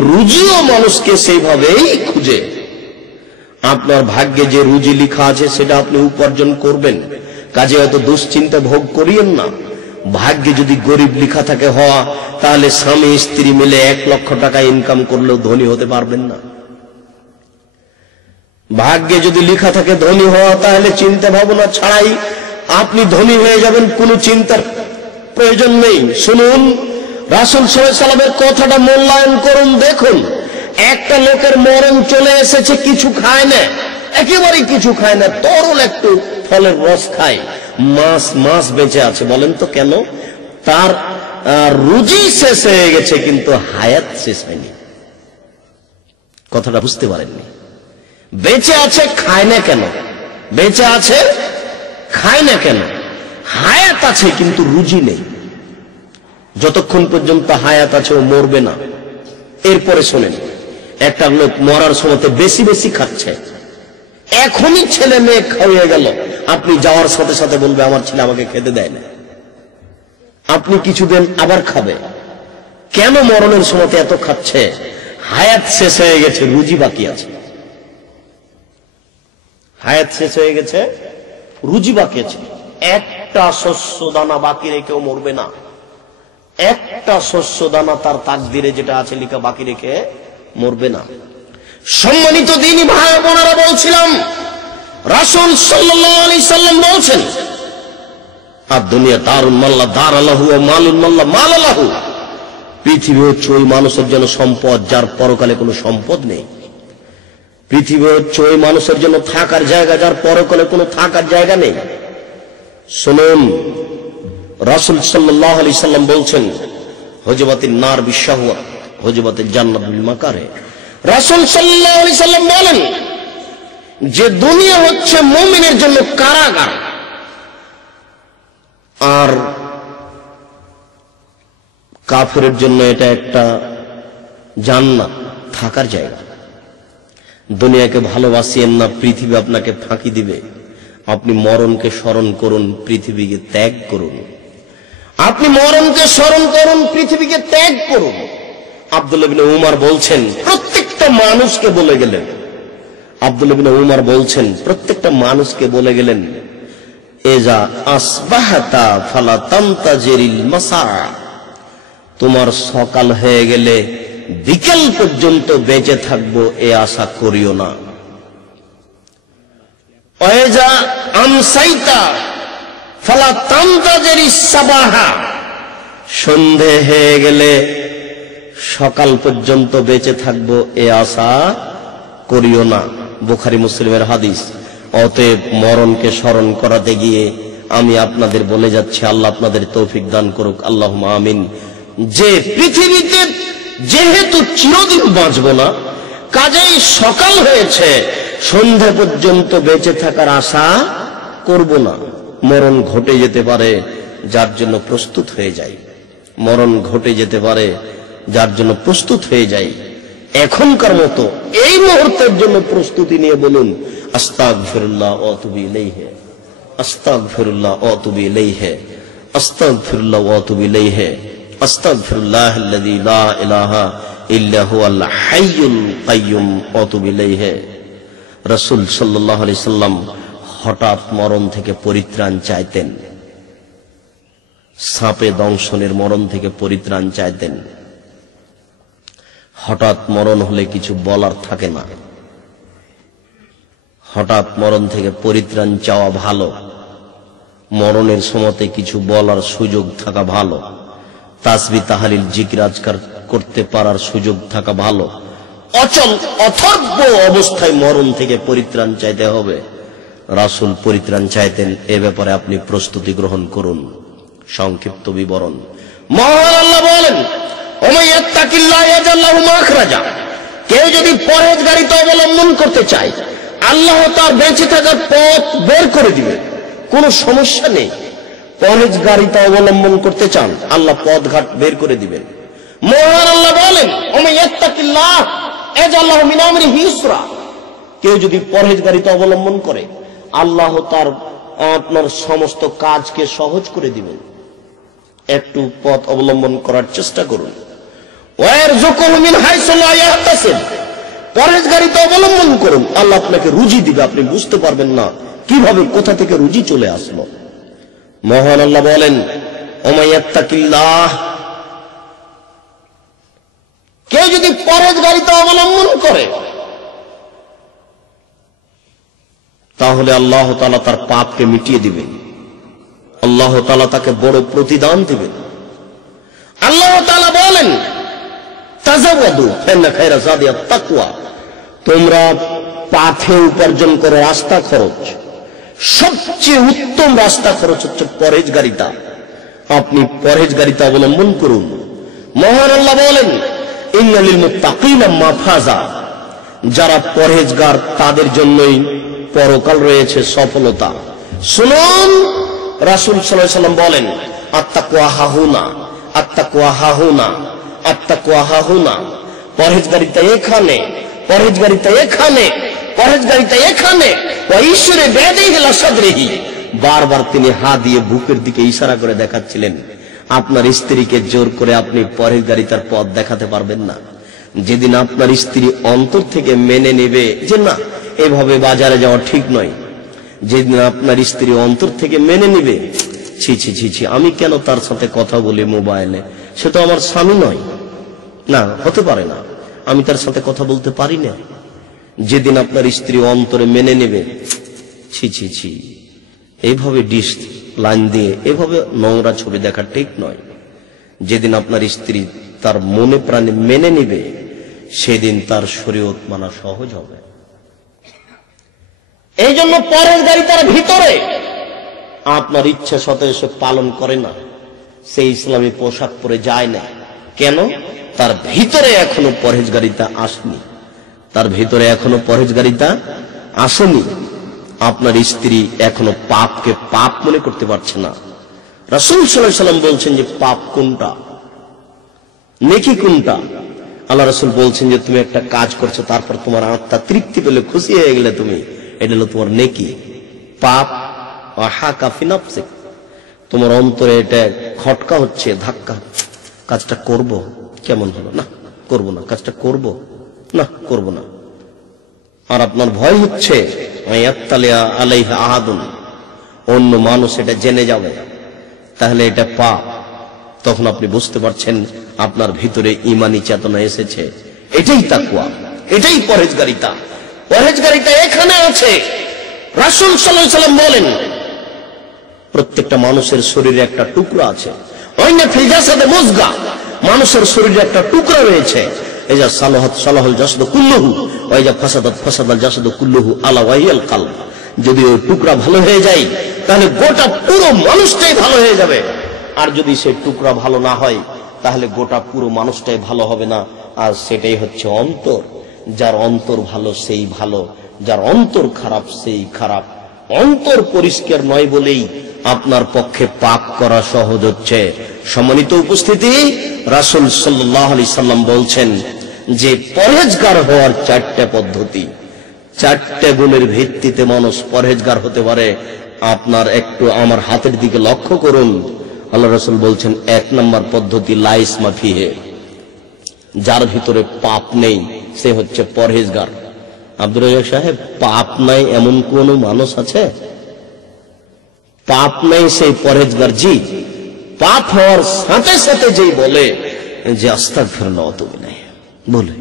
রুজিও মানুষকে সেইভাবেই খুঁজে। আপনার ভাগ্যে যে রুজি লেখা আছে সেটা আপনি উপার্জন করবেন, কাজে অত দুশ্চিন্তা ভোগ করিয়েন না। ভাগ্যে যদি গরিব লেখা থাকে হওয়া, তাহলে স্বামী স্ত্রী মিলে 1 লক্ষ টাকা ইনকাম করলেও ধনী হতে পারবেন না। ভাগ্যে যদি লেখা থাকে ধনী হওয়া, তাহলে চিন্তা ভাবনা ছাড়াই আপনি ধনী হয়ে যাবেন, কোনো চিন্তার প্রয়োজন নেই। শুনুন রাসূল সাল্লাল্লাহু আলাইহি ওয়াসাল্লামের কথাটা মূল্যায়ন করুন। দেখুন একটা লোকের মরণ চলে এসেছে, কিছু খায় না, একেবারে কিছু খায় না, তরল একটু ফলের রস খায়, মাস বেঁচে আছে। বলেন তো কেন? তার রুজি শেষ হয়ে গেছে কিন্তু হায়াত শেষ হয়নি। কথাটা বুঝতে পারেননি? বেঁচে আছে খায় না কেন? বেঁচে আছে খায় না কেন? হায়াত আছে কিন্তু রুজি নেই। যতক্ষণ পর্যন্ত হায়াত আছে ও মরবে না। এরপরে শোনেন, একটা লোক মরার সময় বেশি বেশি খাচ্ছে, এখনই ছেলে মেয়ে খাইয়ে গেল, আপনি যাওয়ার সাথে সাথে বলবে আমার ছেলে আমাকে খেতে দেয় না। আপনি কিছুদিন আবার খাবে। কেন মরণের সময় এত খাচ্ছে? হায়াত শেষ হয়ে গেছে, রুজি বাকি আছে। হায়াত শেষ হয়ে গেছে, রুজি বাকি আছে। একটা শস্য দানা বাকি রেখেও মরবে না। একটা শস্য দানা তার তাকদিরে যেটা আছে লেখা বাকি রেখে মরবে না। সম্মানিত দ্বীনি ভাই বোনেরা, বলছিলাম রাসূল সাল্লাল্লাহু আলাইহি সাল্লাম বলছেন আর দুনিয়া দারুন মাল্লা দারালাহু ওয়া মালুন মাল্লা মালালাহু। পৃথিবী হচ্ছে ওই মানুষের জন্য সম্পদ যার পরকালে কোনো সম্পদ নেই। পৃথিবী হচ্ছে ওই মানুষের জন্য থাকার জায়গা যার পরকালে কোনো থাকার জায়গা নেই। শুনুন রাসূল সাল্লাল্লাহু আলাইহি সাল্লাম বলছেন হুজবাতিন নার বিশাহওয়া হুজবাতিল জান্নাত বিল মাকারে। রাসূল সাল্লাল্লাহু আলাইহি সাল্লাম বলেন যে দুনিয়া হচ্ছে মুমিনের জন্য কারাগার, আর কাফেরের জন্য এটা একটা জান্নাত, থাকার জায়গা। দুনিয়াকে ভালোবাসিয়েন না, পৃথিবী আপনাকে ফাঁকি দিবে। আপনি মরণকে স্মরণ করুন, পৃথিবীকে ত্যাগ করুন। আপনি মরণকে স্মরণ করুন, পৃথিবীকে ত্যাগ করুন। আব্দুল্লাহ ইবনে উমর বলছেন প্রত্যেকটা মানুষকে বলে গেলেন, আব্দুল্লাহ ইবনে উমর বলছেন প্রত্যেকটা মানুষকে বলে গেলেন এজা আসবাহাতা ফালা তামতাজিরিল মাসা। তোমার সকাল হয়ে গেলে বিকেল পর্যন্ত বেঁচে থাকবো এ আশা করিও না। ওয়াইজা আমসাইতা ফালা তামতাজিরিস সাবাহা। সন্ধে হয়ে গেলে সকাল পর্যন্ত বেঁচে থাকবো এ আশা করিও না। বুখারী মুসলিমের হাদিস। অতএব মরণকে স্মরণ করাতে গিয়ে আমি আপনাদের বলে যাচ্ছি, আল্লাহ আপনাদের তৌফিক দান করুক, আল্লাহুম্মা আমিন, যে পৃথিবীতে যেহেতু চিরদিন বাঁচব না, কাজেই সকাল হয়েছে সন্ধ্যা পর্যন্ত বেঁচে থাকার আশা করব না। মরণ ঘটে যেতে পারে, যার জন্য প্রস্তুত হয়ে যাই। মরণ ঘটে যেতে পারে, যার জন্য প্রস্তুত হয়ে যাই। এখনকার মতো এই মুহূর্তের জন্য প্রস্তুতি নিয়ে বলুন, আস্তাগফিরুল্লাহ ওয়া আতুবু ইলাইহি, আস্তাগফিরুল্লাহ ওয়া আতুবু ইলাইহি, আস্তাগফিরুল্লাহ ওয়া আতুবু ইলাইহি, আস্তাগফিরুল্লাহাল্লাযী লা ইলাহা ইল্লা হুয়াল হাইয়ুল কাইয়্যুম ওয়া আতুবু ইলাইহি। রাসূল সাল্লাল্লাহু আলাইহি সাল্লাম হঠাৎ মরণ থেকে পরিত্রাণ চাইতেন, সাপে দংশনের মরণ থেকে পরিত্রাণ চাইতেন। হঠাৎ মরণ হলে কিছু বলার থাকে না, হঠাৎ মরণ থেকে পরিত্রাণ চাওয়া ভালো, মরণের সময়তে কিছু বলার সুযোগ থাকা ভালো, তাসবিহ তাহলিল জিকির আজকার করতে পারার সুযোগ থাকা ভালো। অচল অথর্ব অবস্থায় মরণ থেকে পরিত্রাণ চাইতে হবে। রাসূল পরিত্রাণ চাইতেন, এ ব্যাপারে আপনি প্রস্তুতি গ্রহণ করুন। সংক্ষিপ্ত বিবরণ, মহান আল্লাহ বলেন, ওমাইয়াত্তাকিল্লাহ ইয়াজআল লাহু মাখরাজা, কেউ যদি পরহেজগারিতা অবলম্বন করতে চায়, আল্লাহ তার বেঁচে থাকার পথ বের করে দিবেন, কোনো সমস্যা নেই। পরহেজগারিতা অবলম্বন করতে চান, আল্লাহ পথঘাট বের করে দিবেন। মহান আল্লাহ বলেন, ওমাইয়াত্তাকিল্লাহ ইয়াজআল লাহু মিন আমরিহি ইউসরা, কেউ যদি পরহেজগারিতা অবলম্বন করে, আল্লাহ তার আপনার সমস্ত কাজকে সহজ করে দিবেন। একটু পথ অবলম্বন করার চেষ্টা করুন। ওয়ারযুকুহু মিন হাইসু লা ইয়াহতাসিব, পরহেজগারিতা অবলম্বন করুন, আল্লাহ আপনাকে রুজি দিবে, আপনি বুঝতে পারবেন না কিভাবে কোথা থেকে রুজি চলে আসলো। মহান আল্লাহ বলেন, ওমাইয়াত্তাকিল্লাহ, কেউ যদি পরহেজগারিতা অবলম্বন করে, তাহলে আল্লাহ তাআলা তার পাপকে মিটিয়ে দিবেন, আল্লাহ তাআলা তাকে বড় প্রতিদান দিবেন। আল্লাহ তাআলা বলেন, তাযাওয়াদু ফাইন্না খায়রা যাদি আত-তাকওয়া, তোমরা পাথে উপার্জন করো, রাস্তা খরচ, সবচেয়ে উত্তম রাস্তা খরচ হচ্ছে পরহেজগারিতা। আপনি পরহেজগারিতা অবলম্বন করুন। মহান আল্লাহ বলেন, ইন্না লিল মুত্তাকিনা মাফাজা, যারা পরহেজগার তাদের জন্যই পরকাল রয়েছে সফলতা। শুনুন, রাসূল সাল্লাল্লাহু আলাইহি ওয়াসাল্লাম বলেন, আত-তাকওয়া হাহুনা, আত-তাকওয়া হাহুনা, আত-তাকওয়া হাহুনা, পরহেজগারিতা এখানে, পরহেজগারিতা এখানে, পরহেজগারিতা এখানে। ওয়া ইশরে বিয়াদিহি লা সাদরিহি, বারবার তিনি হাত দিয়ে বুকের দিকে ইশারা করে দেখাচ্ছিলেন। আপনার স্ত্রীকে জোর করে আপনি পরহেজগারিতার পথ দেখাতে পারবেন না। যেদিন আপনার স্ত্রী অন্তর থেকে মেনে নেবে যে না, এভাবে বাজারে যাওয়া ঠিক নয়, যেদিন আপনার স্ত্রী অন্তর থেকে মেনে নেবে, ছি ছি ছি ছি, আমি কেন তার সাথে কথা বলি মোবাইলে, সে তো আমার স্বামী নয়, না হতে পারে না, আমি তার সাথে কথা বলতে পারি না। যেদিন আপনার স্ত্রী অন্তরে মেনে নেবে, ছি ছি ছি, এইভাবে ডিশ লাইন দিয়ে এভাবে নোংরা ছবি দেখা ঠিক নয়। যেদিন আপনার স্ত্রী তার মনে প্রাণে মেনে নেবে, সেদিন তার শরীয়ত মানা সহজ হবে। এই জন্য পরহেজগারিতার ভিতরে আপনার ইচ্ছা সত্ত্বেও সে পালন করে না, সে ইসলামী পোশাক পরে যায় না। কেন? তার ভিতরে এখনো পরহেজগারিতা আসেনি, তার ভিতরে এখনো পরহেজগারিতা আসেনি। আপনার স্ত্রী এখনো পাপকে পাপ মনে করতে পারছে না। রাসূল সাল্লাল্লাহু আলাইহি ওয়াসাল্লাম বলছেন যে পাপ কোনটা, নেকি কোনটা। আল্লাহ রাসূল বলছেন যে তুমি একটা কাজ করছো, তারপর তোমার আত্মা তৃপ্তি পেলে, খুশি হয়ে গেলে তুমি, এটা হলো তোমার নেকি। পাপ হাকা ফি নাফসিক, তোমার অন্তরে এটা খটকা হচ্ছে, ধাক্কা, কাজটা করব, কেমন হলো, না করব না, কাজটা করব না, করব না। আর আপনার ভয় হচ্ছে ইয়াত্তালিয়া আলাইহা আহাদুন, অন্য মানুষ এটা জেনে যাবে, তাহলে এটা পাপ। তখন আপনি বুঝতে পারছেন আপনার ভিতরে ঈমানি চেতনা এসেছে। এটাই তাকওয়া, এটাই পরহেজগারিতা। পরহেজগারিতা এখানে আছে। রাসূল সাল্লাল্লাহু আলাইহি ওয়াসাল্লাম বলেন, প্রত্যেকটা মানুষের শরীরে একটা টুকরা আছে। ওয়াইনা ফিল জাসাদে মুজগা, মানুষের শরীরে একটা টুকরা রয়েছে। এজা সালাহাত সালাহুল জাসাদু কুল্লুহু ওয়া ইজা ফাসাদাত ফাসাদাল জাসাদু কুল্লুহু আলা ওয়াহিয়াল কলব। যদি ওই টুকরা ভালো হয়ে যায়, তাহলে গোটা পুরো মানুষটাই ভালো হয়ে যাবে। আর যদি সেই টুকরা ভালো না হয়, তাহলে গোটা পুরো মানুষটাই ভালো হবে না। আর সেটাই হচ্ছে অন্তর। যার অন্তর ভালো সেই ভালো, যার অন্তর খারাপ সেই খারাপ। অন্তর পরিষ্কার নয় বলেই আপনার পক্ষে পাপ করা সহজ হচ্ছে। সম্মানিত উপস্থিতি, রাসূল সাল্লাল্লাহু আলাইহি সাল্লাম বলছেন যে পরহেজগার হওয়ার 4টা পদ্ধতি, 4টা গুণের ভিত্তিতে মানুষ পরহেজগার হতে পারে। আপনার একটু আমার হাতের দিকে লক্ষ্য করুন। আল্লাহ রাসূল বলছেন 1 নম্বর পদ্ধতি লাইস মাফিহে, যার ভিতরে পাপ নেই সে হচ্ছে পরহেজগার। আব্দুর রাজ্জাক সাহেব, পাপ নাই এমন কোন মানুষ আছে? পাপ নেই সেই পরহেজগার। জি, পাপ হওয়ার সাথে সাথে যেই বলে যে আস্তাগফিরুল্লাহ ওয়া তুবু ইলাইহি, বলে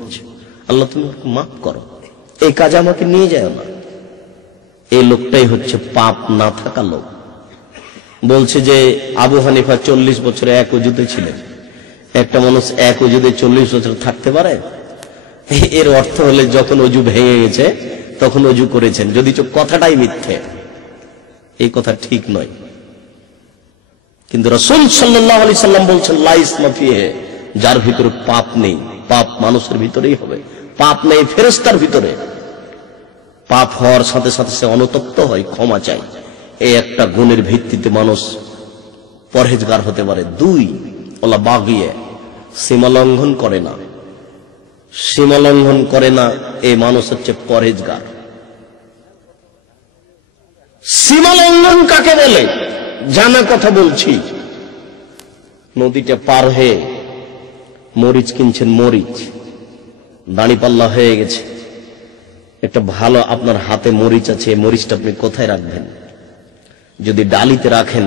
আল্লাহ তুমি মাফ করো, এই কাজে আমাকে নিয়ে যায় না, এই লোকটাই হচ্ছে পাপ না থাকা লোক। বলছে যে আবু হানিফা 40 বছরে এক ওজুতে ছিলেন। একটা মানুষ এক ওজুতে 40 বছর থাকতে পারে? এর অর্থ হলে যখন অজু ভেঙে গেছে তখন অজু করেছেন, যদি কথাটাই মিথ্যে। এই কথা ঠিক নয়। কিন্তু রাসূল সাল্লাল্লাহু আলাইহি সাল্লাম বলছেন লাইস মাফিহে, যার ভিতরে পাপ নেই। পাপ মানুষের ভিতরেই হবে, পাপ নেই ফেরেশতার ভিতরে। পাপ হওয়ার সাথে সাথে সে অনুতপ্ত হয়, ক্ষমা চায়। এই একটা গুণের ভিত্তিতে মানুষ পরহেজগার হতে পারে। 2 ওলা বাগিয়ে, সীমা লঙ্ঘন করে না। সীমা লঙ্ঘন করে না, এই মানুষ হচ্ছে পরহেজগার। সীমা লঙ্ঘন কাকে বলে জানা কথা বলছি। নদীটা পার হয়ে মরিচ কিনছেন, মরিচ দাঁড়িপাল্লা হয়ে গেছে। একটা ভালো আপনার হাতে মরিচ আছে, মরিচটা আপনি কোথায় রাখবেন? যদি ডালিতে রাখেন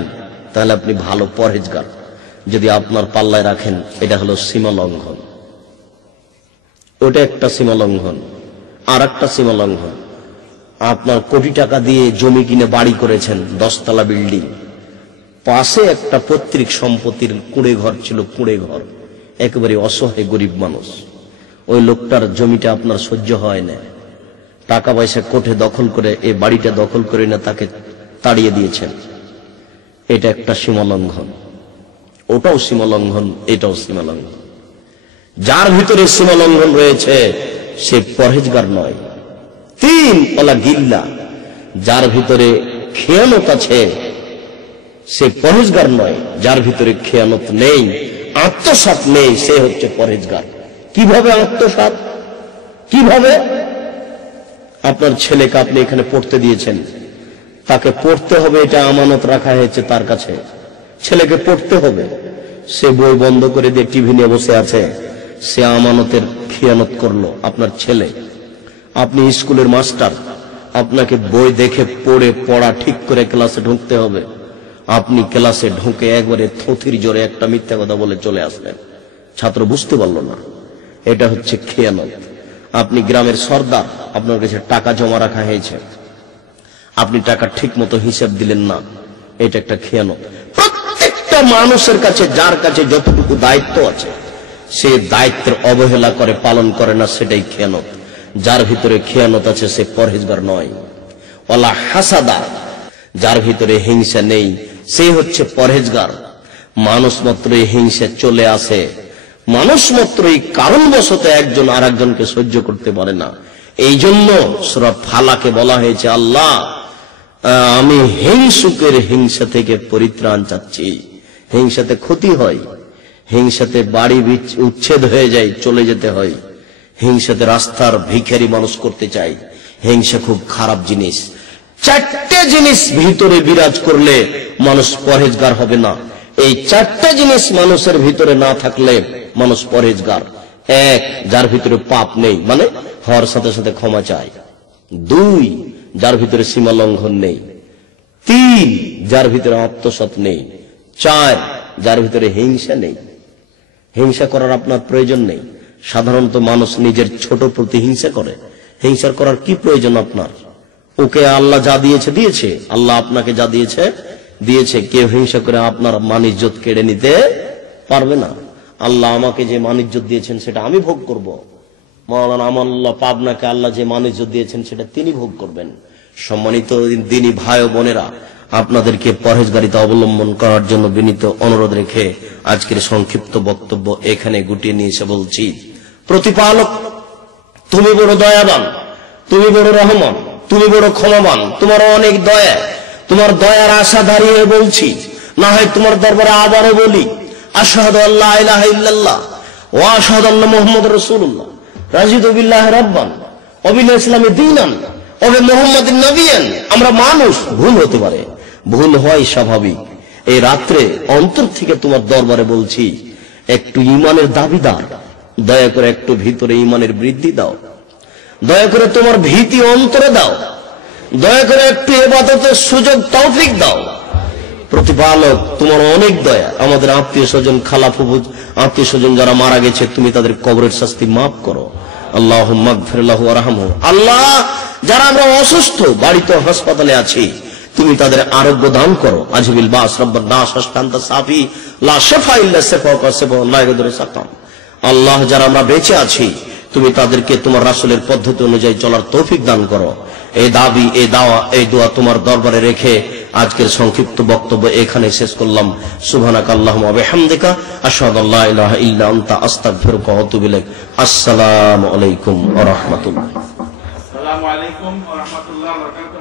তাহলে আপনি ভালো পরহেজগার, যদি আপনার পাল্লায় রাখেন এটা হলো সীমা লঙ্ঘন। ওটা একটা সীমা লঙ্ঘন। আর একটা সীমা লঙ্ঘন, আপনার কোটি টাকা দিয়ে জমি কিনে বাড়ি করেছেন, 10 তলা বিল্ডিং, পাশে একটা পৈতৃক সম্পত্তির কুঁড়ে ঘর ছিল, কুঁড়ে ঘর, একেবারে অসহায় গরিব মানুষ। ওই লোকটার জমিটা আপনার সহ্য হয় না, টাকা পয়সা কোঠে দখল করে এই বাড়িটা দখল করে না তাকে তাড়িয়ে দিয়েছেন। এটা একটা সীমা লঙ্ঘন। ওটাও সীমা লঙ্ঘন, এটাও সীমা লঙ্ঘন। যার ভিতরে সীমা লঙ্ঘন রয়েছে সে পরহেজগার নয়। 3 ওলা গিল্লা, যার ভিতরে খেয়ানত আছে সে পরহেজগার নয়। যার ভিতরে খেয়ানত নেই, আত্মসাৎ নেই, সে হচ্ছে পরহেজগার। কিভাবে আত্মসাৎ? কিভাবে? আপনার ছেলেকে আপনি এখানে পড়তে দিয়েছেন, তাকে পড়তে হবে, এটা আমানত রাখা হয়েছে তার কাছে, ছেলেকে পড়তে হবে। সে বই বন্ধ করে দিয়ে টিভি নিয়ে বসে আছে, সে আমানতের খেয়ানত করলো আপনার ছেলে। আপনি স্কুলের মাস্টার, আপনাকে বই দেখে পড়ে পড়া ঠিক করে ক্লাসে ঢুকতে হবে। আপনি ক্লাসে ঢুকে একবারে থুথির জোরে একটা মিথ্যা কথা বলে চলে আসলেন, ছাত্র বুঝতে পারলো না, এটা হচ্ছে খেয়ানত। আপনি গ্রামের সর্দার, আপনার কাছে টাকা জমা রাখা হয়েছে, আপনি টাকা ঠিক মতো হিসাব দিলেন না, এটা একটা খেয়ানত। প্রত্যেকটা মানুষের কাছে, যার কাছে যতটুকু দায়িত্ব আছে, সে দায়িত্বের অবহেলা করে, পালন করে না, সেটাই খেয়ানত। যার ভিতরে খেয়ানত আছে সে পরহেজগার নয়। ওয়ালা হাসাদা, যার ভিতরে হিংসা নেই সে হচ্ছে পরহেজগার। মানুষ মাত্রই হিংসা চলে আসে, মানুষ মাত্রই কারণবশত একজন আর একজনকে সহ্য করতে পারে না। এই জন্য সূরা ফালাকে বলা হয়েছে, আল্লাহ আমি হিংসুকের হিংসা থেকে পরিত্রাণ চাচ্ছি। হিংসাতে ক্ষতি হয়, হিংসাতে বাড়ি উচ্ছেদ হয়ে যায়, চলে যেতে হয়, হিংসাতে রাস্তার ভিখারি মানুষ করতে চাই। হিংসা খুব খারাপ জিনিস। 4টে জিনিস ভিতরে বিরাজ করলে মানুষ পরহেজগার হবে না। এই 4টে জিনিস মানুষের ভিতরে না থাকলে মানুষ পরহেজগার। 1, যার ভিতরে পাপ নেই, মানে হওয়ার সাথে সাথে ক্ষমা চায়। 2, যার ভিতরে সীমা লঙ্ঘন নেই। 3, যার ভিতরে আত্মসাৎ নেই। 4, যার ভিতরে হিংসা নেই। হিংসা করার আপনার প্রয়োজন নেই। সাধারণত মানুষ নিজের ছোট প্রতি হিংসা করে। হিংসা করার কি প্রয়োজন আপনার? ওকে আল্লাহ যা দিয়েছে দিয়েছে, আল্লাহ আপনাকে যা দিয়েছে দিয়েছে। কেউ হিংসা করে আপনার মান ইজ্জত কেড়ে নিতে পারবে না। আল্লাহ আমাকে যে মান ইজ্জত দিয়েছেন সেটা আমি ভোগ করব। মাওলানা আমানুল্লাহ পাবনাকে আল্লাহ যে মান ইজ্জত দিয়েছেন সেটা তিনি ভোগ করবেন। সম্মানিত দিনী ভাই ও বোনেরা, আপনাদেরকে পরহেজগারিতা অবলম্বন করার জন্য বিনীত অনুরোধ রেখে আজকের সংক্ষিপ্ত বক্তব্য এখানে গুটিয়ে নিয়ে এসে বলছি, প্রতিপালক তুমি বড় দয়াবান, তুমি বড় রহমান, তুমি বড় ক্ষমাবান, তোমার অনেক দয়া। তোমার দয়ার আশা দাঁড়িয়ে বলছি, না হয় তোমার দরবারে আবারও বলি, আশহাদু আল্লা ইলাহা ইল্লাল্লাহ ওয়া আশহাদু আন্না মুহাম্মাদুর রাসূলুল্লাহ। রাজিদু বিল্লাহি রাব্বান ওয়া বিল ইসলামি দীনান ওয়া বি মুহাম্মাদিন নবিয়ান। আমরা মানুষ, ভুল হতে পারে, ভুল হয় স্বাভাবিক। এই রাত্রে অন্তর থেকে তোমার দরবারে বলছি, একটু ঈমানের দাবিদার, দয়া করে একটু ভিতরে ঈমানের বৃদ্ধি দাও, দয়া করে তোমার ভীতি অন্তরে দাও, দয়া করে একটু ইবাদতের সুযোগ তৌফিক দাও। প্রতিপালক তোমার অনেক দয়া, আমাদের আত্মীয় স্বজন, খালা ফুফু আত্মীয় স্বজন যারা মারা গেছে, তুমি তাদের কবরের শাস্তি মাফ করো। আল্লাহুম্মা গফির লাহু ওয়ারহামহু। আল্লাহ, যারা আমরা অসুস্থ, বাড়িতে হাসপাতালে আছি, তুমি তাদের আরোগ্য দান করো। আজিবিল বাস রব্বান নাস আশতান্তা সাফি লা শিফা ইল্লা শিফাউকা শিফাউন লা ইয়াগুদিরু সাকাম। আল্লাহ, যারা আমরা বেঁচে আছি, তুমি তাদেরকে তোমার রাসূলের পদ্ধতি অনুযায়ী চলার তৌফিক দান করো। এই দাবি, এই দাওয়া, এই দোয়া তোমার দরবারে রেখে আজকের সংক্ষিপ্ত বক্তব্য এখানে শেষ করলাম। সুবহানাকা আল্লাহুম্মা ওয়া বিহামদিকা আশহাদু আল্লা ইলাহা ইল্লা আনতা আস্তাগফিরুকা ওয়া আতুবু ইলাইক। আসসালামু আলাইকুম ওয়া রাহমাতুল্লাহ। আসসালামু আলাইকুম ওয়া রাহমাতুল্লাহি ওয়া বারাকাতুহু।